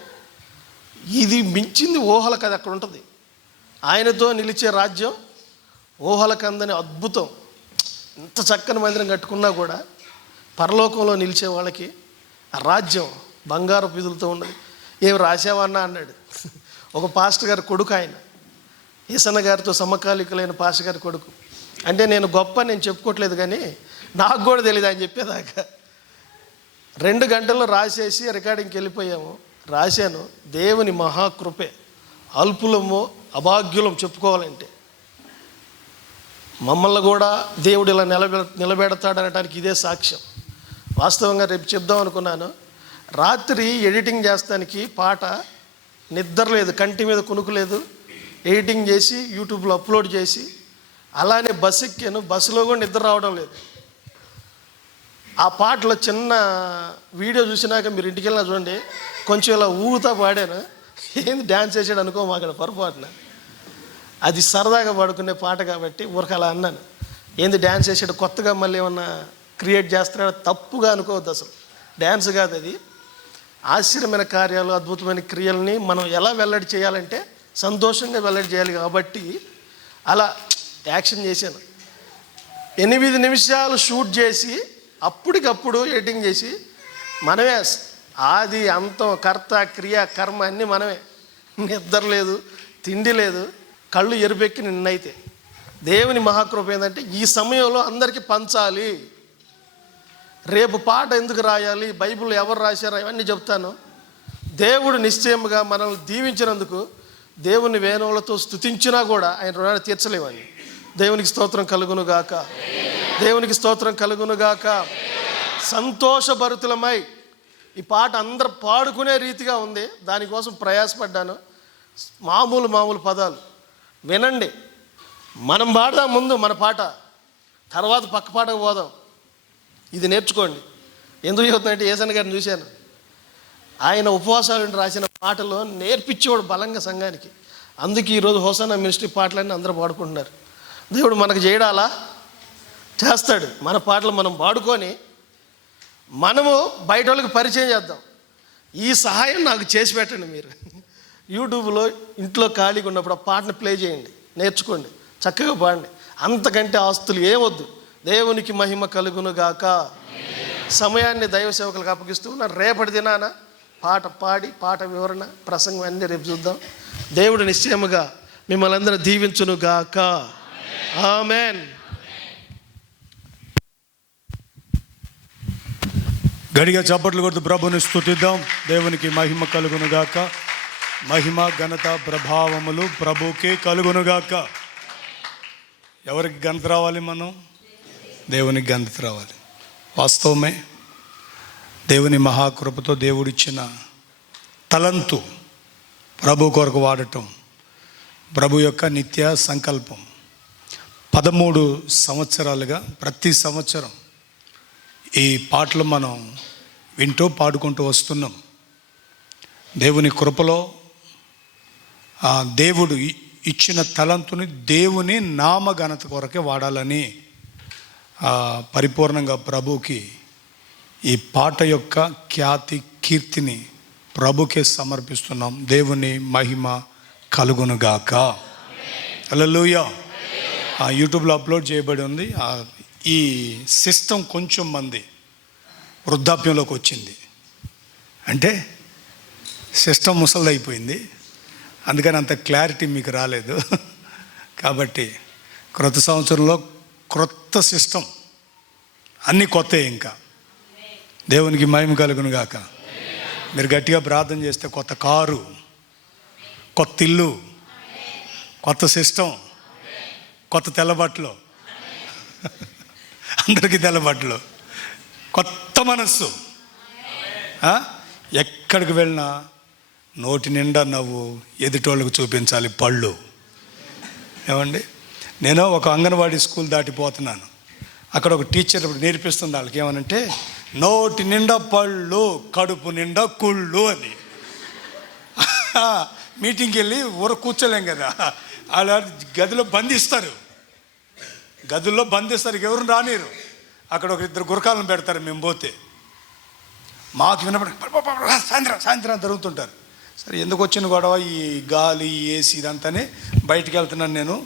ఇది మించింది ఊహలకు అది అక్కడ ఉంటుంది. ఆయనతో నిలిచే రాజ్యం ఊహలకు అందని అద్భుతం. ఇంత చక్కని మందిరం కట్టుకున్నా కూడా పరలోకంలో నిలిచే వాళ్ళకి ఆ రాజ్యం బంగారు పిదులతో ఉన్నది. ఏం రాసావన్నా అన్నాడు ఒక పాస్టర్ గారి కొడుకు. ఆయన ఈసన్న గారితో సమకాలికులైన పాస్టర్ గారి కొడుకు. అంటే నేను గొప్ప నేను చెప్పుకోవట్లేదు, కానీ నాకు కూడా తెలియదు ఆయన చెప్పేదాకా. 2 గంటల్లో రాసేసి రికార్డింగ్కి వెళ్ళిపోయాము. రాశాను. దేవుని మహాకృపే. అల్పులము అభాగ్యులం చెప్పుకోవాలంటే. మమ్మల్ని కూడా దేవుడు ఇలా నిలబెడతాడనడానికి ఇదే సాక్ష్యం. వాస్తవంగా రేపు చెప్దాం అనుకున్నాను. రాత్రి ఎడిటింగ్ చేస్తానికి పాట నిద్ర లేదు, కంటి మీద కునుకు లేదు, ఎడిటింగ్ చేసి యూట్యూబ్లో అప్లోడ్ చేసి అలానే బస్సు ఎక్కాను. బస్సులో కూడా నిద్ర రావడం లేదు. ఆ పాటలో చిన్న వీడియో చూసినాక మీరు ఇంటికి వెళ్ళినా చూడండి, కొంచెం ఇలా ఊగుతా పాడాను. ఏంది డ్యాన్స్ చేసాడు అనుకో మాకు పొరపాటున. అది సరదాగా పాడుకునే పాట కాబట్టి ఊరికి అలా అన్నాను. ఏంది డ్యాన్స్ చేసాడు, కొత్తగా మళ్ళీ ఏమన్నా క్రియేట్ చేస్తున్నాడో తప్పుగా అనుకోవద్దు. అసలు డ్యాన్స్ కాదు అది. ఆశ్చర్యమైన కార్యాలు, అద్భుతమైన క్రియల్ని మనం ఎలా వెల్లడి చేయాలంటే సంతోషంగా వెల్లడి చేయాలి కాబట్టి అలా యాక్షన్ చేశాను. 8 నిమిషాలు షూట్ చేసి అప్పటికప్పుడు ఎడిటింగ్ చేసి మనమే ఆది అంతం, కర్త క్రియ కర్మ అన్నీ మనమే. నిద్ర లేదు, తిండి లేదు, కళ్ళు ఎరుపెక్కి నిన్నైతే. దేవుని మహాకృప ఏంటంటే ఈ సమయంలో అందరికీ పంచాలి. రేపు పాట ఎందుకు రాయాలి, బైబిల్ ఎవరు రాశారో ఇవన్నీ చెప్తాను. దేవుడు నిశ్చయముగా మనల్ని దీవించినందుకు దేవుని వేణువులతో స్తుతించినా కూడా ఆయన రుణాన్ని తీర్చలేమని. దేవునికి స్తోత్రం కలుగునుగాక, దేవునికి స్తోత్రం కలుగునుగాక. సంతోషభరితులమై ఈ పాట అందరు పాడుకునే రీతిగా ఉంది. దానికోసం ప్రయాసపడ్డాను. మామూలు పదాలు వినండి. మనం పాడదాం ముందు మన పాట, తర్వాత పక్క పాటకు పోదాం. ఇది నేర్చుకోండి. ఎందుకు చెబుతుందంటే ఏసన్న గారిని చూశాను. ఆయన ఉపవాసాలు రాసిన పాటలు నేర్పించేవాడు బలంగా సంఘానికి. అందుకే ఈరోజు హోసానా మినిస్ట్రీ పాటలన్నీ అందరూ పాడుకుంటున్నారు. దేవుడు మనకు చేయడాలా చేస్తాడు. మన పాటలు మనం పాడుకొని మనము బయట వాళ్ళకి పరిచయం చేద్దాం. ఈ సహాయం నాకు చేసి పెట్టండి. మీరు యూట్యూబ్లో ఇంట్లో ఖాళీగా ఉన్నప్పుడు ఆ పాటను ప్లే చేయండి, నేర్చుకోండి, చక్కగా పాడండి. అంతకంటే ఆస్తులు ఏమొద్దు. దేవునికి మహిమ కలుగునుగాక. సమయాన్ని దైవ సేవకులకు అప్పగిస్తూ రేపటి దినాన పాట పాడి పాట వివరణ ప్రసంగం అన్నీ రేపు చూద్దాం. దేవుడు నిశ్చయముగా మిమ్మల్ని అందరూ దీవించునుగాక. ఆమెన్. గడిగా చప్పట్లు కొడుతూ ప్రభుని స్తుతిద్దాం. దేవునికి మహిమ కలుగునుగాక. మహిమ ఘనత ప్రభావములు ప్రభుకే కలుగునుగాక. ఎవరికి ఘనత రావాలి? మనం దేవునికి ఘనత రావాలి. వాస్తవమే, దేవుని మహాకృపతో దేవుడిచ్చిన తలంతు ప్రభు కొరకు వాడటం ప్రభు యొక్క నిత్య సంకల్పం. 13 సంవత్సరాలుగా ప్రతి సంవత్సరం ఈ పాటలు మనం వింటూ పాడుకుంటూ వస్తున్నాం. దేవుని కృపలో దేవుడు ఇచ్చిన తలంతుని దేవుని నామఘనత కొరకే వాడాలని పరిపూర్ణంగా ప్రభుకి ఈ పాట యొక్క ఖ్యాతి కీర్తిని ప్రభుకే సమర్పిస్తున్నాం. దేవుని మహిమ కలుగునుగాక. హల్లెలూయా. యూట్యూబ్లో అప్లోడ్ చేయబడి ఉంది. ఈ సిస్టమ్ కొంచెం మంది వృద్ధాప్యంలోకి వచ్చింది. అంటే సిస్టమ్ ముసలిదైపోయింది, అందుకని అంత క్లారిటీ మీకు రాలేదు. కాబట్టి క్రొత్త సంవత్సరంలో క్రొత్త సిస్టమ్, అన్నీ కొత్త. ఇంకా దేవునికి మహిమ కలుగునుగాక. మీరు గట్టిగా ప్రార్థన చేస్తే కొత్త కారు, కొత్త ఇల్లు, కొత్త సిస్టమ్, కొత్త తెల్లబట్టలు, అందరికీ తెల్లబట్టలు, కొత్త మనస్సు. ఎక్కడికి వెళ్ళినా నోటి నిండా నవ్వు ఎదుటోళ్ళకు చూపించాలి పళ్ళు. ఏమండి, నేను ఒక అంగన్వాడీ స్కూల్ దాటిపోతున్నాను. అక్కడ ఒక టీచర్ నేర్పిస్తుంది వాళ్ళకి ఏమనంటే, నోటి నిండా పళ్ళు, కడుపు నిండా కుళ్ళు అని. మీటింగ్కి వెళ్ళి కూర్చోలేం కదా, వాళ్ళ గదిలో బంధిస్తారు, ఎవరు రానిరు. అక్కడ ఒక 2 గురకాలను పెడతారు. మేము పోతే మాకు వినపడి సాయంత్రం జరుగుతుంటారు. సరే, ఎందుకు వచ్చిన గొడవ, ఈ గాలి, ఏసీ ఇదంతానే. బయటికి వెళ్తున్నాను నేను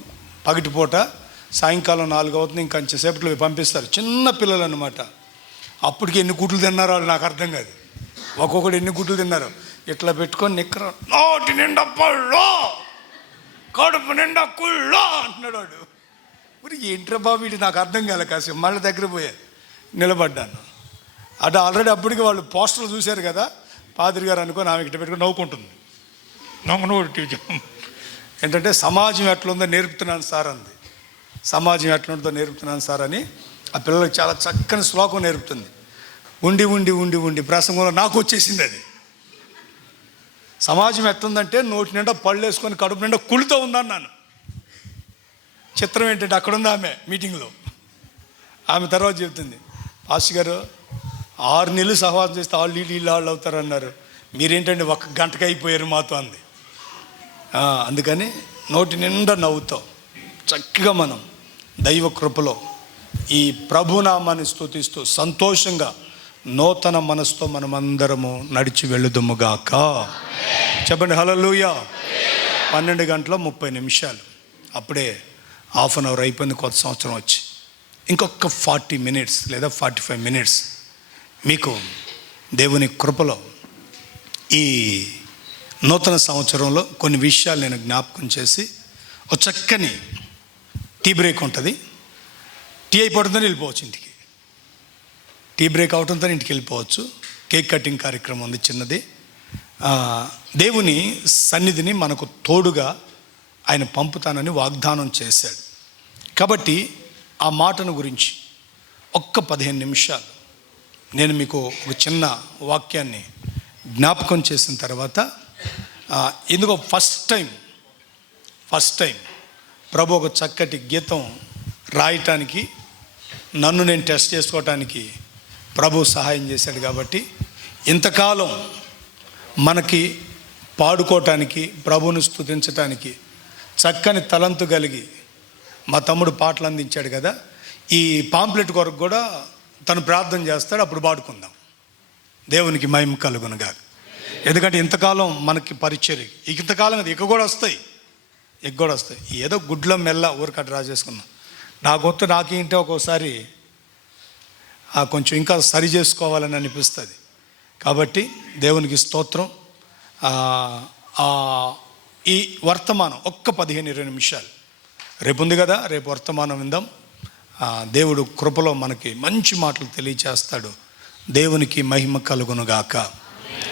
పగటిపూట, సాయంకాలం 4 అవుతుంది, ఇంకొంచెం సేపట్లో పంపిస్తారు. చిన్న పిల్లలు అనమాట. అప్పటికి ఎన్ని గుడ్లు తిన్నారో వాళ్ళు నాకు అర్థం కాదు. ఒక్కొక్కడు ఎన్ని గుడ్లు తిన్నారు. ఇట్లా పెట్టుకొని నిక్కర, నోటి నిండా పళ్ళు, కడుపు నిండా కుళ్ళు అంటున్నాడు వాడు. మరి ఏంట్రా బాబు ఇది, నాకు అర్థం కాలే. కాసేపు మళ్ళీ దగ్గర పోయా, నిలబడ్డాను. అటు ఆల్రెడీ అప్పటికి వాళ్ళు పోస్టర్లు చూశారు కదా, పాదిరి గారు అనుకొని ఆమె ఇట్లా పెట్టుకొని నవ్వుకుంటుంది. టీచర్ ఏంటంటే, సమాజం ఎట్లుందో నేర్పుతున్నాను సార్ అంది. సమాజం ఎట్లుంటుందో నేర్పుతున్నాను సార్ అని ఆ పిల్లలకు చాలా చక్కని శ్లోకం నేర్పుతుంది. ఉండి ఉండి ఉండి ఉండి ప్రసంగంలో నాకు వచ్చేసింది అది. సమాజం ఎట్టుందంటే నోటి నిండా పళ్ళు వేసుకొని కడుపు నిండా కుళ్ళుతో ఉందన్నాను. చిత్రం ఏంటంటే అక్కడ ఉంది ఆమె మీటింగ్లో. ఆమె తర్వాత చెబుతుంది, పాస్టర్ గారు 6 నెలలు సహవాసం చేస్తే వాళ్ళు అవుతారన్నారు, మీరేంటండి 1 గంటకి అయిపోయారు మాతో అంది. అందుకని నోటి నిండా నవ్వుతాం చక్కగా మనం దైవ కృపలో ఈ ప్రభునామాన్ని స్తుతిస్తూ సంతోషంగా నూతన మనసుతో మనమందరము నడిచి వెళ్ళుదుముగాక. చెప్పండి హల్లెలూయా. 12:30 అప్పుడే ½ అన్ అవర్ అయిపోయింది కొత్త సంవత్సరం వచ్చి. ఇంకొక 40 minutes లేదా 45 minutes మీకు దేవుని కృపలో ఈ నూతన సంవత్సరంలో కొన్ని విషయాలు నేను జ్ఞాపకం చేసి, ఒక చక్కని టీ బ్రేక్ ఉంటుంది. టీ అయిపోతుందని వెళ్ళిపోవచ్చు ఇంటికి. టీ బ్రేక్ అవడంతో ఇంటికి వెళ్ళిపోవచ్చు. కేక్ కటింగ్ కార్యక్రమం ఉంది చిన్నది. దేవుని సన్నిధిని మనకు తోడుగా ఆయన పంపుతానని వాగ్దానం చేశాడు. కాబట్టి ఆ మాటను గురించి ఒక్క 15 నిమిషాలు నేను మీకు ఒక చిన్న వాక్యాన్ని జ్ఞాపకం చేసిన తర్వాత, ఎందుకో ఫస్ట్ టైం ప్రభు ఒక చక్కటి గీతం రాయటానికి, నన్ను నేను టెస్ట్ చేసుకోవటానికి ప్రభు సహాయం చేశాడు. కాబట్టి ఇంతకాలం మనకి పాడుకోవటానికి, ప్రభువును స్తుతించటానికి చక్కని తలంతు కలిగి మా తమ్ముడు పాటలు అందించాడు కదా. ఈ పాంప్లెట్ కొరకు కూడా తను ప్రార్థన చేస్తాడు, అప్పుడు పాడుకుందాం. దేవునికి మహిమ కలుగునుగా. ఎందుకంటే ఇంతకాలం మనకి పరిచర్య, ఇంతకాలం కదా ఇక కూడా వస్తాయి. ఏదో గుడ్ల మెల్ల ఊరికట్ట రాసేసుకున్నాం. నాకేంటో ఒక్కోసారి కొంచెం ఇంకా సరి చేసుకోవాలని అనిపిస్తుంది. కాబట్టి దేవునికి స్తోత్రం. ఈ వర్తమానం ఒక్క 15-20 నిమిషాలు రేపు ఉంది కదా, రేపు వర్తమానం విందాం. దేవుడు కృపలో మనకి మంచి మాటలు తెలియచేస్తాడు. దేవునికి మహిమ కలుగునుగాక.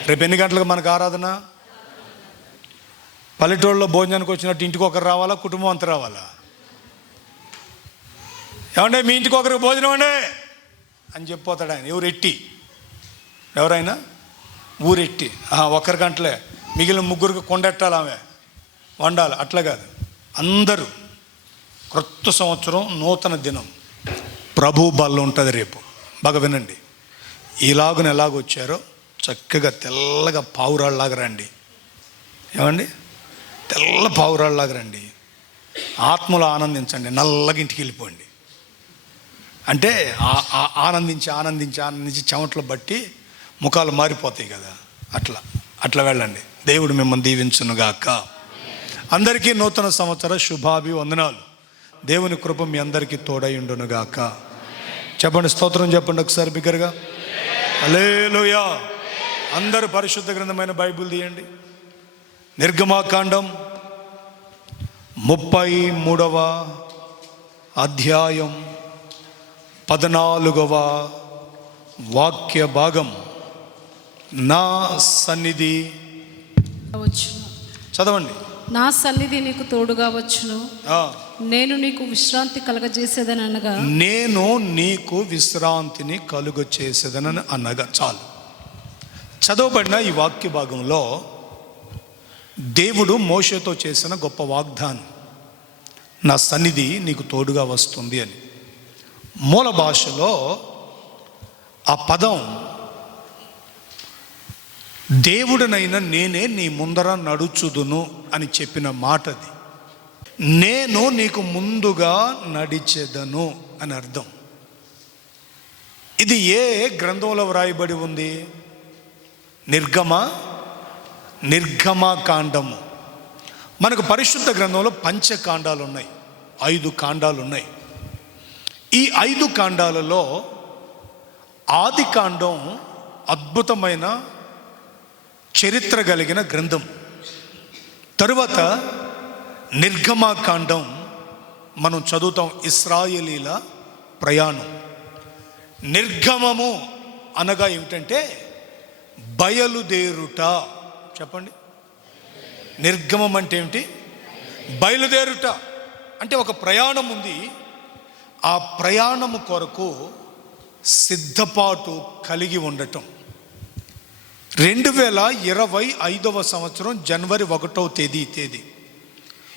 రేపు ఎన్ని గంటలకు మనకు ఆరాధన? పల్లెటూళ్ళలో భోజనానికి వచ్చినట్టు ఇంటికి ఒకరు రావాలా, కుటుంబం అంతా రావాలా? ఏమంటే మీ ఇంటికి ఒకరికి భోజనం అండి అని చెప్పిపోతాడు ఆయన. ఎవరైనా ఊరెట్టి 1 గంటలే మిగిలిన 3 కొండెట్టాలి, ఆమె వండాలి. అట్లా కాదు, అందరూ. క్రొత్త సంవత్సరం, నూతన దినం, ప్రభు బల్ల ఉంటుంది రేపు. బాగా వినండి. ఎలాగొచ్చారో చక్కగా తెల్లగా పావురాళ్ళలాగా రండి. ఏమండి, తెల్ల పావురాళ్ళలాగా రండి. ఆత్మలో ఆనందించండి, నల్లగా ఇంటికి వెళ్ళిపోండి. అంటే ఆనందించి చెమటలు బట్టి ముఖాలు మారిపోతాయి కదా, అట్లా వెళ్ళండి. దేవుడు మిమ్మల్ని దీవించునుగాక. అందరికీ నూతన సంవత్సర శుభాభివందనాలు. దేవుని కృప మీ అందరికీ తోడైండునుగాక. చెప్పండి స్తోత్రం చెప్పండి ఒకసారి బిగ్గరగా. హల్లెలూయా. అందరూ పరిశుద్ధ గ్రంథమైన బైబిల్ తీయండి. నిర్గమాకాండం 33వ అధ్యాయం 14వ వాక్య భాగం. నా సన్నిధి వచ్చును. చదవండి. నా సన్నిధి నీకు తోడుగా వచ్చును, నేను నీకు విశ్రాంతి కలుగజేసేదని అనగా. నేను నీకు విశ్రాంతిని కలుగజేసేదని అనగా చాలు. చదవబడిన ఈ వాక్య భాగంలో దేవుడు మోషేతో చేసిన గొప్ప వాగ్దానం, నా సన్నిధి నీకు తోడుగా వస్తుంది అని. మూల భాషలో ఆ పదం దేవుడినైనా నేనే నీ ముందర నడుచుదును అని చెప్పిన మాటది. నేను నీకు ముందుగా నడిచెదను అని అర్థం. ఇది ఏ గ్రంథంలో వ్రాయబడి ఉంది? నిర్గమకాండము. మనకు పరిశుద్ధ గ్రంథంలో పంచకాండాలు ఉన్నాయి, 5 కాండాలు ఉన్నాయి. ఈ 5 కాండాలలో ఆది కాండం అద్భుతమైన చరిత్ర కలిగిన గ్రంథం. తరువాత నిర్గమకాండం మనం చదువుతాం, ఇశ్రాయేలీల ప్రయాణం. నిర్గమము అనగా ఏమిటంటే బయలుదేరుట. చెప్పండి, నిర్గమం అంటే ఏమిటి? బయలుదేరుట. అంటే ఒక ప్రయాణం ఉంది, ఆ ప్రయాణము కొరకు సిద్ధపాటు కలిగి ఉండటం. 2025 సంవత్సరం జనవరి 1వ తేదీ.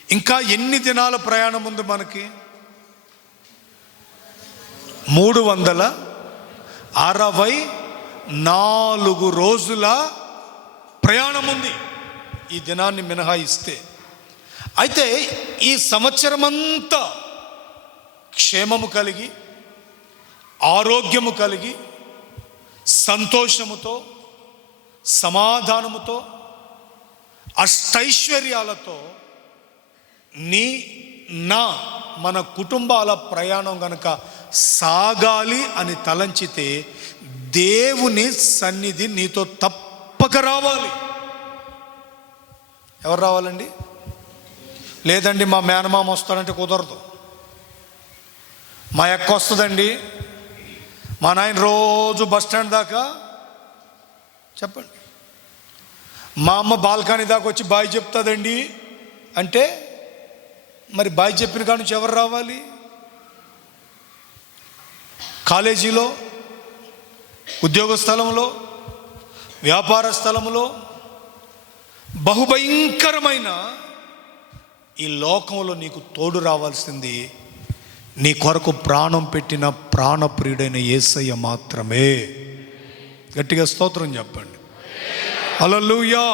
ఇంకా ఎన్ని దినాల ప్రయాణం ఉంది మనకి? 364 రోజుల ప్రయాణం ఉంది ఈ దినాన్ని మినహాయిస్తే. అయితే ఈ సంవత్సరమంతా క్షేమము కలిగి, ఆరోగ్యము కలిగి, సంతోషముతో, సమాధానముతో, అష్టైశ్వర్యాలతో మన కుటుంబాల ప్రయాణం గనక సాగాలి అని తలంచితే దేవుని సన్నిధి నీతో తప్పక రావాలి. ఎవరు రావాలండి? లేదండి మా మేనమామ వస్తాడంటే కుదరదు. మా అక్క వస్తుందండి, మా నాయన రోజు బస్ స్టాండ్ దాకా చెప్పండి, మా అమ్మ బాల్కనీ దాకా వచ్చి బాయ్ చెప్తుందండి అంటే మరి బాయ్ చెప్పిన కాడ నుంచి ఎవరు రావాలి? కాలేజీలో, ఉద్యోగ స్థలంలో, వ్యాపార స్థలంలో, బహుభయంకరమైన ఈ లోకంలో నీకు తోడు రావాల్సింది నీ కొరకు ప్రాణం పెట్టిన ప్రాణప్రియుడైన యేసయ్య మాత్రమే. గట్టిగా స్తోత్రం చెప్పండి. హల్లెలూయా.